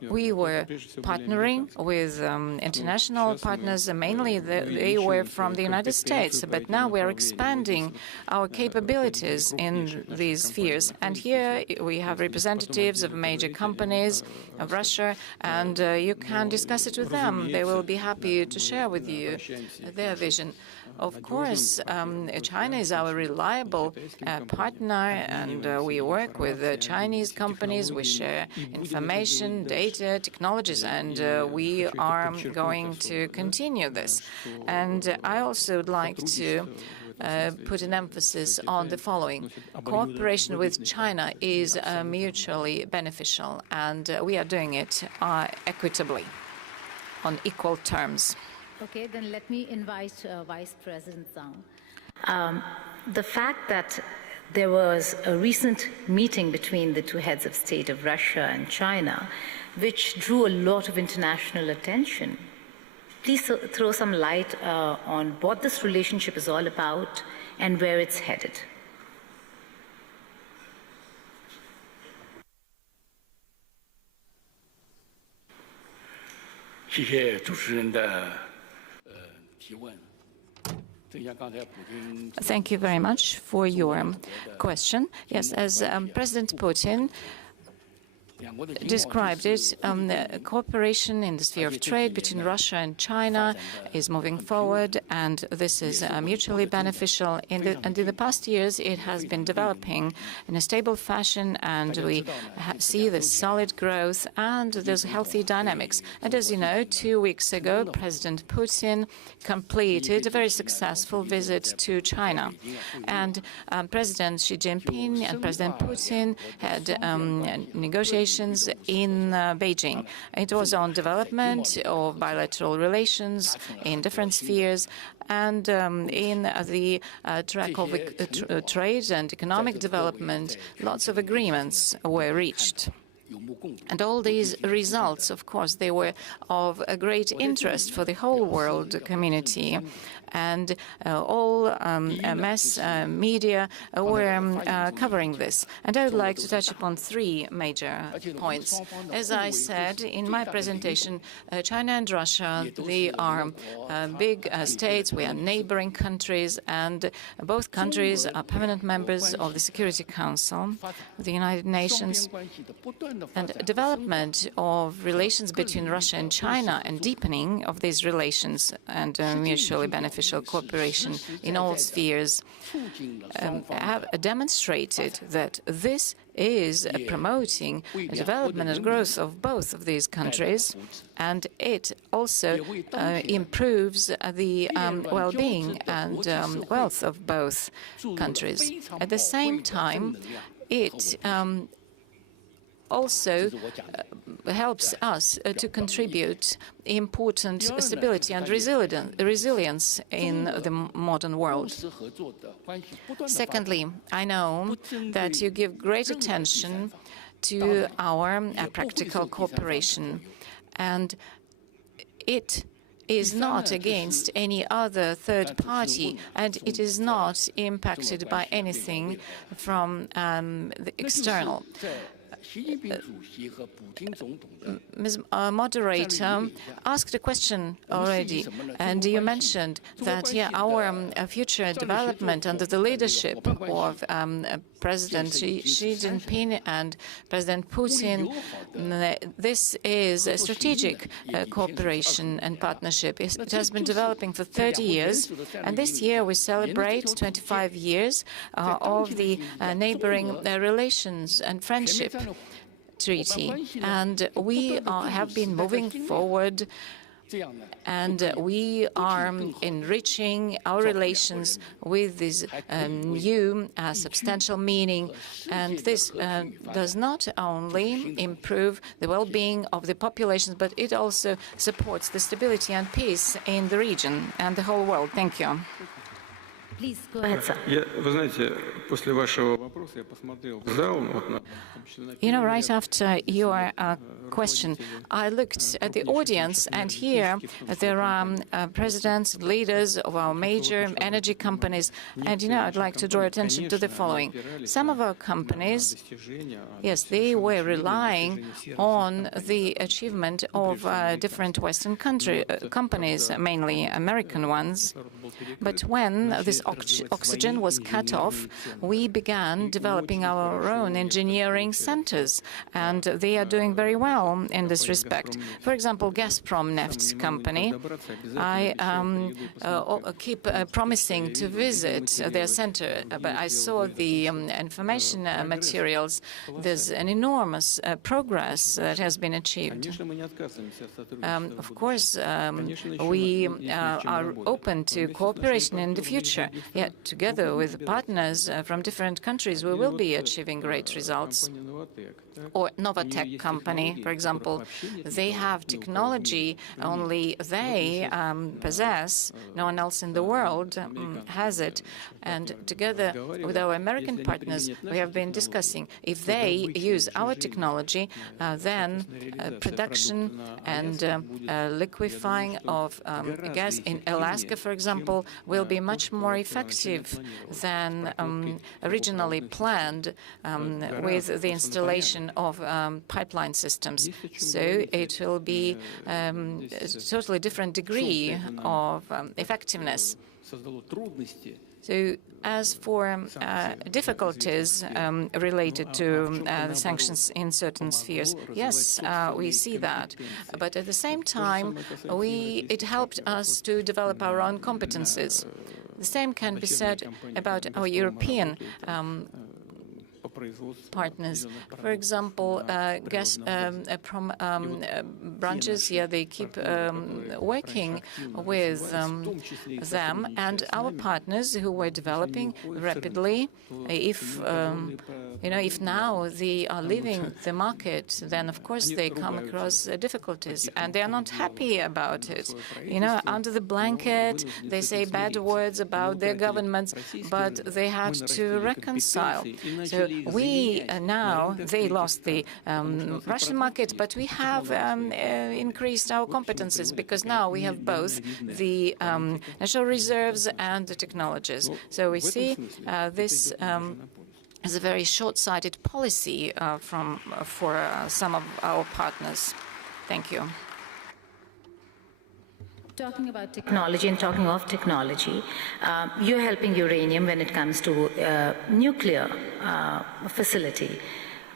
we were partnering with international partners. Mainly they were from the United States, but now we are expanding our capabilities in these spheres. And here we have representatives of major companies of Russia, and you can discuss it with them. They will be happy to share with you their vision. Of course, China is our reliable partner, and we work with Chinese companies. We share information, data, technologies, and we are going to continue this. And I also would like to put an emphasis on the following. Cooperation with China is mutually beneficial, and we are doing it equitably, on equal terms. Okay, then let me invite Vice President Zheng. The fact that there was a recent meeting between the two heads of state of Russia and China, which drew a lot of international attention. Please throw some light on what this relationship is all about and where it's headed. Thank you very much for your question. Yes, as President Putin described it, the cooperation in the sphere of trade between Russia and China is moving forward, and this is mutually beneficial. And in the past years, it has been developing in a stable fashion, and we see this solid growth, and there's healthy dynamics. And as you know, 2 weeks ago, President Putin completed a very successful visit to China. And President Xi Jinping and President Putin had negotiations in Beijing. It was on development of bilateral relations in different spheres, and in the track of trade and economic development, lots of agreements were reached. And all these results, of course, they were of a great interest for the whole world community. And all mass media were covering this. And I would like to touch upon 3 major points. As I said in my presentation, China and Russia, they are big states, we are neighboring countries, and both countries are permanent members of the Security Council of the United Nations. And development of relations between Russia and China and deepening of these relations and mutually beneficial cooperation in all spheres have demonstrated that this is promoting the development and growth of both of these countries, and it also improves the well-being and wealth of both countries. At the same time, it also helps us to contribute important stability and resilience in the modern world. Secondly, I know that you give great attention to our practical cooperation, and it is not against any other third party, and it is not impacted by anything from the external. Ms. Moderator asked a question already, and you mentioned that, our future development under the leadership of President Xi Jinping and President Putin, this is a strategic cooperation and partnership. It has been developing for 30 years, and this year we celebrate 25 years of the neighboring relations and friendship treaty, and we have been moving forward, and we are enriching our relations with this new substantial meaning, and this does not only improve the well-being of the populations, but it also supports the stability and peace in the region and the whole world. Thank you. Please go ahead, sir. You know, right after your question, I looked at the audience, and here there are presidents, leaders of our major energy companies, and, I'd like to draw attention to the following. Some of our companies, yes, they were relying on the achievement of different Western companies, mainly American ones, but when this oxygen was cut off, we began developing our own engineering centers, and they are doing very well in this respect. For example, Gazprom Neft company, I keep promising to visit their center, but I saw the information materials. There's an enormous progress that has been achieved. Of course, we are open to cooperation in the future. Yet, together with partners from different countries, we will be achieving great results. Or Novatech company, for example, they have technology only they possess, no one else in the world has it. And together with our American partners, we have been discussing if they use our technology, then production and liquefying of gas in Alaska, for example, will be much more effective than originally planned with the installation of pipeline systems. So it will be a totally different degree of effectiveness. So as for difficulties related to the sanctions in certain spheres, yes, we see that. But at the same time, it helped us to develop our own competences. The same can be said about our European partners. For example, gas branches, they keep working with them, and our partners who were developing rapidly, if now they are leaving the market, then of course they come across difficulties, and they are not happy about it. Under the blanket, they say bad words about their governments, but they had to reconcile. So they lost the Russian market, but we have increased our competences because now we have both the natural reserves and the technologies. So we see this as a very short-sighted policy for some of our partners. Thank you. Talking about technology and talking of technology, you're helping uranium when it comes to nuclear facility.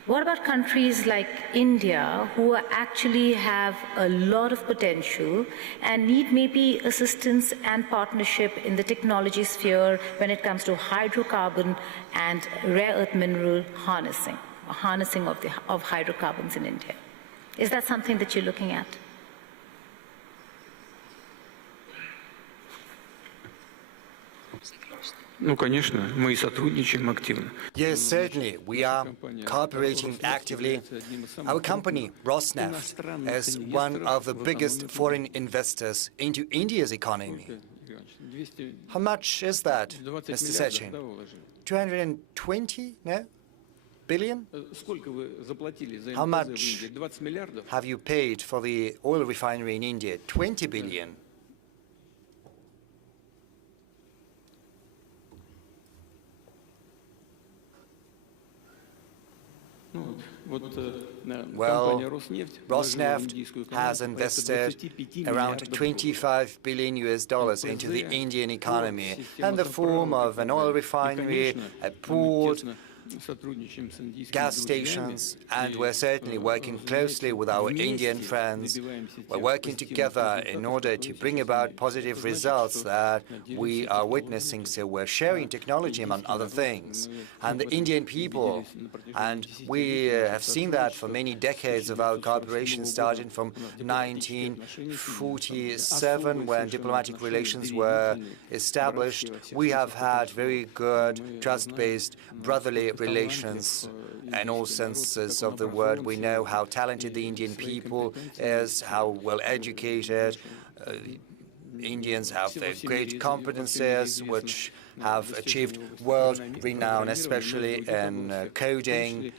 What about countries like India, who actually have a lot of potential and need maybe assistance and partnership in the technology sphere when it comes to hydrocarbon and rare earth mineral harnessing of hydrocarbons in India? Is that something that you're looking at? Yes, certainly. We are cooperating actively. Our company, Rosneft, is one of the biggest foreign investors into India's economy. How much is that, Mr. Sechin? 220 billion? How much have you paid for the oil refinery in India? 20 billion. Well, Rosneft has invested around $25 billion into the Indian economy in the form of an oil refinery, a port, gas stations, and we're certainly working closely with our Indian friends. We're working together in order to bring about positive results that we are witnessing, so we're sharing technology among other things. And the Indian people, and we have seen that for many decades of our cooperation, starting from 1947 when diplomatic relations were established. We have had very good, trust-based, brotherly relations in all senses of the word. We know how talented the Indian people is, how well educated. Indians have their great competences, which have achieved world renown, especially in coding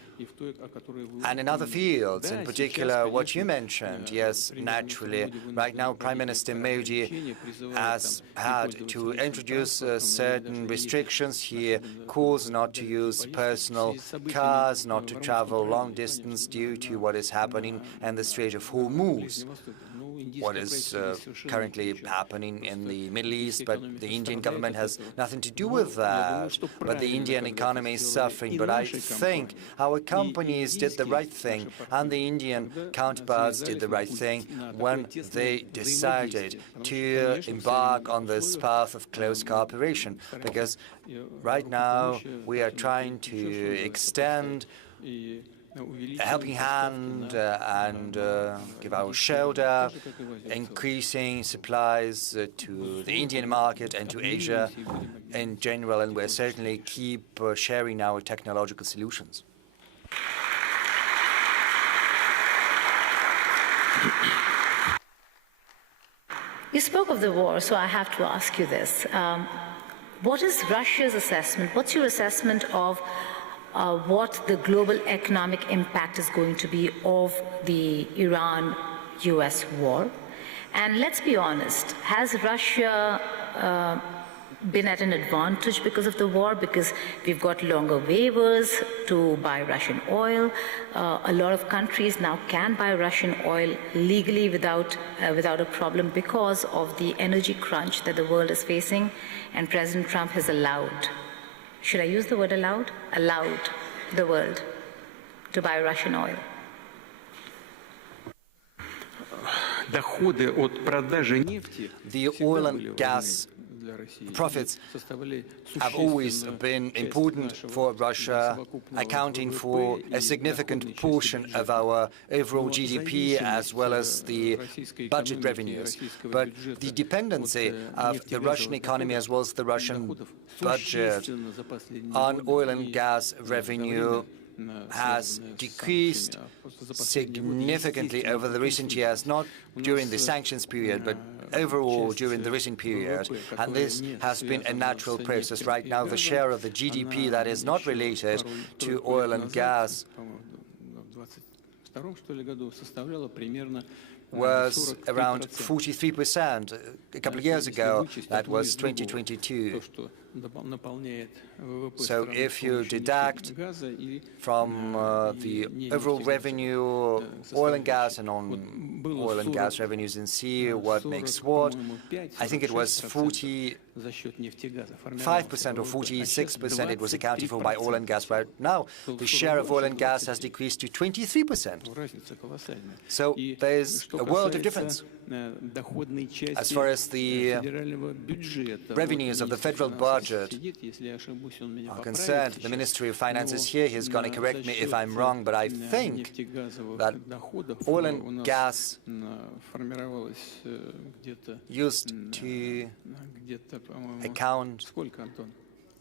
and in other fields, in particular what you mentioned. Yes, naturally. Right now, Prime Minister Modi has had to introduce certain restrictions. He calls not to use personal cars, not to travel long distance due to what is happening in the Strait of Hormuz, what is currently happening in the Middle East, but the Indian government has nothing to do with that. But the Indian economy is suffering. But I think our companies did the right thing, and the Indian counterparts did the right thing when they decided to embark on this path of close cooperation. Because right now we are trying to extend a helping hand and give our shoulder, increasing supplies to the Indian market and to Asia in general, and we'll certainly keep sharing our technological solutions. You spoke of the war, so I have to ask you this. What is Russia's assessment? What's your assessment of what the global economic impact is going to be of the Iran-US war? And let's be honest, has Russia been at an advantage because of the war, because we've got longer waivers to buy Russian oil. A lot of countries now can buy Russian oil legally without a problem because of the energy crunch that the world is facing, and President Trump has allowed, should I use the word allowed? Allowed the world to buy Russian oil. The oil and gas profits have always been important for Russia, accounting for a significant portion of our overall GDP as well as the budget revenues. But the dependency of the Russian economy as well as the Russian budget on oil and gas revenue has decreased significantly over the recent years, not during the sanctions period, but overall during the recent period. And this has been a natural process. Right now, the share of the GDP that is not related to oil and gas was around 43%. A couple of years ago, that was 2022. So if you deduct from the overall revenue, oil and gas and non-oil and gas revenues in sea, what makes what, I think it was 45% or 46% it was accounted for by oil and gas. Right now, the share of oil and gas has decreased to 23%. So there's a world of difference. As far as the revenues of the federal budget are concerned, the Ministry of Finance is here. He's going to correct me if I'm wrong, but I think that oil and gas used to account.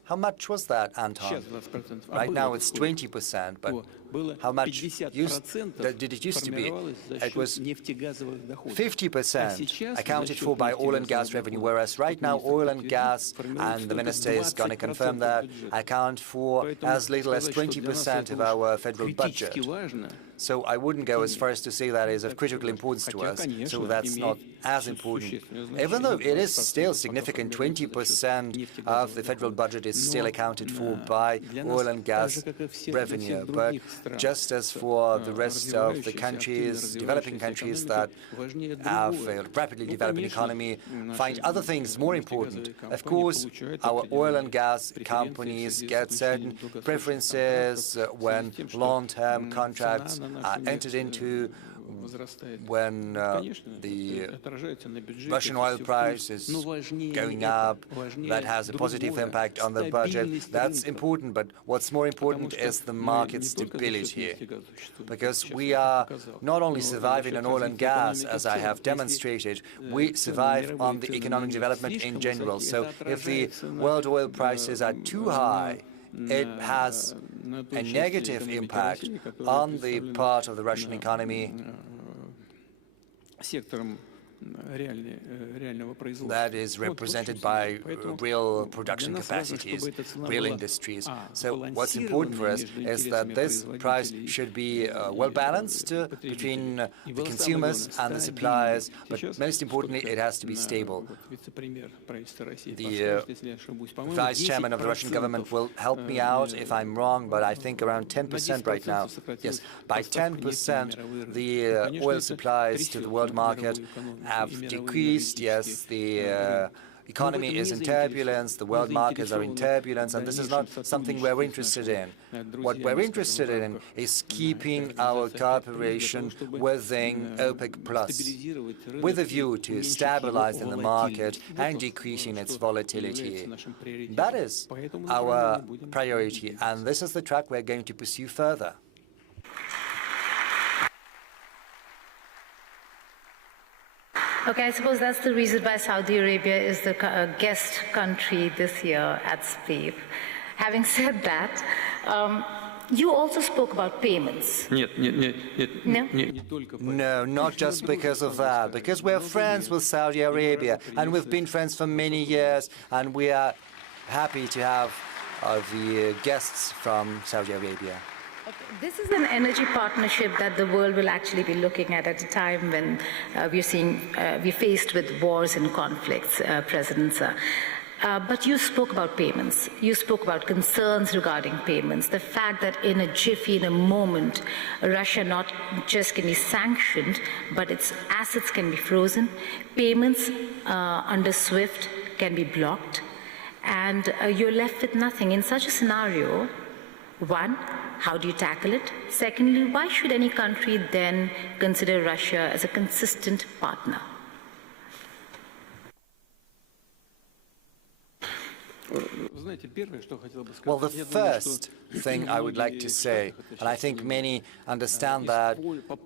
How much was that, Anton? Right now it's 20%, but how much did it used to be? It was 50% accounted for by oil and gas revenue, whereas right now oil and gas, and the minister is going to confirm that, account for as little as 20% of our federal budget. So I wouldn't go as far as to say that is of critical importance to us, so that's not as important. Even though it is still significant, 20% of the federal budget is still accounted for by oil and gas revenue. But just as for the rest of the countries, developing countries that have a rapidly developing economy, find other things more important. Of course, our oil and gas companies get certain preferences when long-term contracts are entered into, when the Russian oil price is going up. That has a positive impact on the budget. That's important, but what's more important is the market stability, because we are not only surviving on oil and gas, as I have demonstrated, we survive on the economic development in general. So if the world oil prices are too high, it has a negative impact on the part of the Russian economy that is represented by real production capacities, real industries. So what's important for us is that this price should be well-balanced between the consumers and the suppliers, but most importantly, it has to be stable. The vice chairman of the Russian government will help me out if I'm wrong, but I think around 10% right now. Yes, by 10%, the oil supplies to the world market have decreased. Yes, the economy is in turbulence, the world markets are in turbulence, and this is not something we're interested in. What we're interested in is keeping our cooperation within OPEC+, with a view to stabilizing the market and decreasing its volatility. That is our priority, and this is the track we're going to pursue further. Okay, I suppose that's the reason why Saudi Arabia is the guest country this year at SPIEF. Having said that, you also spoke about payments. No, not just because of that, because we're friends with Saudi Arabia, and we've been friends for many years, and we are happy to have the guests from Saudi Arabia. This is an energy partnership that the world will actually be looking at a time when we're faced with wars and conflicts, President Sir. But you spoke about payments. You spoke about concerns regarding payments. The fact that in a jiffy, in a moment, Russia not just can be sanctioned, but its assets can be frozen. Payments under SWIFT can be blocked. And you're left with nothing. In such a scenario, one, how do you tackle it? Secondly, why should any country then consider Russia as a consistent partner? Well, the first thing I would like to say, and I think many understand that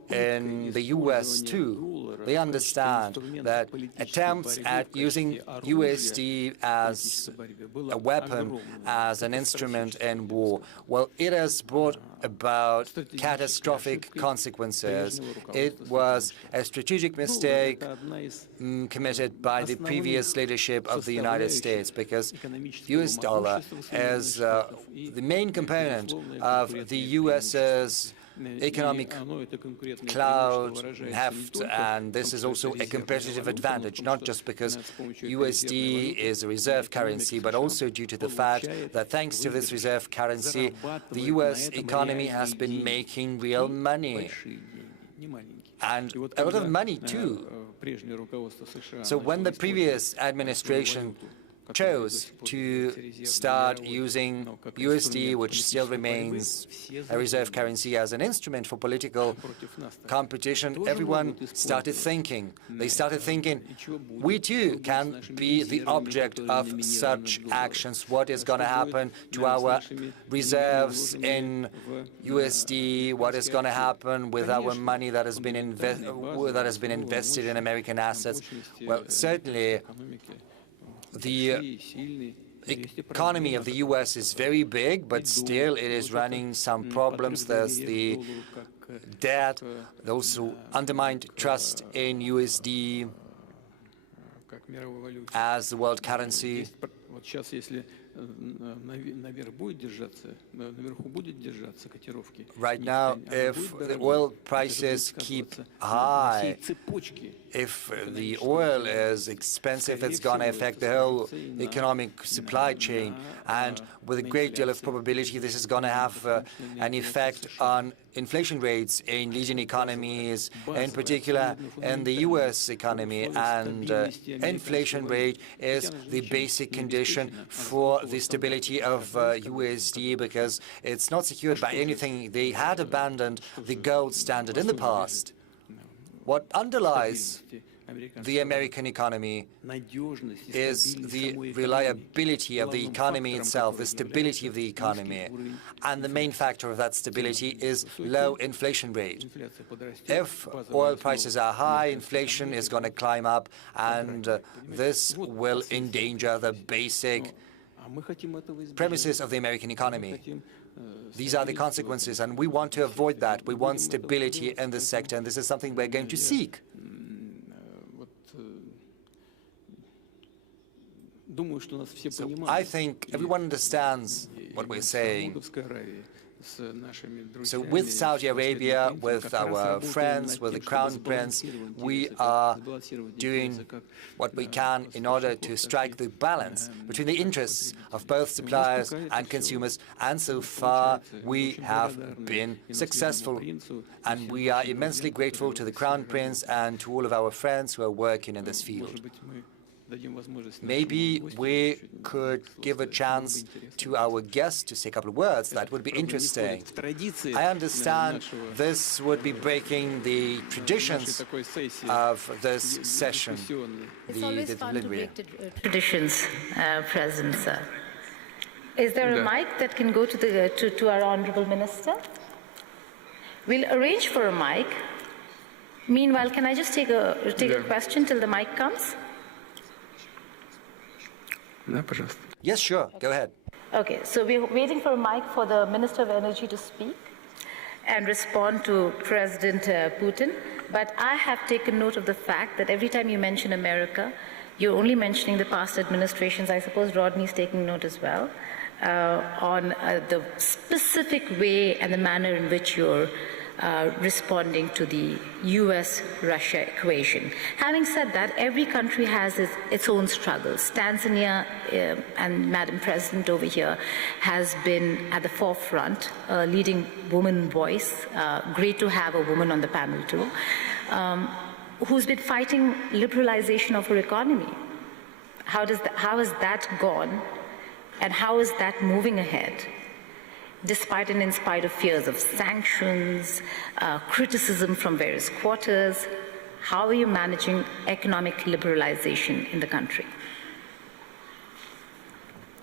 in the US too, they understand that attempts at using USD as a weapon, as an instrument in war, well, it has brought about catastrophic consequences. It was a strategic mistake committed by the previous leadership of the United States, because US dollar is the main component of the US's economic cloud heft, and this is also a competitive advantage, not just because USD is a reserve currency, but also due to the fact that thanks to this reserve currency, the US economy has been making real money, and a lot of money too. So when the previous administration chose to start using USD, which still remains a reserve currency, as an instrument for political competition, everyone started thinking. They started thinking, we too can be the object of such actions. What is going to happen to our reserves in USD? What is going to happen with our money that has been invested in American assets? Well, certainly, the economy of the US is very big, but still it is running some problems. There's the debt, also undermined trust in USD as the world currency. Right now, if the oil prices keep high, if the oil is expensive, it's going to affect the whole economic supply chain. And with a great deal of probability, this is going to have an effect on inflation rates in leading economies, in particular in the US economy. And inflation rate is the basic condition for the stability of USD, because it's not secured by anything. They had abandoned the gold standard in the past. What underlies the American economy is the reliability of the economy itself, the stability of the economy. And the main factor of that stability is low inflation rate. If oil prices are high, inflation is going to climb up, and this will endanger the basic premises of the American economy. These are the consequences, and we want to avoid that. We want stability in this sector, and this is something we're going to seek. So I think everyone understands what we're saying. So with Saudi Arabia, with our friends, with the Crown Prince, we are doing what we can in order to strike the balance between the interests of both suppliers and consumers. And so far, we have been successful. And we are immensely grateful to the Crown Prince and to all of our friends who are working in this field. Maybe we could give a chance to our guests to say a couple of words. That would be interesting. I understand this would be breaking the traditions of this session. It's always fun to break traditions, President, sir. Is there a mic that can go to our Honourable Minister? We'll arrange for a mic. Meanwhile, can I just take a question till the mic comes? Yes, sure. Go ahead. Okay, so we're waiting for a mic for the Minister of Energy to speak and respond to President Putin. But I have taken note of the fact that every time you mention America, you're only mentioning the past administrations. I suppose Rodney's taking note as well on the specific way and the manner in which you're responding to the US-Russia equation. Having said that, every country has its own struggles. Tanzania, and Madam President over here, has been at the forefront, leading woman voice. Great to have a woman on the panel too, who's been fighting liberalization of her economy. How has that gone, and how is that moving ahead? Despite and in spite of fears of sanctions, criticism from various quarters, how are you managing economic liberalization in the country?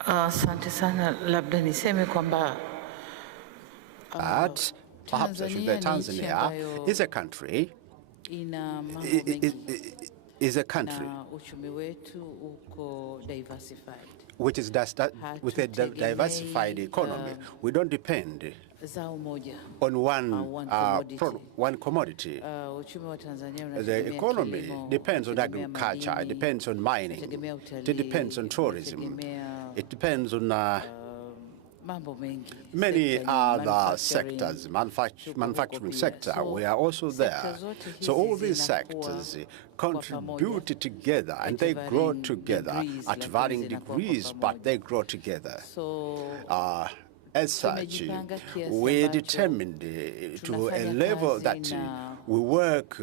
Asante sana, labda niseme kwamba But perhaps I should say Tanzania is a country, is a country which is with a diversified economy. We don't depend on one commodity. The economy depends on agriculture, it depends on mining, it depends on tourism, it depends on many other sectors, manufacturing sector, we are also there. So all these sectors contribute together and they grow together at varying degrees, but they grow together. As such, we determined to a level that we work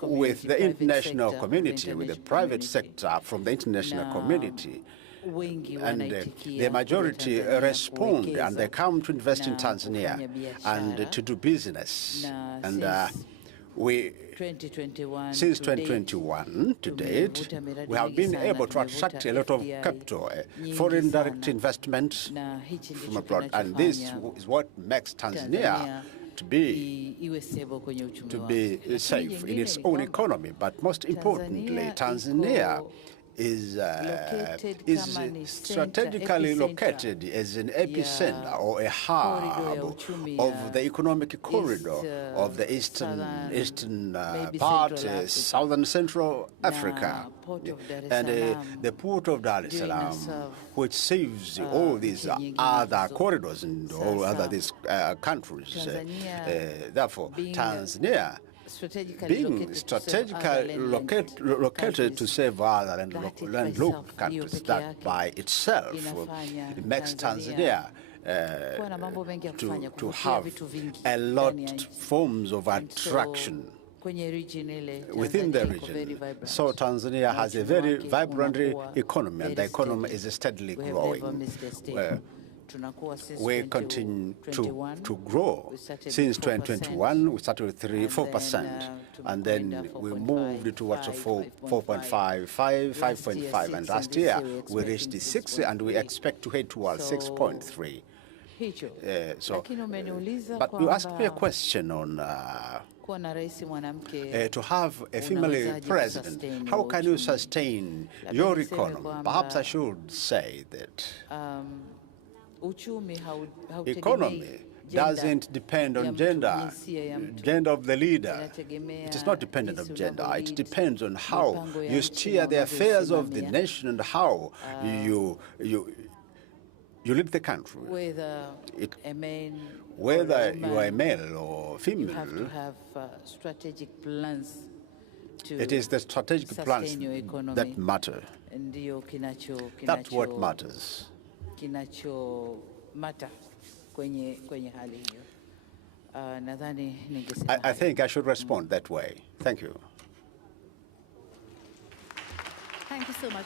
with the international community, with the private sector from the international community, and the majority respond and they come to invest in Tanzania and to do business. And since 2021 to date, we have been able to attract a lot of capital, foreign direct investment from abroad, and this is what makes Tanzania to be safe in its own economy. But most importantly, Tanzania is strategically located as an epicenter or a hub of the economic corridor of the eastern part, southern Central Africa, and the port of Dar es Salaam, which saves all these other corridors and all other these countries. Therefore, Tanzania, being strategically located to save other landlocked countries, that by itself makes Tanzania to have a lot of forms of attraction within the region. So Tanzania has a very vibrant economy, and the economy is steadily growing. We continue to grow. Since 2021, we started with 4%, and then we moved towards 4.5, 5.5, and last year we reached 6, and we expect to head towards 6.3. But you asked me a question on to have a female president. How can you sustain your economy? Perhaps I should say that economy doesn't depend on gender of the leader. It is not dependent on gender. It depends on how you steer the affairs of the nation and how you lead the country. Whether you are a male or female, you have to have strategic plans. It is the strategic plans that matter. That's what matters. I think I should respond that way. Thank you. Thank you so much.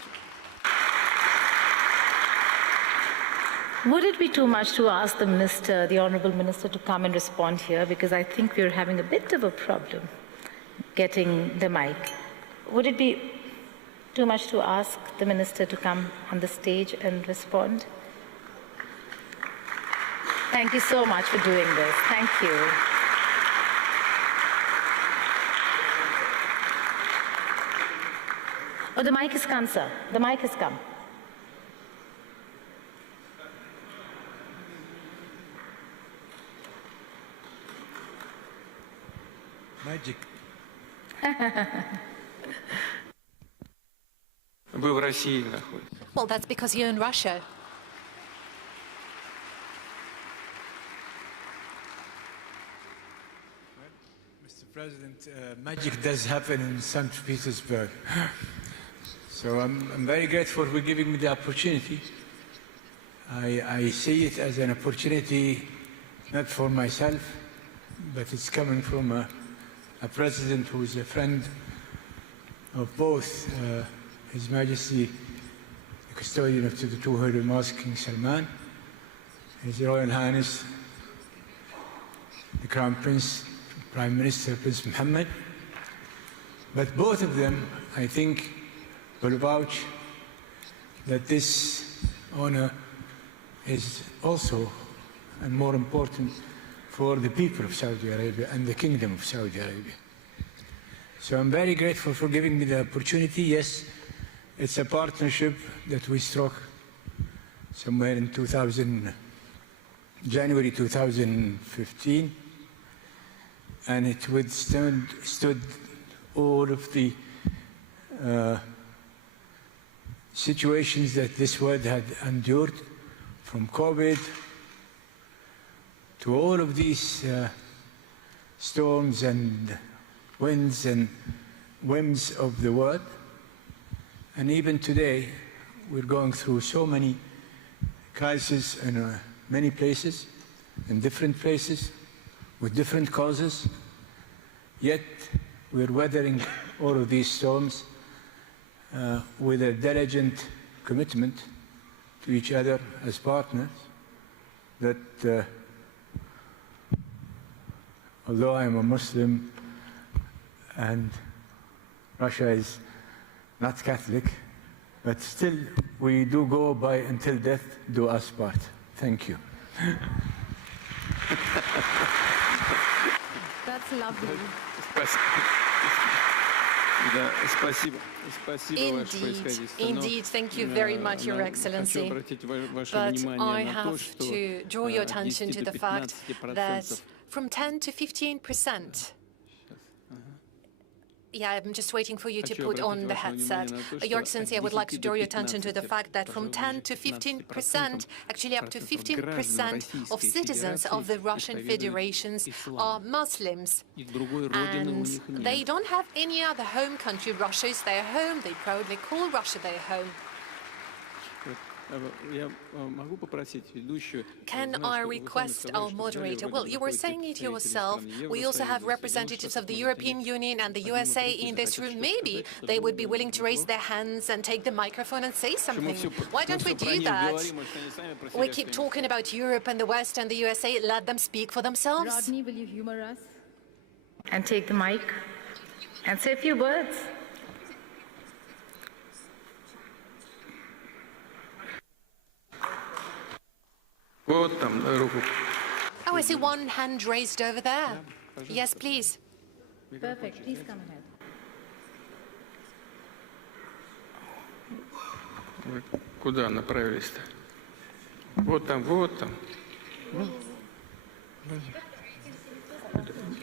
Would it be too much to ask the minister, the Honourable Minister, to come and respond here? Because I think we're having a bit of a problem getting the mic. Would it be too much to ask the minister to come on the stage and respond? Thank you so much for doing this. Thank you. Oh, the mic has come, sir. The mic has come. Magic. Well, that's because you're in Russia. President, magic does happen in St. Petersburg. So I'm very grateful for giving me the opportunity. I see it as an opportunity not for myself, but it's coming from a president who is a friend of both His Majesty, the custodian of the two Holy Mosques, King Salman, His Royal Highness, the Crown Prince, Prime Minister Prince Mohammed. But both of them, I think, will vouch that this honor is also, and more important, for the people of Saudi Arabia and the Kingdom of Saudi Arabia. So I'm very grateful for giving me the opportunity. Yes, it's a partnership that we struck somewhere in January 2015, and it withstood all of the situations that this world had endured, from COVID to all of these storms and winds and whims of the world. And even today, we're going through so many crises in many places, in different places, with different causes. Yet, we're weathering all of these storms with a diligent commitment to each other as partners, that although I'm a Muslim and Russia is not Catholic, but still we do go by until death do us part. Thank you. That's lovely. Indeed, thank you very much, Your Excellency. But I have to draw your attention to the fact that from 10 to 15%. Yeah, I'm just waiting for you to put on the headset. Your Excellency, I would like to draw your attention to the fact that from 10 to 15%, actually up to 15% of citizens of the Russian Federation are Muslims. And they don't have any other home country. Russia is their home. They proudly call Russia their home. Can I request our moderator? Well, you were saying it yourself. We also have representatives of the European Union and the USA in this room. Maybe they would be willing to raise their hands and take the microphone and say something. Why don't we do that? We keep talking about Europe and the West and the USA. Let them speak for themselves. Rodney, will you humor us? And take the mic and say a few words. Oh, I see one hand raised over there. Yes, please. Perfect. Please come ahead. Куда направились-то? Вот там, вот там.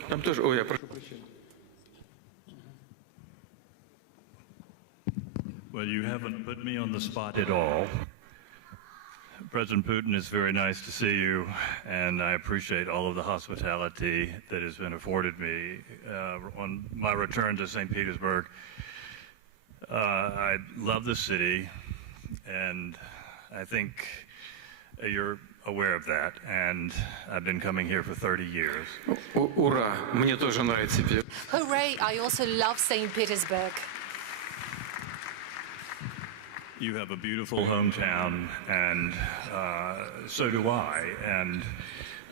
Там тоже. Ой, я прошу прощения. Well, you haven't put me on the spot at all. President Putin, it's very nice to see you, and I appreciate all of the hospitality that has been afforded me on my return to St. Petersburg. I love the city, and I think you're aware of that, and I've been coming here for 30 years. Ура! Мне тоже нравится. Hooray! I also love St. Petersburg. You have a beautiful hometown, and so do I. And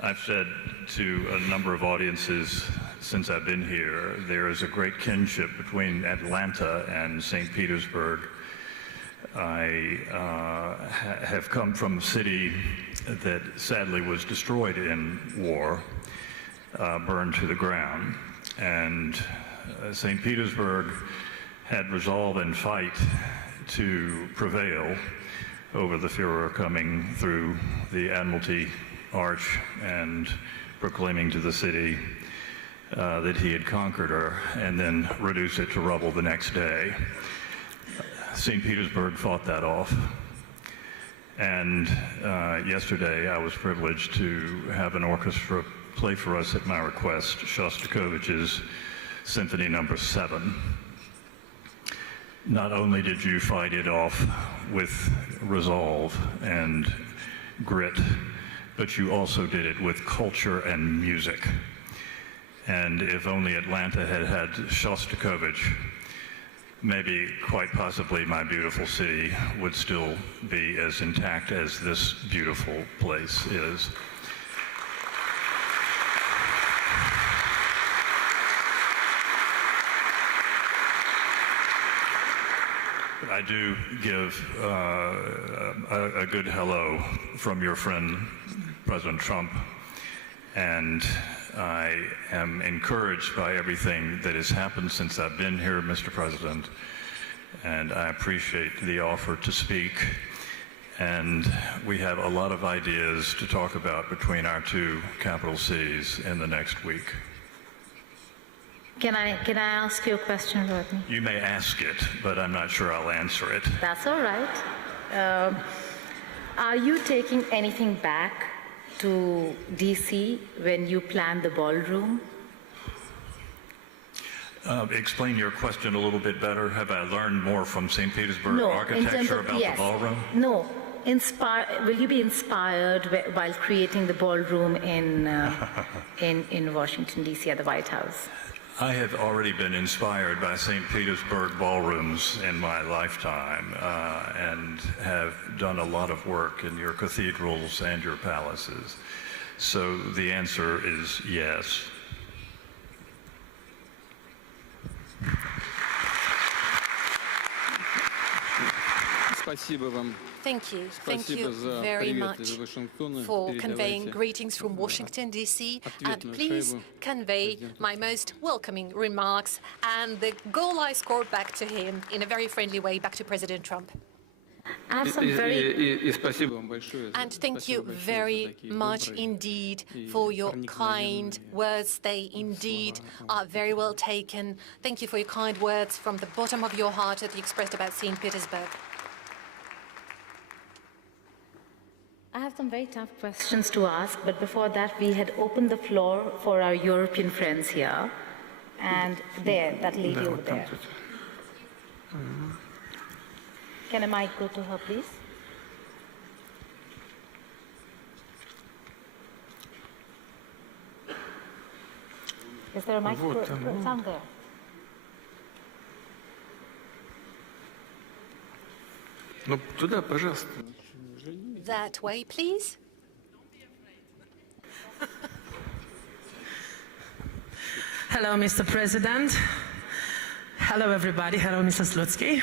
I've said to a number of audiences since I've been here, there is a great kinship between Atlanta and St. Petersburg. I have come from a city that sadly was destroyed in war, burned to the ground. And St. Petersburg had resolve and fight to prevail over the Führer coming through the Admiralty Arch and proclaiming to the city that he had conquered her, and then reduce it to rubble the next day. St. Petersburg fought that off. And yesterday I was privileged to have an orchestra play for us at my request Shostakovich's Symphony No. 7. Not only did you fight it off with resolve and grit, but you also did it with culture and music. And if only Atlanta had had Shostakovich, maybe quite possibly my beautiful city would still be as intact as this beautiful place is. I do give a good hello from your friend, President Trump, and I am encouraged by everything that has happened since I've been here, Mr. President, and I appreciate the offer to speak. And we have a lot of ideas to talk about between our two capital cities in the next week. Can I ask you a question, Rodney? You may ask it, but I'm not sure I'll answer it. That's all right. Are you taking anything back to DC when you plan the ballroom? Explain your question a little bit better. Have I learned more from St. Petersburg architecture about the ballroom? No. Will you be inspired while creating the ballroom in Washington, D.C. at the White House? I have already been inspired by St. Petersburg ballrooms in my lifetime and have done a lot of work in your cathedrals and your palaces. So the answer is yes. Thank you. Thank you very much for conveying greetings from Washington, D.C. And please convey my most welcoming remarks and the goal I scored back to him in a very friendly way, back to President Trump. And thank you very much indeed for your kind words. They indeed are very well taken. Thank you for your kind words from the bottom of your heart that you expressed about St. Petersburg. I have some very tough questions to ask, but before that, we had opened the floor for our European friends here. And there, that lady over there. Can a mic go to her, please? Is there a mic? Down there. Ну, туда, пожалуйста. That way, please. Hello, Mr. President. Hello, everybody. Hello, Mr. Slutsky.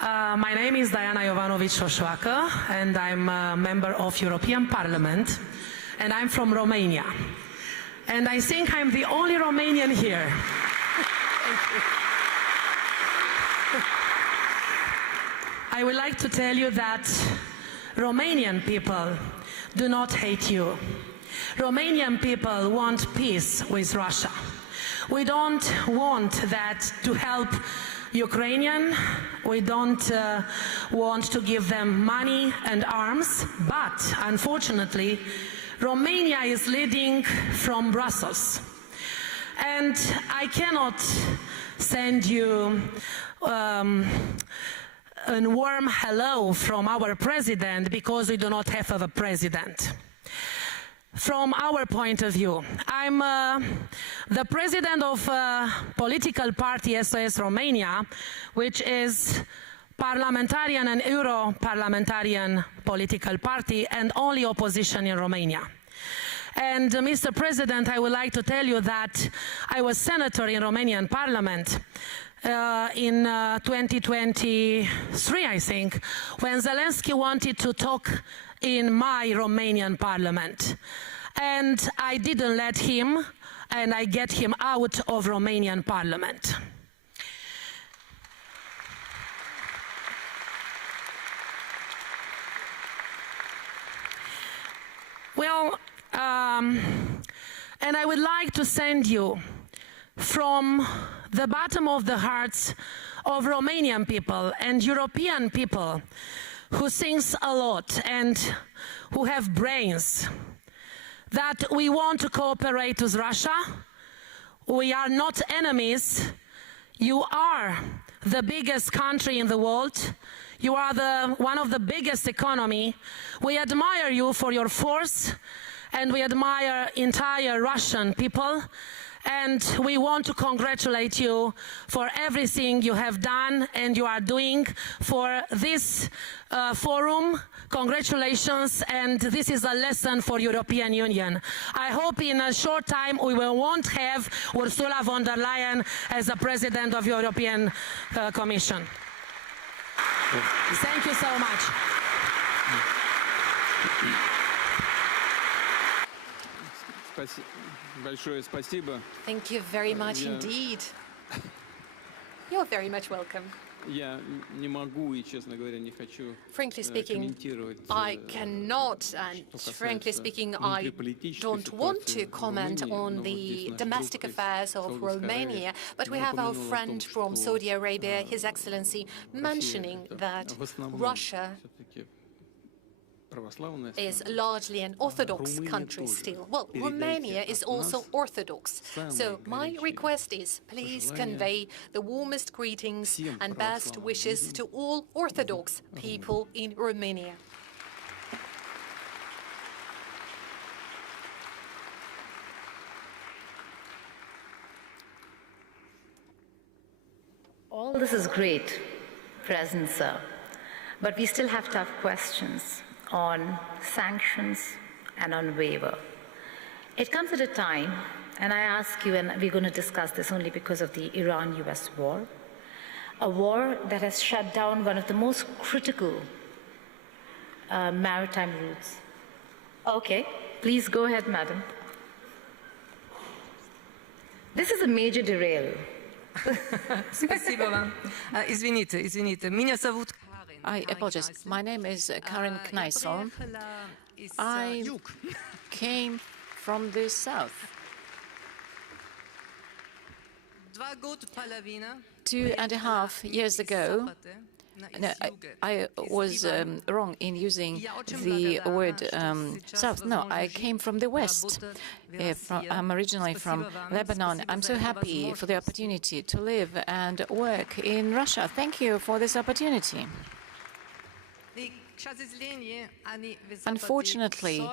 My name is Diana Jovanovic-Șoșoacă, and I'm a member of European Parliament, and I'm from Romania. And I think I'm the only Romanian here. I would like to tell you that Romanian people do not hate you. Romanian people want peace with Russia. We don't want that to help Ukrainian. We don't want to give them money and arms, but unfortunately, Romania is leading from Brussels. And I cannot send you a warm hello from our president because we do not have a president. From our point of view, I'm the president of a political party, SOS Romania, which is parliamentarian and Euro-parliamentarian political party and only opposition in Romania. And Mr. President, I would like to tell you that I was senator in Romanian parliament in 2023, I think, when Zelensky wanted to talk in my Romanian parliament. And I didn't let him, and I get him out of Romanian parliament. Well, and I would like to send you from the bottom of the hearts of Romanian people and European people who thinks a lot and who have brains, that we want to cooperate with Russia. We are not enemies. You are the biggest country in the world. You are one of the biggest economy. We admire you for your force, and we admire entire Russian people. And we want to congratulate you for everything you have done and you are doing for this forum. Congratulations, and this is a lesson for European Union. I hope in a short time we won't have Ursula von der Leyen as the President of European Commission. Thank you so much. Thank you very much indeed. You're very much welcome. Frankly speaking, I cannot, and frankly speaking, I don't want to comment on the domestic affairs of Romania, but we have our friend from Saudi Arabia, His Excellency, mentioning that Russia is largely an Orthodox country still. Well, Romania is also Orthodox. So my request is, please convey the warmest greetings and best wishes to all Orthodox people in Romania. All this is great, President Sir, but we still have tough questions on sanctions and on waiver. It comes at a time, and I ask you, and we're going to discuss this only because of the Iran-US war, a war that has shut down one of the most critical maritime routes. Okay, please go ahead, madam. This is a major derail. Спасибо вам. Извините. Меня зовут I apologize. My name is Karen Kneissel. I came from the south. 2.5 years ago, no, I was wrong in using the word south. No, I came from the west. I'm originally from Lebanon. I'm so happy for the opportunity to live and work in Russia. Thank you for this opportunity. Unfortunately,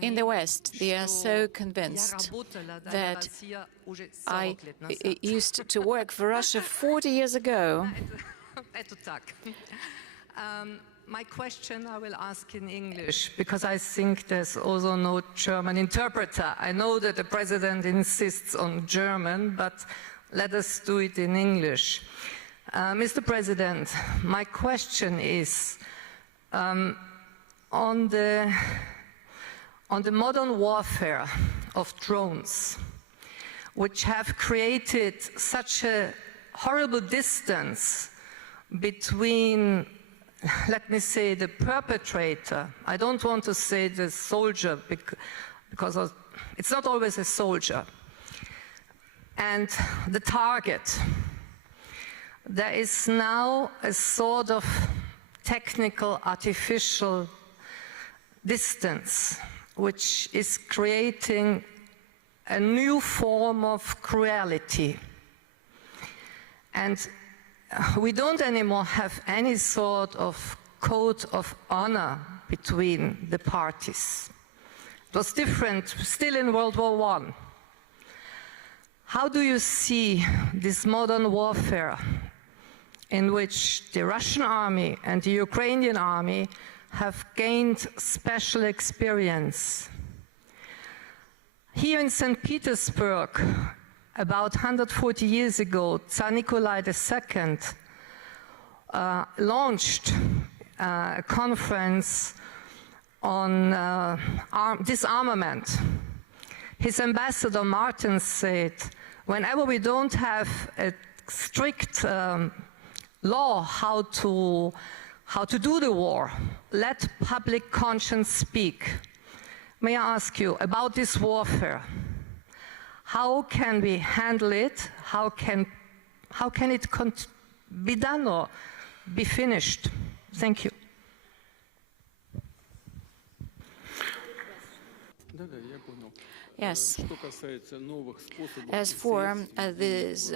in the West, they are so convinced that I used to work for Russia 40 years ago. My question I will ask in English, because I think there's also no German interpreter. I know that the President insists on German, but let us do it in English. Mr. President, my question is, on the modern warfare of drones, which have created such a horrible distance between, let me say, the perpetrator. I don't want to say the soldier, because it's not always a soldier, and the target. There is now a sort of technical, artificial distance, which is creating a new form of cruelty. And we don't anymore have any sort of code of honor between the parties. It was different still in World War I. How do you see this modern warfare in which the Russian army and the Ukrainian army have gained special experience? Here in St. Petersburg, about 140 years ago, Tsar Nikolai II launched a conference on disarmament. His ambassador Martin said, whenever we don't have a strict law how to do the war, let public conscience speak. May I ask you about this warfare? How can we handle it? How can it be done or be finished? Thank you. Yes. As for these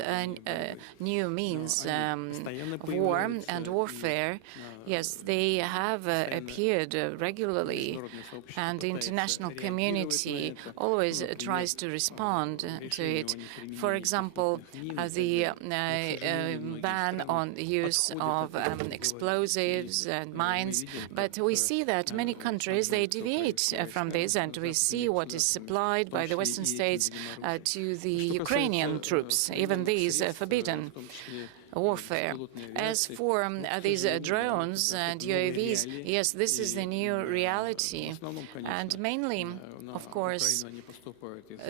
new means of war and warfare, yes, they have appeared regularly, and the international community always tries to respond to it. For example, the ban on the use of explosives and mines, but we see that many countries, they deviate from this, and we see what is supplied by the Western states to the Ukrainian troops. Even these are forbidden warfare. As for these drones and UAVs, yes, this is the new reality, and mainly, of course,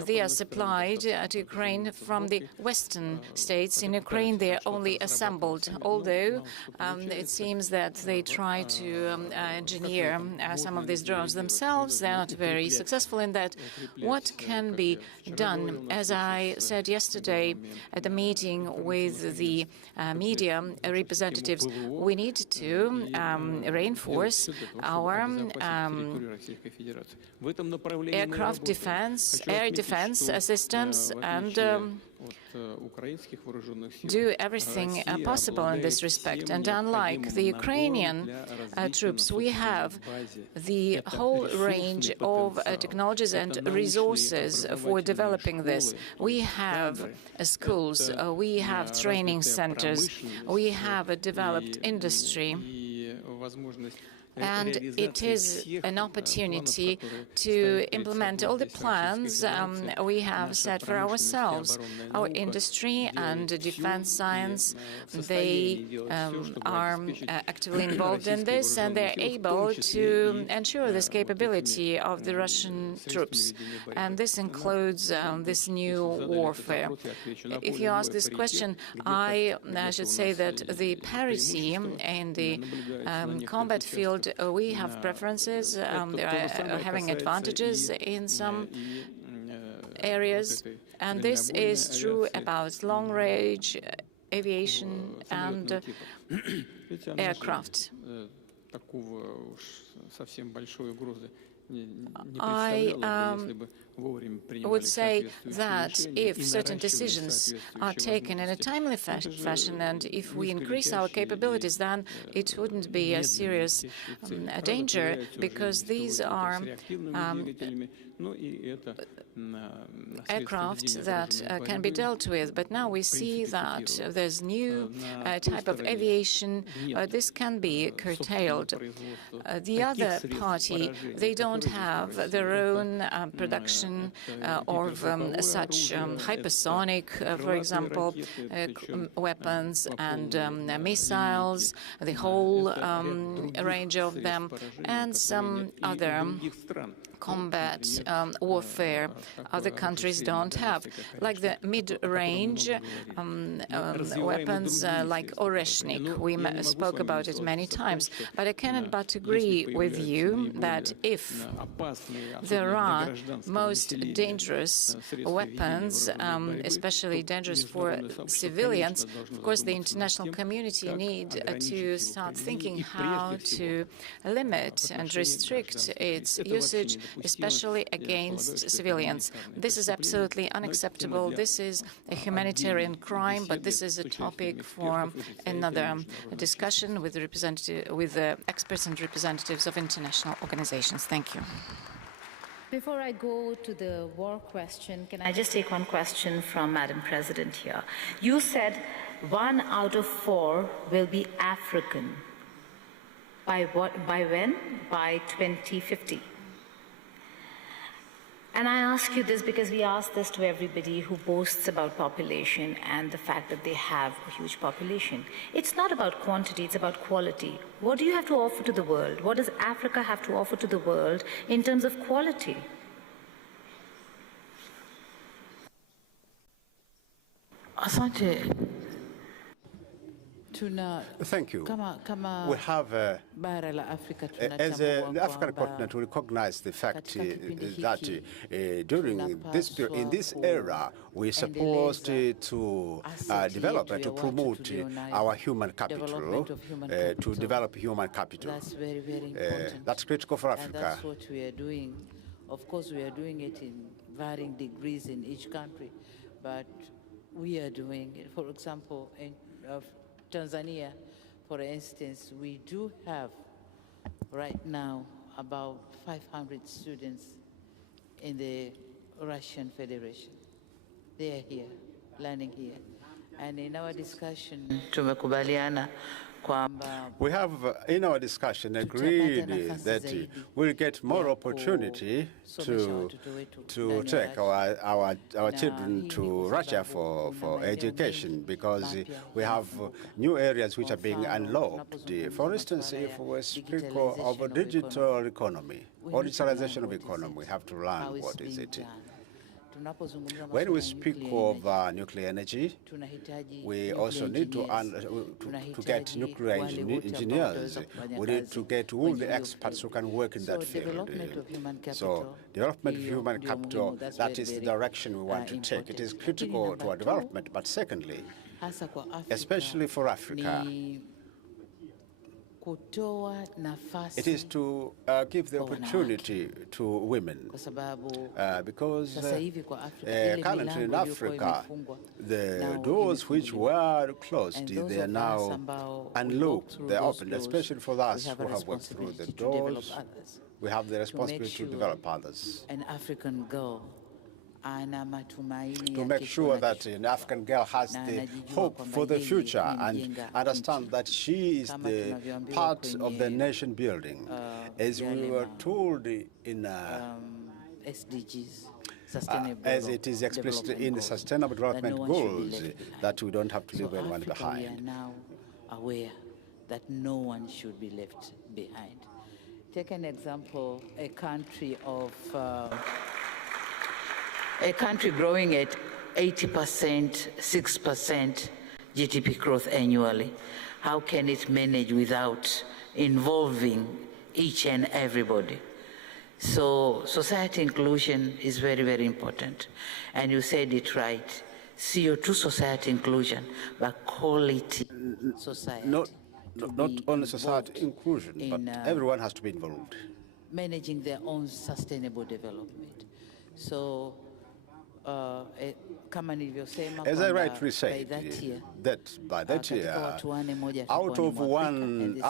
they are supplied to Ukraine from the Western states. In Ukraine, they are only assembled, although it seems that they try to engineer some of these drones themselves. They are not very successful in that. What can be done? As I said yesterday at the meeting with the media representatives, we need to reinforce our aircraft defense, air defense systems, and do everything possible in this respect. And unlike the Ukrainian troops, we have the whole range of technologies and resources for developing this. We have schools, we have training centers, we have a developed industry, and it is an opportunity to implement all the plans we have set for ourselves. Our industry and defense science, they are actively involved in this, and they're able to ensure this capability of the Russian troops. And this includes this new warfare. If you ask this question, I should say that the parity in the combat field, we have preferences. They are having advantages in some areas, and this is true about long-range aviation and aircraft. I would say that if certain decisions are taken in a timely fashion, and if we increase our capabilities, then it wouldn't be a serious danger, because these are aircraft that can be dealt with. But now we see that there's new type of aviation. This can be curtailed. The other party, they don't have their own production of such hypersonic, for example, weapons and missiles, the whole range of them, and some other combat warfare other countries don't have, like the mid-range weapons like Oreshnik. We spoke about it many times, but I cannot but agree with you that if there are most dangerous weapons, especially dangerous for civilians, of course the international community need to start thinking how to limit and restrict its usage, especially against civilians. This is absolutely unacceptable. This is a humanitarian crime, but this is a topic for another discussion with the experts and representatives of international organizations. Thank you. Before I go to the war question, can I just take one question from Madam President here? You said 1 out of 4 will be African. By what? By when? By 2050. And I ask you this because we ask this to everybody who boasts about population and the fact that they have a huge population. It's not about quantity, it's about quality. What do you have to offer to the world? What does Africa have to offer to the world in terms of quality? Asante. Thank you. We have, as the African continent, we recognize the fact that during this period, in this era, we're supposed to develop and to promote our human capital, to develop human capital. That's very, very important. That's critical for Africa. And that's what we are doing Of course, we are doing it in varying degrees in each country, but we are doing it. For example, in Tanzania, for instance, we do have right now about 500 students in the Russian Federation. They are here, learning here. And in our discussion, we have, in our discussion, agreed that we'll get more opportunity to take our children to Russia for education, because we have new areas which are being unlocked. For instance, if we speak of a digital economy or digitalization of economy, we have to learn what is it. When we speak of nuclear energy, we also need to get nuclear engineers. We need to get all the experts who can work in that field. So development of human capital, that is the direction we want to take. It is critical to our development, but secondly, especially for Africa, it is to give the opportunity to women, because currently in Africa, the doors which were closed, they are now unlocked, they're opened, especially for us who have worked through the doors. We have the responsibility to develop others. An African girl to make sure that an African girl has the hope for the future and understand that she is the part of the nation building. As we were told in SDGs, as it is expressed in the Sustainable Development Goals, that we don't have to leave anyone behind. We are now aware that no one should be left behind. Take an example, a country growing at 80%, 6% GDP growth annually. How can it manage without involving each and everybody? So society inclusion is very, very important. And you said it right, CO2 society inclusion, but quality society. Not only society inclusion, but everyone has to be involved. Managing their own sustainable development. So, as I rightly say, that by that year, out of one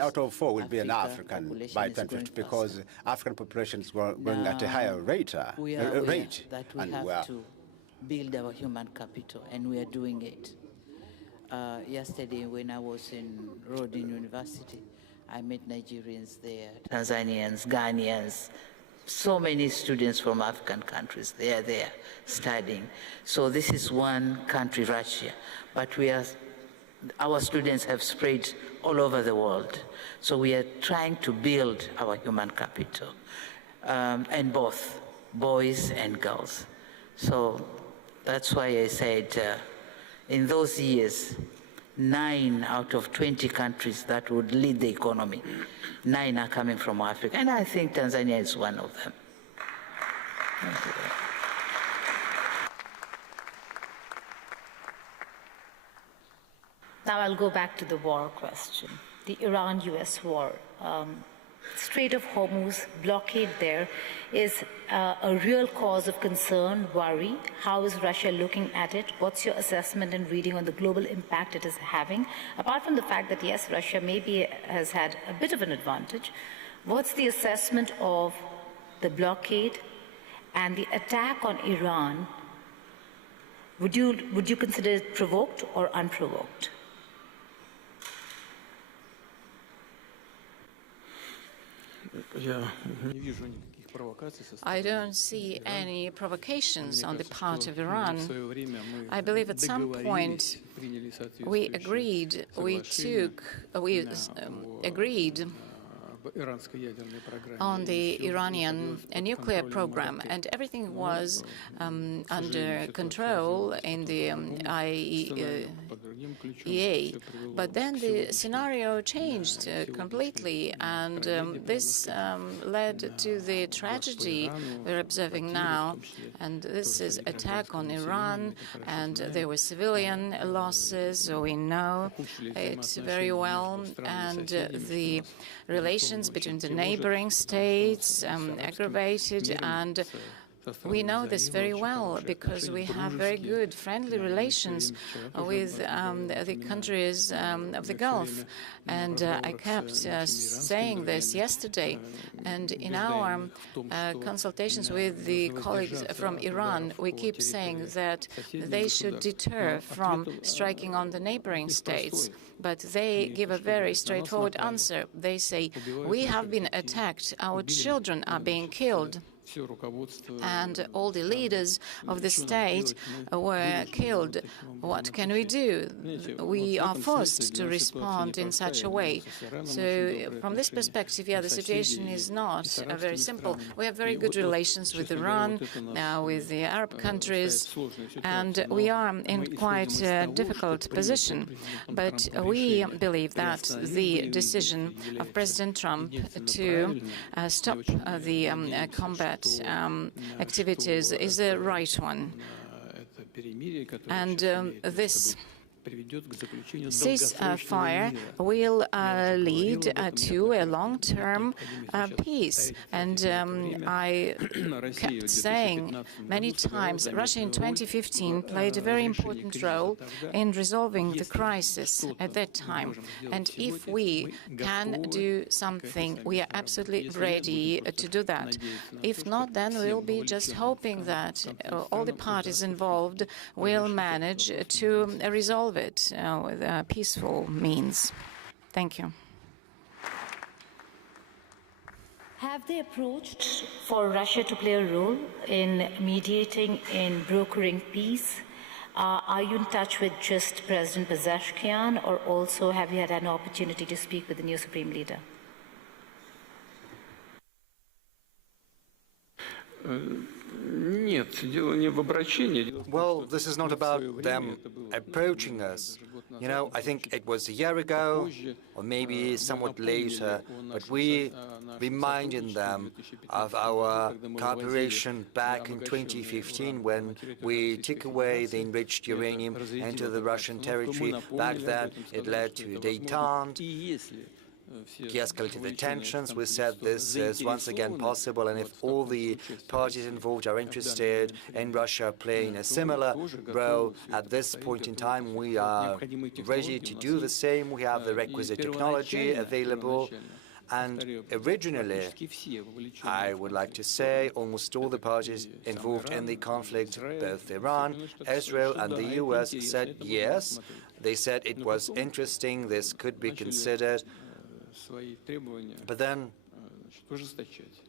out of four will be an African by 2050, because African population is growing at a higher rate. That we have to build our human capital, and we are doing it. Yesterday, when I was in Rodin University, I met Nigerians there, Tanzanians, Ghanaians, so many students from African countries. They are there studying. So this is one country, Russia, but our students have spread all over the world. So we are trying to build our human capital, and both boys and girls. So that's why I said in those years, 9 out of 20 countries that would lead the economy, 9 are coming from Africa. And I think Tanzania is one of them. Now I'll go back to the war question, the Iran-US war. Strait of Hormuz blockade there is a real cause of concern, worry. How is Russia looking at it? What's your assessment and reading on the global impact it is having? Apart from the fact that, yes, Russia maybe has had a bit of an advantage, what's the assessment of the blockade and the attack on Iran? Would you consider it provoked or unprovoked? I don't see any provocations on the part of Iran. I believe at some point we agreed on the Iranian nuclear program, and everything was under control in the IAEA. But then the scenario changed completely, and this led to the tragedy we're observing now. And this is attack on Iran, and there were civilian losses, so we know it very well. And the relations tensions between the neighboring states aggravated, and we know this very well because we have very good friendly relations with the countries of the Gulf. And I kept saying this yesterday. And in our consultations with the colleagues from Iran, we keep saying that they should deter from striking on the neighboring states. But they give a very straightforward answer. They say, we have been attacked, our children are being killed, and all the leaders of the state were killed. What can we do? We are forced to respond in such a way. So from this perspective, yeah, the situation is not very simple. We have very good relations with Iran, with the Arab countries, and we are in quite a difficult position. But we believe that the decision of President Trump to stop the combat activities is the right one. And this ceasefire will lead to a long-term peace. And I kept saying many times, Russia in 2015 played a very important role in resolving the crisis at that time. And if we can do something, we are absolutely ready to do that. If not, then we'll be just hoping that all the parties involved will manage to resolve it with peaceful means. Thank you. Have they approached for Russia to play a role in mediating, in brokering peace? Are you in touch with just President Pezeshkian, or also have you had an opportunity to speak with the new Supreme Leader? Well, this is not about them approaching us. You know, I think it was a year ago, or maybe somewhat later, but we reminded them of our cooperation back in 2015 when we took away the enriched uranium into the Russian territory. Back then, it led to a détente, de-escalated the tensions. We said this is once again possible, and if all the parties involved are interested in Russia playing a similar role at this point in time, we are ready to do the same. We have the requisite technology available. And originally, I would like to say, almost all the parties involved in the conflict, both Iran, Israel, and the US, said yes. They said it was interesting, this could be considered. But then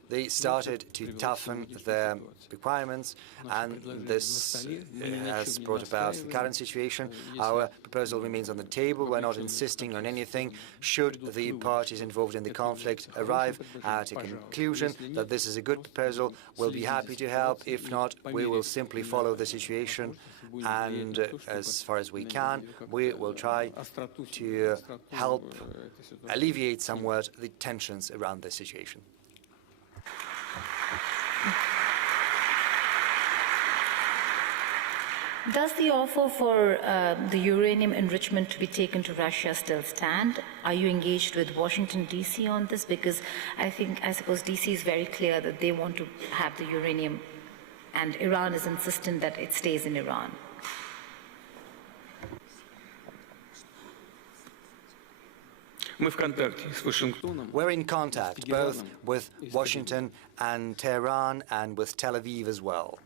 they started to toughen their requirements, and this has brought about the current situation. Our proposal remains on the table. We're not insisting on anything. Should the parties involved in the conflict arrive at a conclusion that this is a good proposal, we'll be happy to help. If not, we will simply follow the situation, and as far as we can, we will try to help alleviate somewhat the tensions around the situation. Does the offer for the uranium enrichment to be taken to Russia still stand? Are you engaged with Washington, D.C. on this? Because I suppose D.C. is very clear that they want to have the uranium, and Iran is insistent that it stays in Iran. We're in contact both with Washington and Tehran and with Tel Aviv as well.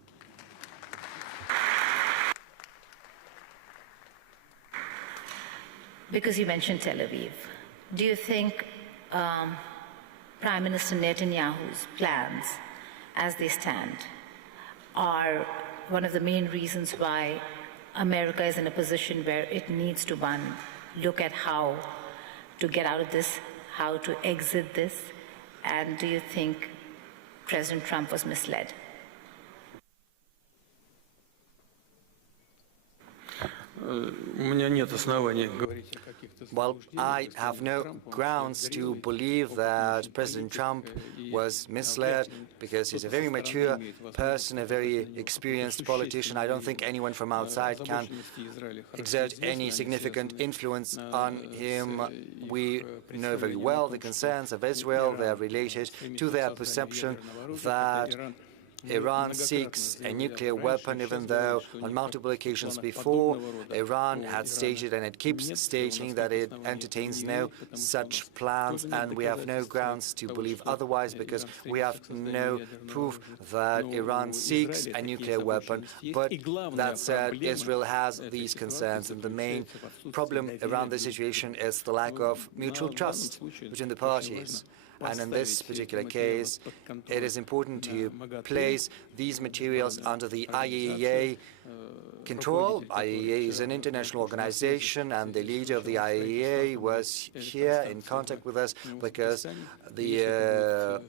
Because you mentioned Tel Aviv, do you think Prime Minister Netanyahu's plans, as they stand, are one of the main reasons why America is in a position where it needs to, one, look at how to get out of this, how to exit this? And do you think President Trump was misled? Well, I have no grounds to believe that President Trump was misled, because he's a very mature person, a very experienced politician. I don't think anyone from outside can exert any significant influence on him. We know very well the concerns of Israel. They are related to their perception that Iran seeks a nuclear weapon, even though on multiple occasions before Iran had stated, and it keeps stating, that it entertains no such plans, and we have no grounds to believe otherwise, because we have no proof that Iran seeks a nuclear weapon. But that said, Israel has these concerns, and the main problem around the situation is the lack of mutual trust between the parties. And in this particular case, it is important to place these materials under the IAEA control. IAEA is an international organization, and the leader of the IAEA was here in contact with us, because the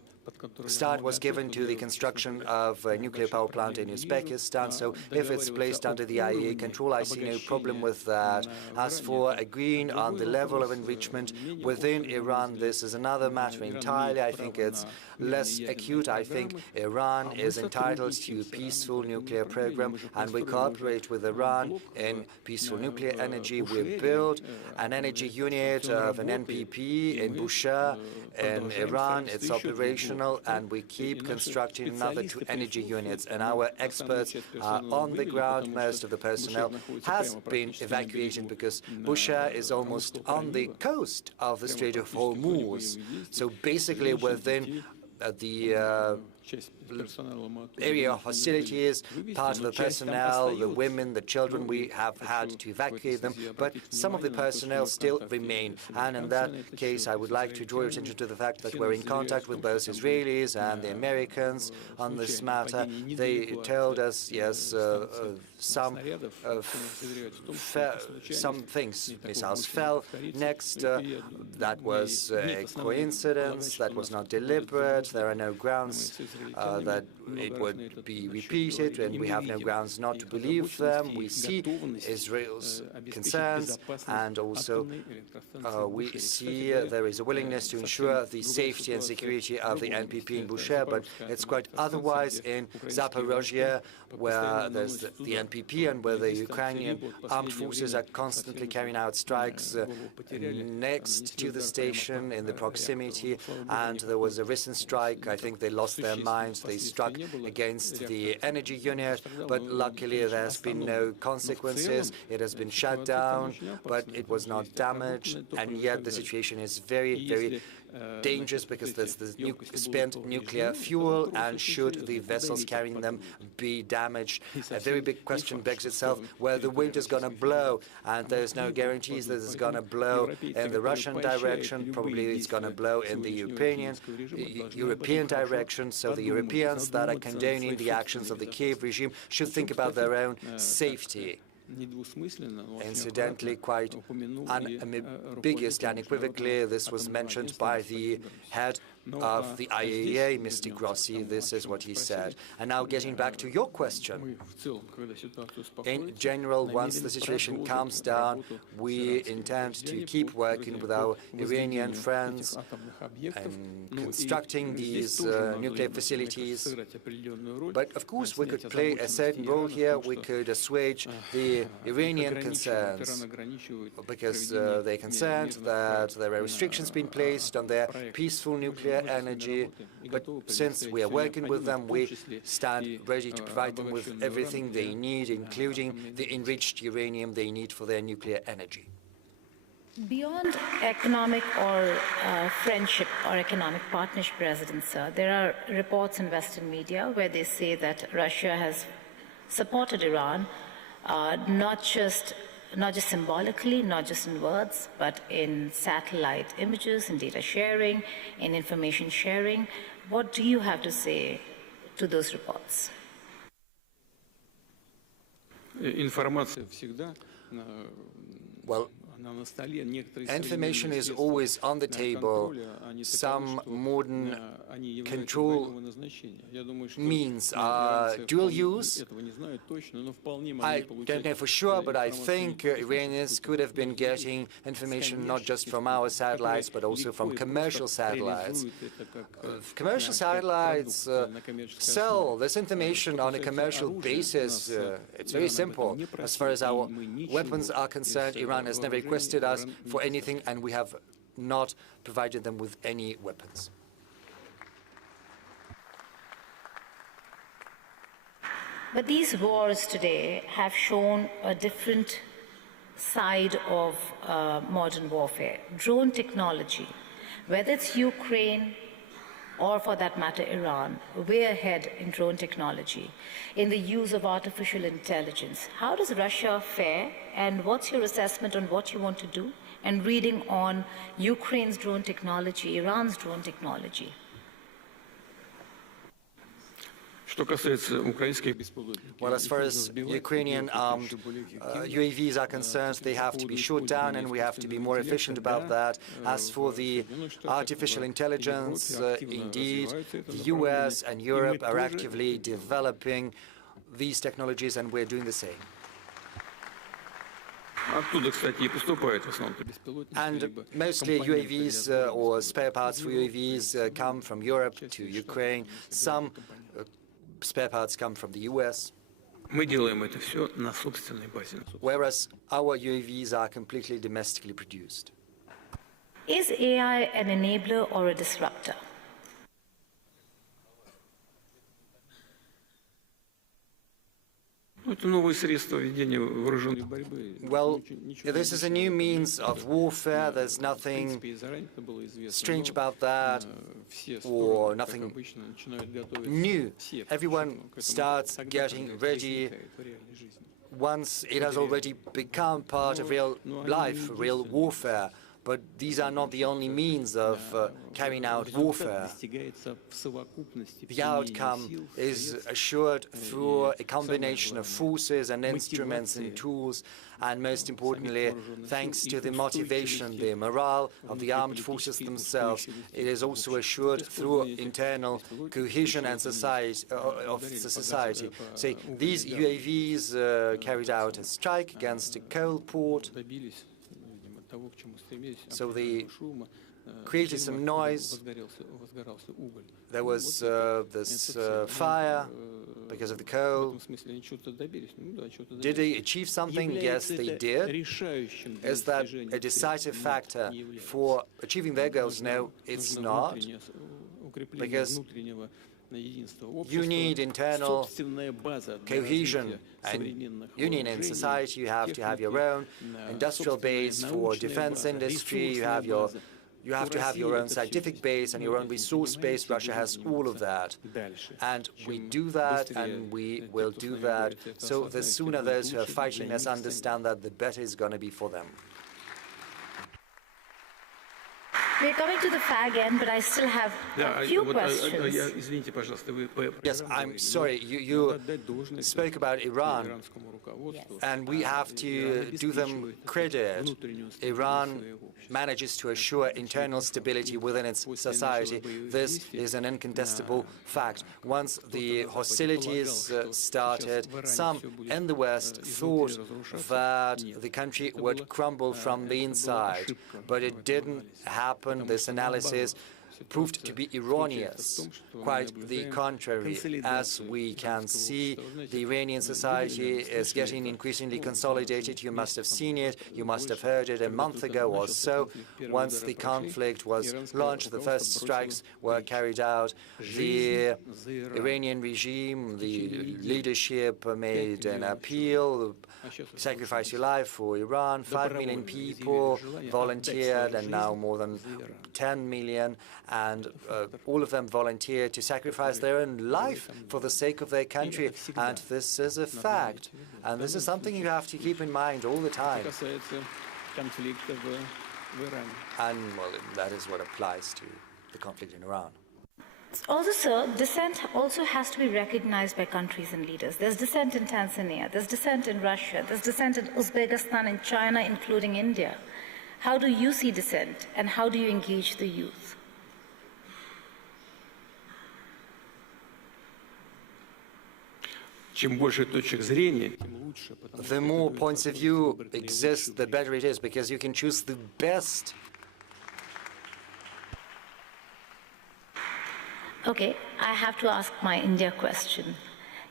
start was given to the construction of a nuclear power plant in Uzbekistan. So if it's placed under the IAEA control, I see no problem with that. As for agreeing on the level of enrichment within Iran, this is another matter entirely. I think it's less acute. I think Iran is entitled to a peaceful nuclear program, and we cooperate with Iran in peaceful nuclear energy. We built an energy unit of an NPP in Bushehr in Iran. It's operational, and we keep constructing another 2 energy units, and our experts are on the ground. Most of the personnel has been evacuated, because Bushehr is almost on the coast of the Strait of Hormuz. So basically within the area of hostilities, part of the personnel, the women, the children, we have had to evacuate them, but some of the personnel still remain. And in that case, I would like to draw your attention to the fact that we're in contact with both Israelis and the Americans on this matter. They told us, yes, some things, missiles fell. Next, that was a coincidence, that was not deliberate. There are no grounds that it would be repeated, and we have no grounds not to believe them. We see Israel's concerns, and also we see there is a willingness to ensure the safety and security of the NPP in Bushehr, but it's quite otherwise in Zaporozhye, where there's the NPP and where the Ukrainian armed forces are constantly carrying out strikes next to the station, in the proximity. And there was a recent strike. I think they lost their minds. They struck against the energy unit, but luckily there's been no consequences. It has been shut down, but it was not damaged, and yet the situation is very, very dangerous, because there's the spent nuclear fuel, and should the vessels carrying them be damaged, a very big question begs itself where the wind is going to blow, and there's no guarantees that it's going to blow in the Russian direction. Probably it's going to blow in the European direction. So the Europeans that are condoning the actions of the Kiev regime should think about their own safety. Incidentally, quite unambiguously, unequivocally, this was mentioned by the head of the IAEA, Mr. Grossi. This is what he said. And now getting back to your question. In general, once the situation calms down, we intend to keep working with our Iranian friends and constructing these nuclear facilities. But of course, we could play a certain role here. We could assuage the Iranian concerns, because they're concerned that there are restrictions being placed on their peaceful nuclear energy. But since we are working with them, we stand ready to provide them with everything they need, including the enriched uranium they need for their nuclear energy. Beyond economic or friendship or economic partnership, President, sir, there are reports in Western media where they say that Russia has supported Iran, not just symbolically, not just in words, but in satellite images, in data sharing, in information sharing. What do you have to say to those reports? Well, Information is always on the table. Some modern control means are dual use. I don't know for sure, but I think Iranians could have been getting information not just from our satellites, but also from commercial satellites. Commercial satellites sell this information on a commercial basis. It's very simple. As far as our weapons are concerned, Iran has never requested us for anything, and we have not provided them with any weapons. But these wars today have shown a different side of modern warfare. Drone technology, whether it's Ukraine or for that matter Iran, way ahead in drone technology, in the use of artificial intelligence. How does Russia fare, and what's your assessment on what you want to do, and reading on Ukraine's drone technology, Iran's drone technology? Well, as far as Ukrainian armed UAVs are concerned, they have to be shot down, and we have to be more efficient about that. As for the artificial intelligence, indeed, the US and Europe are actively developing these technologies, and we're doing the same. And mostly UAVs or spare parts for UAVs come from Europe to Ukraine. Some spare parts come from the US, whereas our UAVs are completely domestically produced. Is AI an enabler or a disruptor? Well, this is a new means of warfare. There's nothing strange about that or nothing new. Everyone starts getting ready once it has already become part of real life, real warfare. But these are not the only means of carrying out warfare. The outcome is assured through a combination of forces and instruments and tools, and most importantly, thanks to the motivation, the morale of the armed forces themselves. It is also assured through internal cohesion and society, of the society. See, these UAVs carried out a strike against a coal port. So they created some noise. There was this fire because of the coal. Did they achieve something? Yes, they did. Is that a decisive factor for achieving their goals? No, it's not. Because you need internal cohesion and union in society. You have to have your own industrial base for defense industry. You have to have your own scientific base and your own resource base. Russia has all of that. And we do that, and we will do that. So the sooner those who are fighting us understand that, the better it's going to be for them. We're coming to the fag end, but I still have a few questions. Yes, I'm sorry. You spoke about Iran, and we have to do them credit. Iran manages to assure internal stability within its society. This is an incontestable fact. Once the hostilities started, some in the West thought that the country would crumble from the inside, but it didn't happen. This analysis proved to be erroneous. Quite the contrary. As we can see, the Iranian society is getting increasingly consolidated. You must have seen it, you must have heard it a month ago or so. Once the conflict was launched, the first strikes were carried out. The Iranian regime, the leadership made an appeal, sacrifice your life for Iran. 5 million people volunteered, and now more than 10 million, and all of them volunteered to sacrifice their own life for the sake of their country. And this is a fact. And this is something you have to keep in mind all the time. And, well, that is what applies to the conflict in Iran. Also, sir, dissent also has to be recognized by countries and leaders. There's dissent in Tanzania, there's dissent in Russia, there's dissent in Uzbekistan, in China, including India. How do you see dissent, and how do you engage the youth? The more points of view exist, the better it is, because you can choose the best. Okay, I have to ask my India question.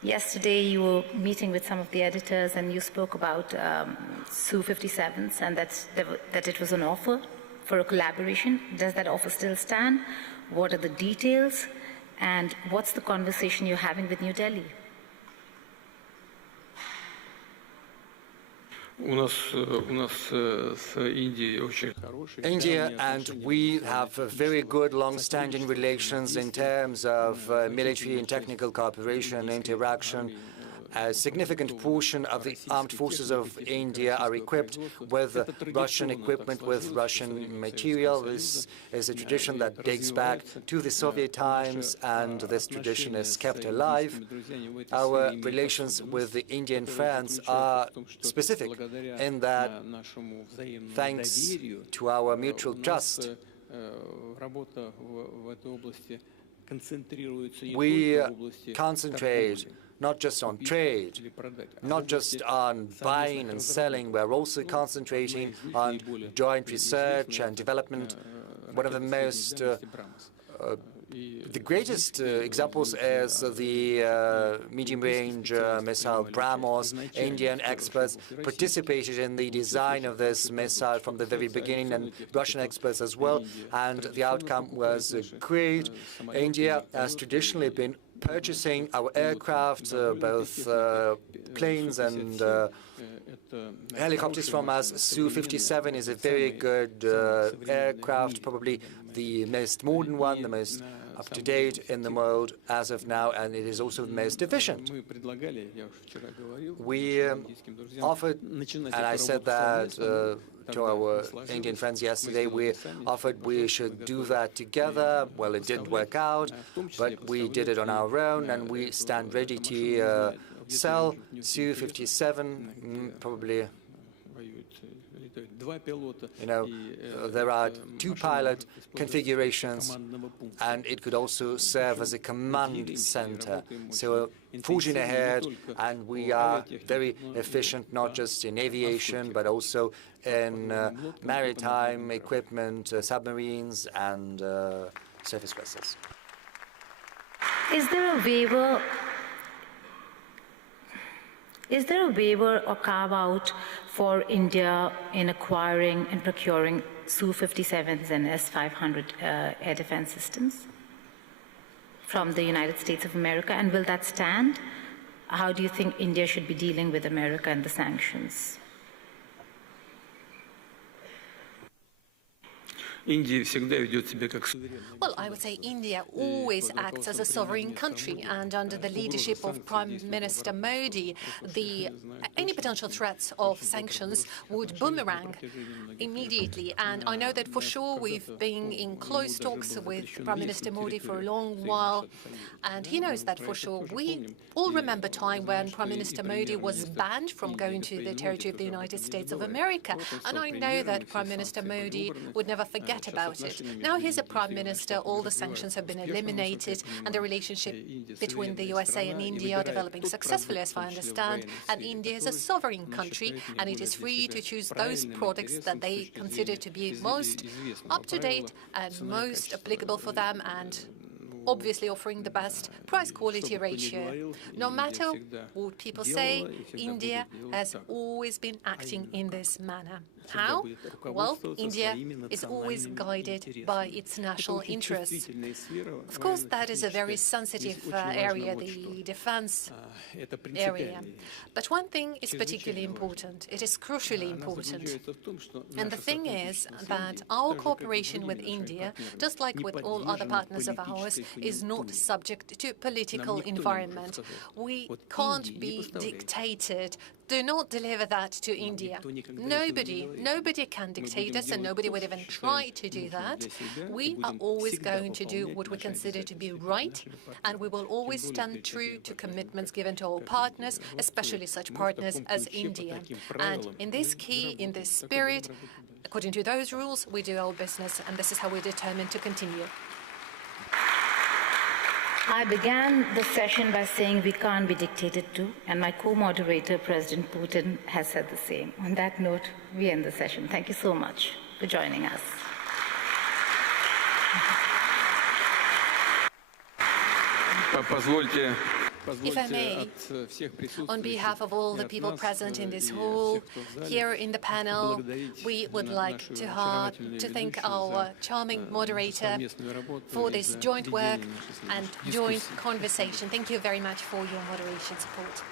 Yesterday, you were meeting with some of the editors, and you spoke about Su-57s, and that it was an offer for a collaboration. Does that offer still stand? What are the details? And what's the conversation you're having with New Delhi? India and we have very good long-standing relations in terms of military and technical cooperation and interaction. A significant portion of the armed forces of India are equipped with Russian equipment, with Russian material. This is a tradition that dates back to the Soviet times, and this tradition is kept alive. Our relations with the Indian friends are specific in that, thanks to our mutual trust, we concentrate not just on trade, not just on buying and selling, we're also concentrating on joint research and development. One of the most, the greatest examples is the medium-range missile BrahMos. Indian experts participated in the design of this missile from the very beginning, and Russian experts as well, and the outcome was great. India has traditionally been purchasing our aircraft, both planes and helicopters from us. Su-57 is a very good aircraft, probably the most modern one, the most up-to-date in the world as of now, and it is also the most efficient. We offered, and I said that to our Indian friends yesterday, we offered we should do that together. Well, it didn't work out, but we did it on our own, and we stand ready to sell Su-57, probably. You know, there are 2 pilot configurations, and it could also serve as a command center. So forging ahead, and we are very efficient, not just in aviation, but also in maritime equipment, submarines, and surface vessels. Is there a waiver or carve-out for India in acquiring and procuring Su-57s and S-500 air defense systems from the United States of America? And will that stand? How do you think India should be dealing with America and the sanctions? Well, I would say India always acts as a sovereign country, and under the leadership of Prime Minister Modi, any potential threats of sanctions would boomerang immediately. And I know that for sure we've been in close talks with Prime Minister Modi for a long while, and he knows that for sure. We all remember time when Prime Minister Modi was banned from going to the territory of the United States of America, and I know that Prime Minister Modi would never forget about it. Now he's a prime minister, all the sanctions have been eliminated, and the relationship between the USA and India are developing successfully, as I understand, and India is a sovereign country, and it is free to choose those products that they consider to be most up-to-date and most applicable for them, and obviously offering the best price-quality ratio. No matter what people say, India has always been acting in this manner. How? Well, India is always guided by its national interests. Of course, that is a very sensitive area, the defense area. But one thing is particularly important. It is crucially important. And the thing is that our cooperation with India, just like with all other partners of ours, is not subject to political environment. We can't be dictated. Do not deliver that to India. Nobody Nobody can dictate us, and nobody would even try to do that. We are always going to do what we consider to be right, and we will always stand true to commitments given to our partners, especially such partners as India. And in this spirit, according to those rules, we do our business, and this is how we're determined to continue. I began the session by saying we can't be dictated to, and my co-moderator, President Putin, has said the same. On that note, we end the session. Thank you so much for joining us. If I may, on behalf of all the people present in this hall, here in the panel, we would like to thank our charming moderator for this joint work and joint conversation. Thank you very much for your moderation support.